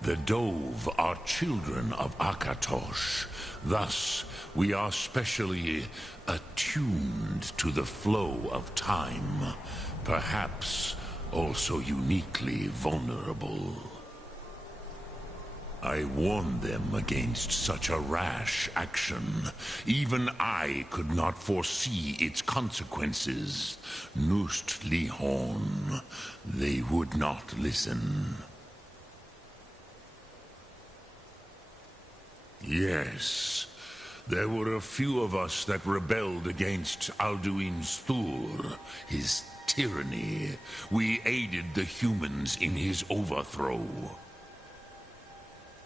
The Dove are children of Akatosh. Thus, we are specially attuned to the flow of time. Perhaps also uniquely vulnerable. I warned them against such a rash action. Even I could not foresee its consequences. Nust Lihorn, they would not listen. Yes, there were a few of us that rebelled against Alduin's Thur, his tyranny. We aided the humans in his overthrow.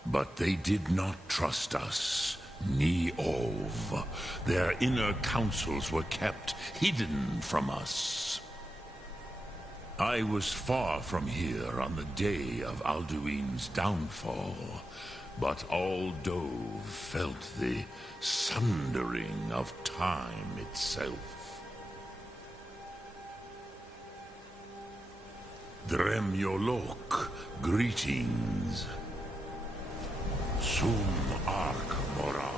But they did not trust us, ni Ov. Their inner counsels were kept hidden from us. I was far from here on the day of Alduin's downfall, but all Dove felt the sundering of time itself. Drem Yolok, greetings. Sum Ark Mora.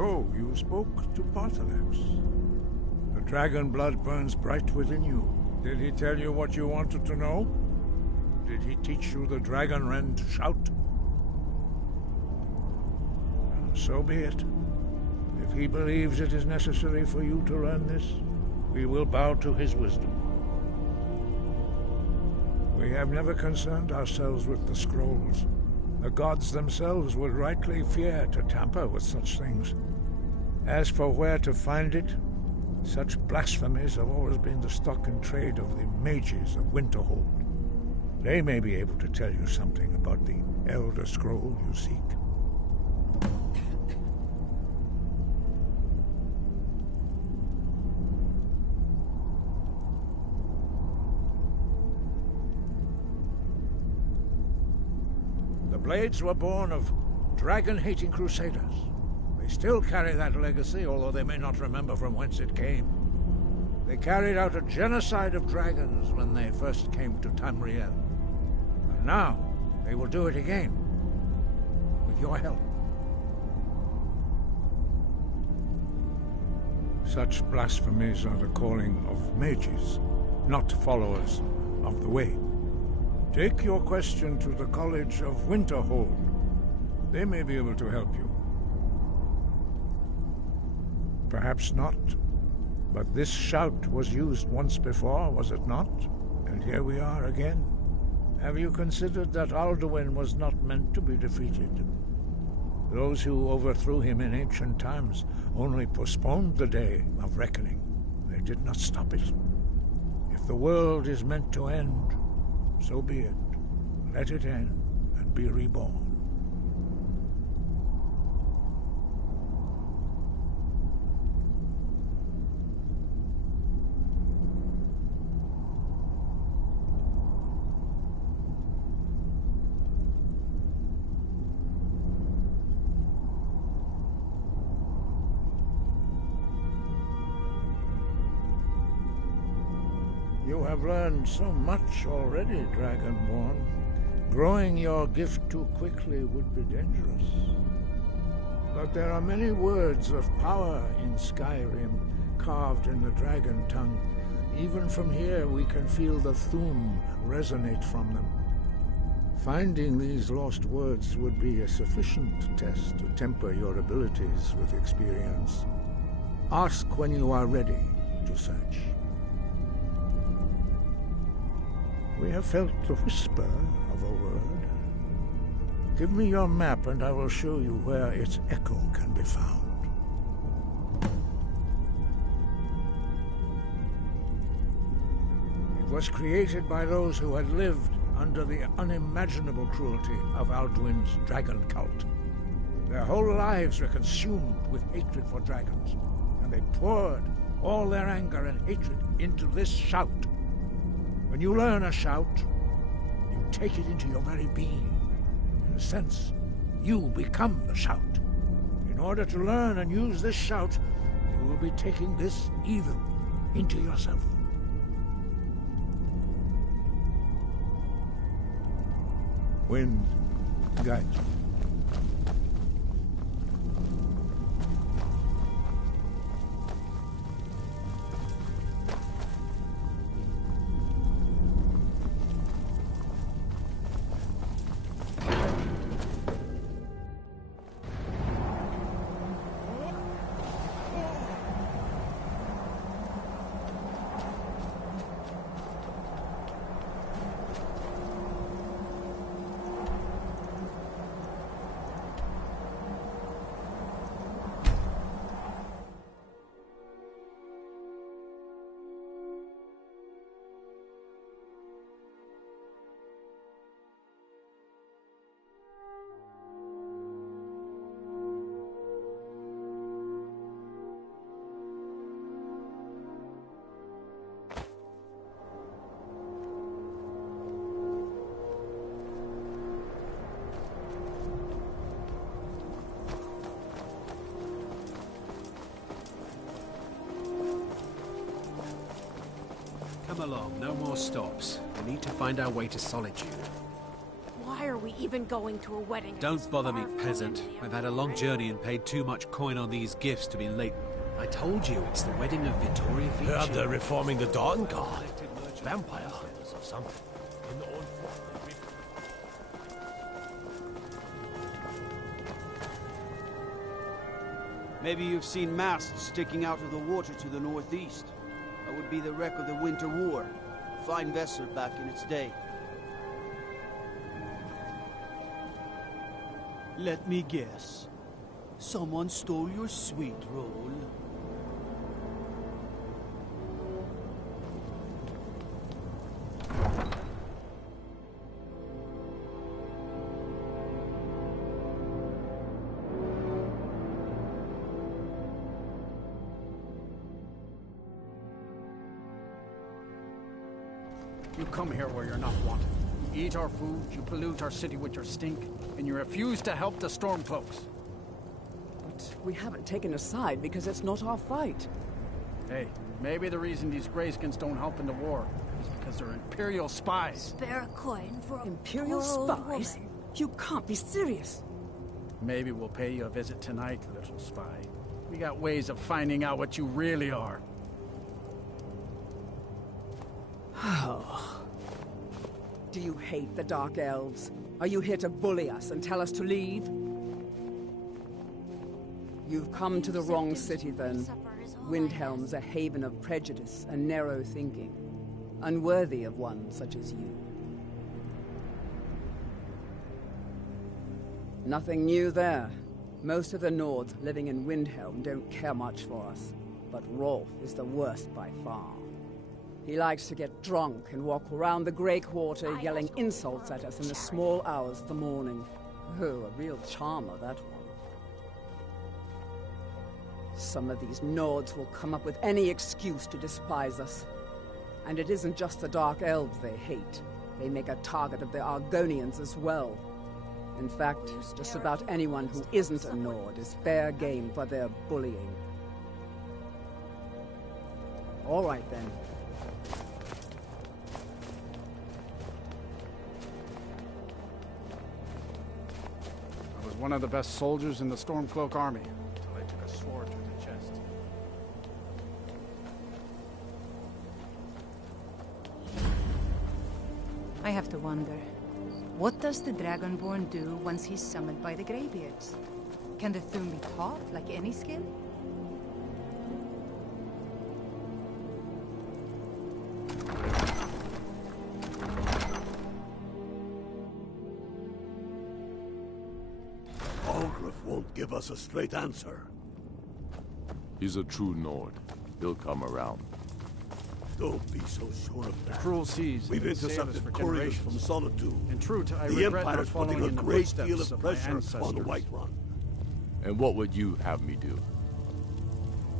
So, you spoke to Parthalax. The dragon blood burns bright within you. Did he tell you what you wanted to know? Did he teach you the dragon rend shout? So be it. If he believes it is necessary for you to learn this, we will bow to his wisdom. We have never concerned ourselves with the scrolls. The gods themselves would rightly fear to tamper with such things. As for where to find it, such blasphemies have always been the stock and trade of the mages of Winterhold. They may be able to tell you something about the Elder Scroll you seek. The Blades were born of dragon-hating crusaders. They still carry that legacy, although they may not remember from whence it came. They carried out a genocide of dragons when they first came to Tamriel. And now, they will do it again. With your help. Such blasphemies are the calling of mages, not followers of the way. Take your question to the College of Winterhold. They may be able to help you. Perhaps not. But this shout was used once before, was it not? And here we are again. Have you considered that Alduin was not meant to be defeated? Those who overthrew him in ancient times only postponed the day of reckoning. They did not stop it. If the world is meant to end, so be it. Let it end and be reborn. You have learned so much already, Dragonborn. Growing your gift too quickly would be dangerous. But there are many words of power in Skyrim, carved in the dragon tongue. Even from here we can feel the Thu'um resonate from them. Finding these lost words would be a sufficient test to temper your abilities with experience. Ask when you are ready to search. We have felt the whisper of a word. Give me your map and I will show you where its echo can be found. It was created by those who had lived under the unimaginable cruelty of Alduin's dragon cult. Their whole lives were consumed with hatred for dragons, and they poured all their anger and hatred into this shout. When you learn a shout, you take it into your very being. In a sense, you become the shout. In order to learn and use this shout, you will be taking this evil into yourself. Wind, guide you. Come along, no more stops. We need to find our way to Solitude. Why are we even going to a wedding. Don't bother me, peasant. I've had a long journey and paid too much coin on these gifts to be late. I told you, it's the wedding of Vittoria Vici. Heard they're reforming the Dawn Guard. Vampire hunters or something. Maybe you've seen masts sticking out of the water to the northeast. That would be the wreck of the Winter War. Fine vessel back in its day. Let me guess. Someone stole your sweet roll. You come here where you're not wanted. You eat our food, you pollute our city with your stink, and you refuse to help the Stormcloaks. But we haven't taken a side because it's not our fight. Hey, maybe the reason these Greyskins don't help in the war is because they're Imperial spies. Spare a coin for a Imperial poor old spies? woman. You can't be serious. Maybe we'll pay you a visit tonight, little spy. We got ways of finding out what you really are. Do you hate the Dark Elves? Are you here to bully us and tell us to leave? You've come to the wrong city, then. Windhelm's a haven of prejudice and narrow thinking, unworthy of one such as you. Nothing new there. Most of the Nords living in Windhelm don't care much for us, but Rolf is the worst by far. He likes to get drunk and walk around the Grey Quarter yelling insults at us in the small hours of the morning. Oh, a real charmer, that one. Some of these Nords will come up with any excuse to despise us. And it isn't just the Dark Elves they hate. They make a target of the Argonians as well. In fact, just about anyone who isn't a Nord is fair game for their bullying. All right, then. I was one of the best soldiers in the Stormcloak army, until I took a sword to the chest. I have to wonder, what does the Dragonborn do once he's summoned by the Greybeards? Can the Thune be taught like any skill? Won't give us a straight answer. He's a true Nord. He'll come around. Don't be so sure of that. The cruel seas We've have saved us intercepted for couriers generations. from Solitude. In truth, I the regret not Empire's putting following a in the great deal footsteps of of my pressure on the ancestors. Whiterun. And what would you have me do?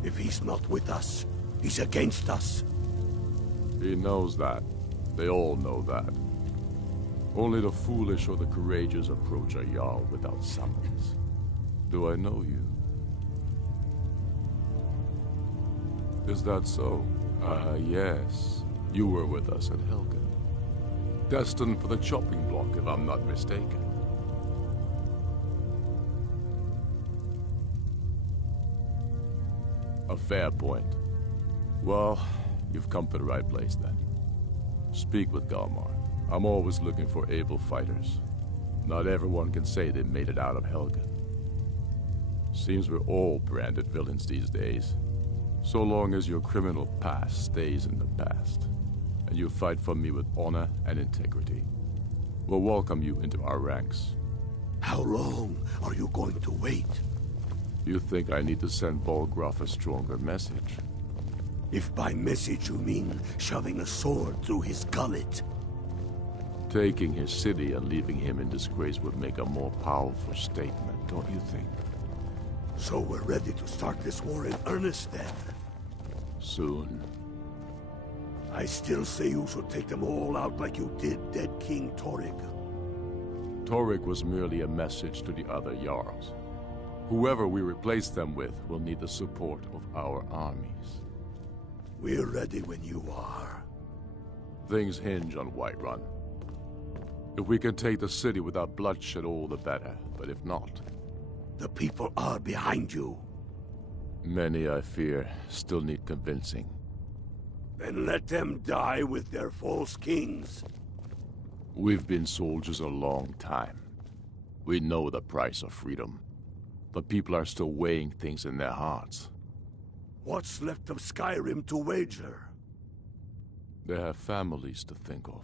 If he's not with us, he's against us. He knows that. They all know that. Only the foolish or the courageous approach a Jarl without summons. Do I know you? Is that so? Ah, yes. You were with us at Helgen. Destined for the chopping block, if I'm not mistaken. A fair point. Well, you've come to the right place then. Speak with Galmar. I'm always looking for able fighters. Not everyone can say they made it out of Helgen. Seems we're all branded villains these days. So long as your criminal past stays in the past, and you fight for me with honor and integrity, we'll welcome you into our ranks. How long are you going to wait? You think I need to send Bolgraf a stronger message? If by message you mean shoving a sword through his gullet. Taking his city and leaving him in disgrace would make a more powerful statement, don't you think? So we're ready to start this war in earnest then? Soon. I still say you should take them all out like you did dead King Torrig. Torrig was merely a message to the other Jarls. Whoever we replace them with will need the support of our armies. We're ready when you are. Things hinge on Whiterun. If we can take the city without bloodshed, all the better. But if not... The people are behind you. Many, I fear, still need convincing. Then let them die with their false kings. We've been soldiers a long time. We know the price of freedom. The people are still weighing things in their hearts. What's left of Skyrim to wager? They have families to think of.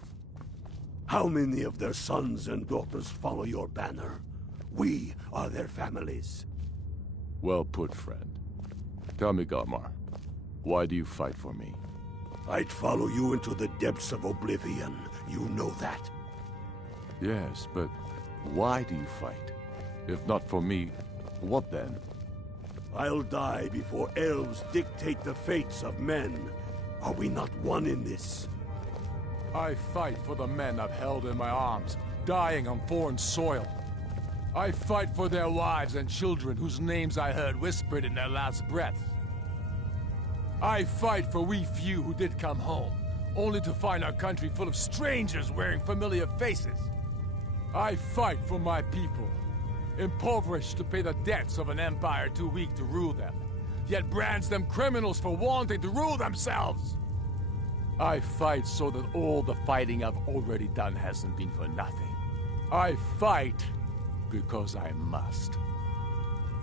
How many of their sons and daughters follow your banner? We are their families. Well put, friend. Tell me, Galmar, why do you fight for me? I'd follow you into the depths of oblivion. You know that. Yes, but why do you fight? If not for me, what then? I'll die before elves dictate the fates of men. Are we not one in this? I fight for the men I've held in my arms, dying on foreign soil. I fight for their wives and children whose names I heard whispered in their last breaths. I fight for we few who did come home, only to find our country full of strangers wearing familiar faces. I fight for my people, impoverished to pay the debts of an empire too weak to rule them, yet brands them criminals for wanting to rule themselves. I fight so that all the fighting I've already done hasn't been for nothing. I fight because I must.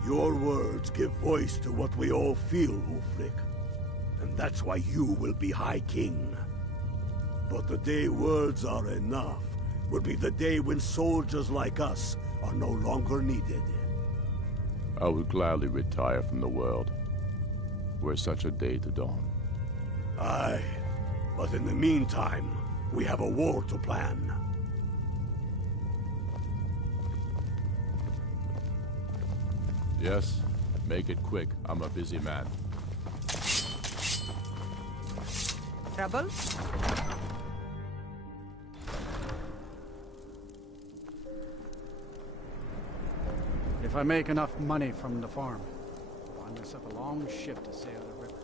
Your words give voice to what we all feel, Ulfric. And that's why you will be High King. But the day words are enough will be the day when soldiers like us are no longer needed. I would gladly retire from the world, were such a day to dawn. Aye, but in the meantime, we have a war to plan. Yes, make it quick. I'm a busy man. Trouble? If I make enough money from the farm, I'll find myself a long ship to sail the river.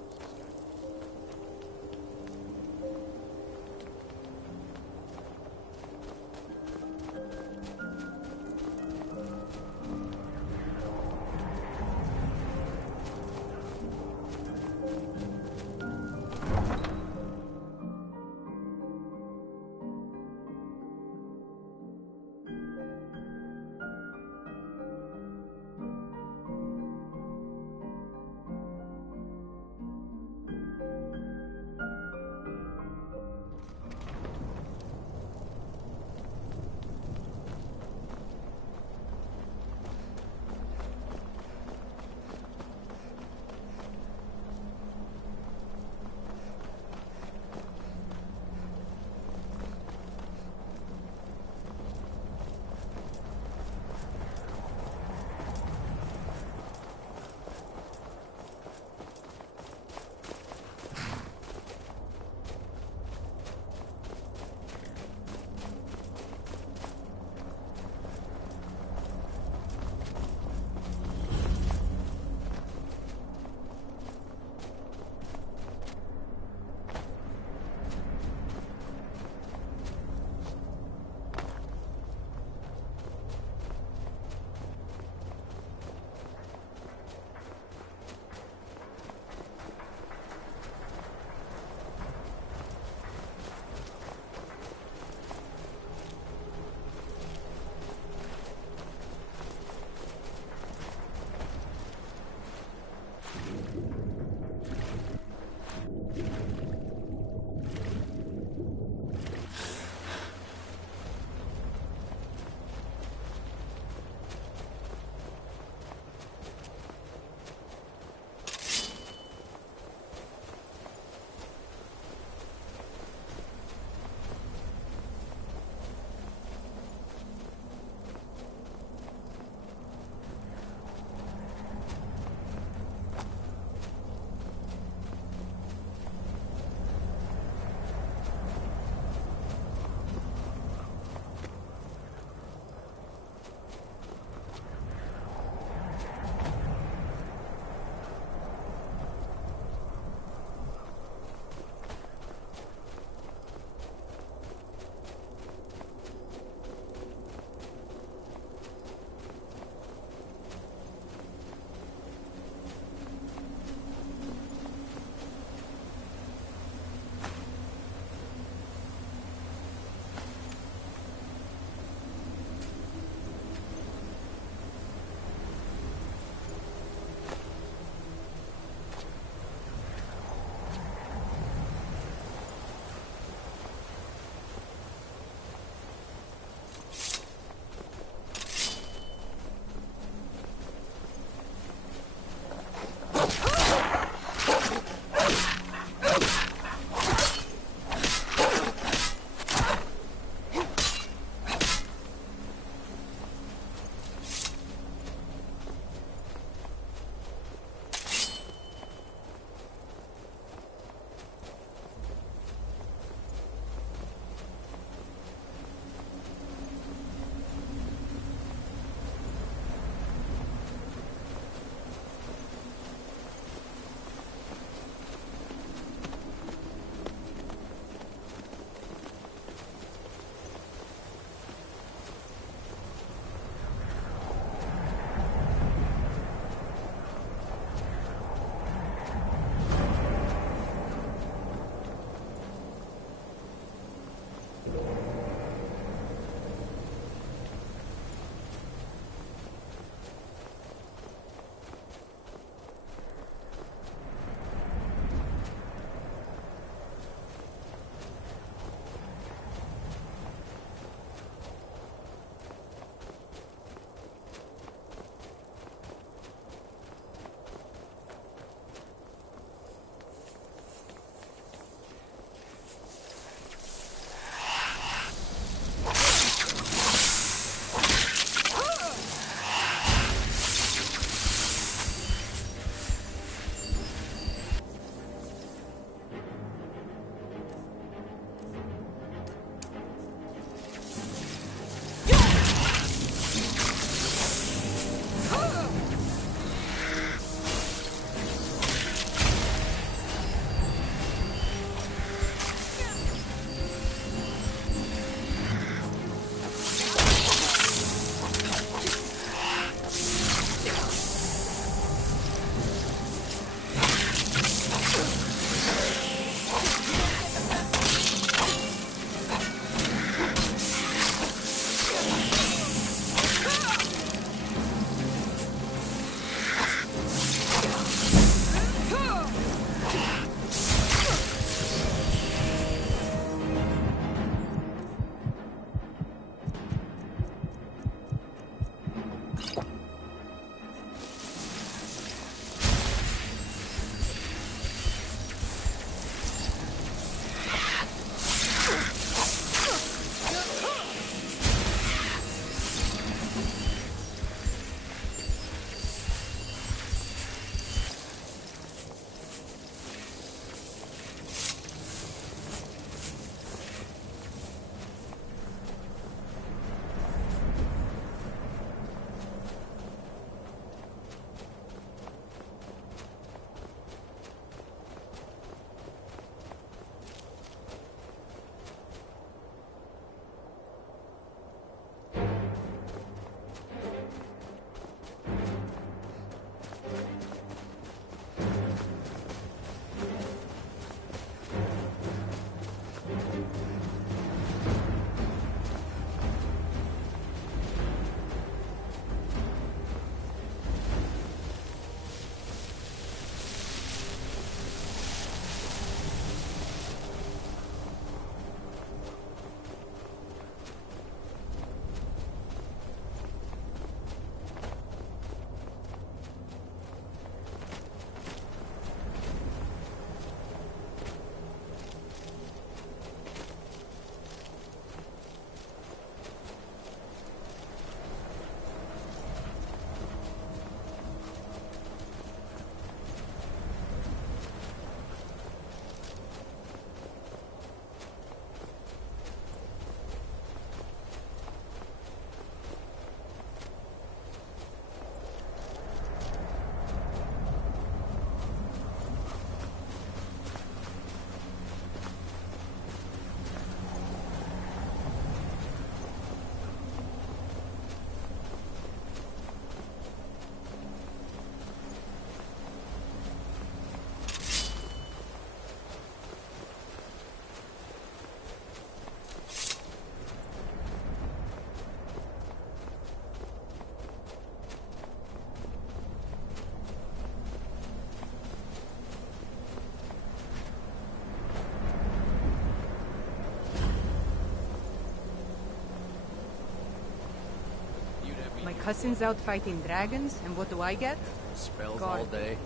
cousins out fighting dragons, and what do I get? Spells God. all day.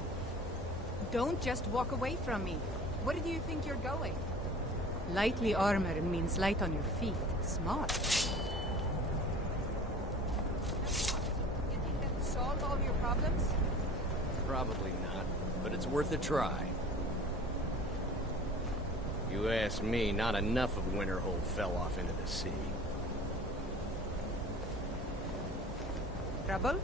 Don't just walk away from me. Where do you think you're going? Lightly armored means light on your feet. Smart. You think that solve all your problems? Probably not, but it's worth a try. You ask me, not enough of Winterhold fell off into the sea. Trouble?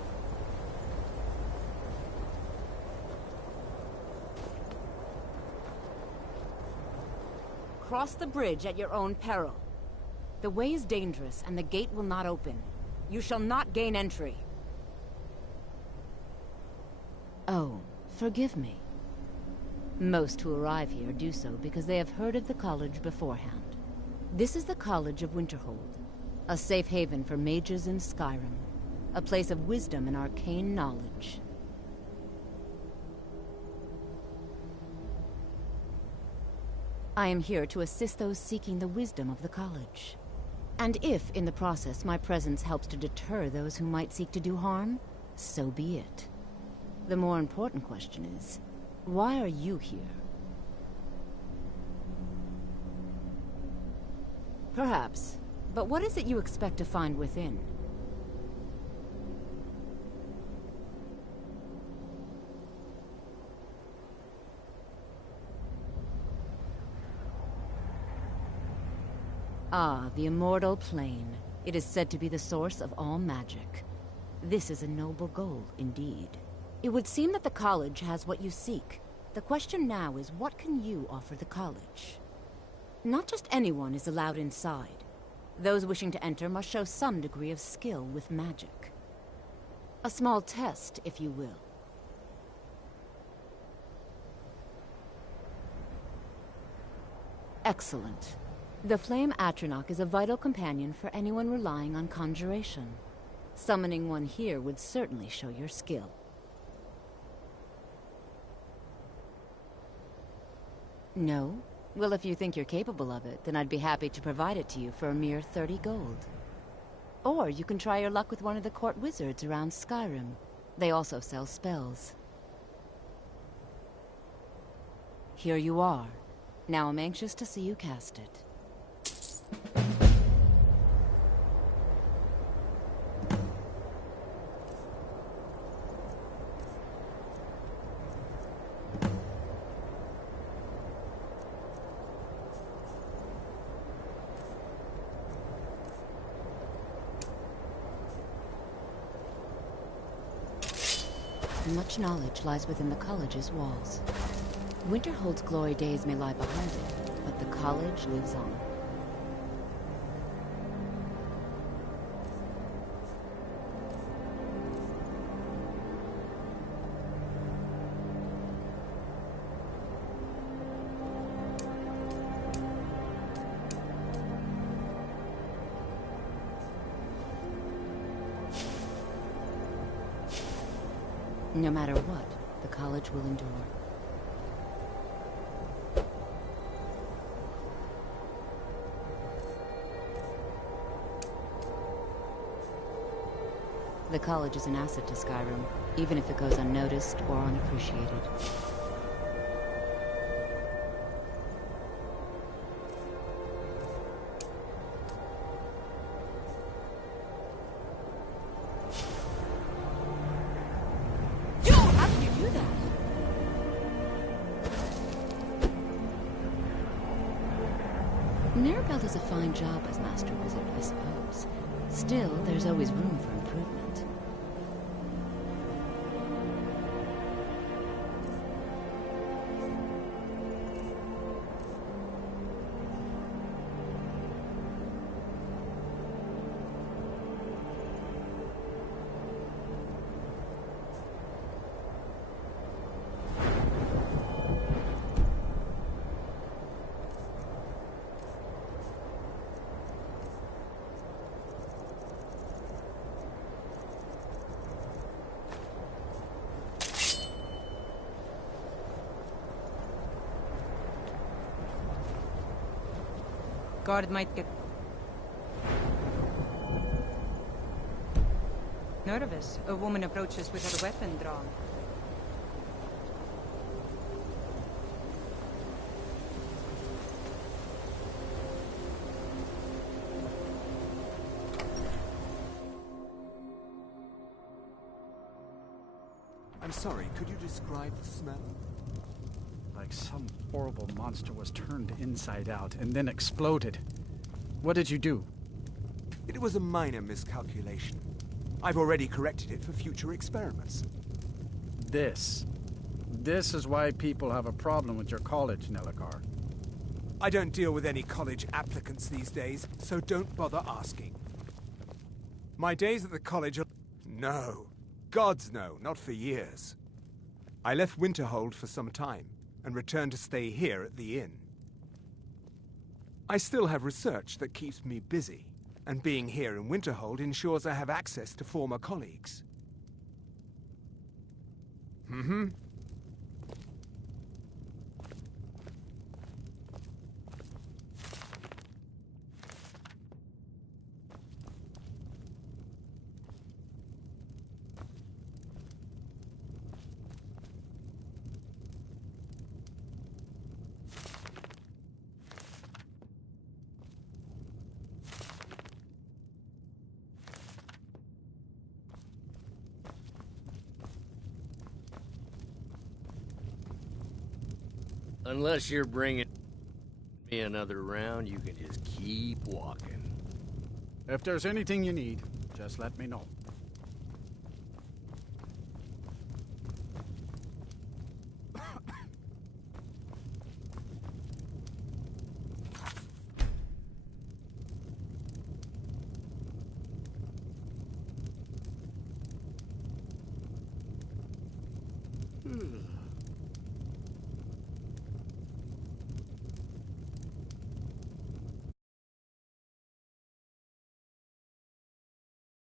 Cross the bridge at your own peril. The way is dangerous, and the gate will not open. You shall not gain entry. Oh, forgive me. Most who arrive here do so because they have heard of the college beforehand. This is the College of Winterhold, a safe haven for mages in Skyrim, a place of wisdom and arcane knowledge. I am here to assist those seeking the wisdom of the college. And if, in the process, my presence helps to deter those who might seek to do harm, so be it. The more important question is, why are you here? Perhaps, but what is it you expect to find within? Ah, the immortal plane. It is said to be the source of all magic. This is a noble goal, indeed. It would seem that the college has what you seek. The question now is, what can you offer the college? Not just anyone is allowed inside. Those wishing to enter must show some degree of skill with magic. A small test, if you will. Excellent. The Flame Atronach is a vital companion for anyone relying on conjuration. Summoning one here would certainly show your skill. No? Well, if you think you're capable of it, then I'd be happy to provide it to you for a mere 30 gold. Or you can try your luck with one of the court wizards around Skyrim. They also sell spells. Here you are. Now I'm anxious to see you cast it. Much knowledge lies within the college's walls. Winterhold's glory days may lie behind it, but the college lives on. No matter what, the college will endure. The college is an asset to Skyrim, even if it goes unnoticed or unappreciated. Mirabelle does a fine job as Master Wizard, I suppose. Still, there's always room for improvement. Guard might get... nervous. A woman approaches with her weapon drawn. I'm sorry, could you describe the smell? Like some horrible monster was turned inside out and then exploded. What did you do? It was a minor miscalculation. I've already corrected it for future experiments. This is why people have a problem with your college, Nelagar. I don't deal with any college applicants these days, so don't bother asking. My days at the college are... No. Gods no, not for years. I left Winterhold for some time, and returned to stay here at the inn. I still have research that keeps me busy, and being here in Winterhold ensures I have access to former colleagues. Mm-hmm. Unless you're bringing me another round, you can just keep walking. If there's anything you need, just let me know.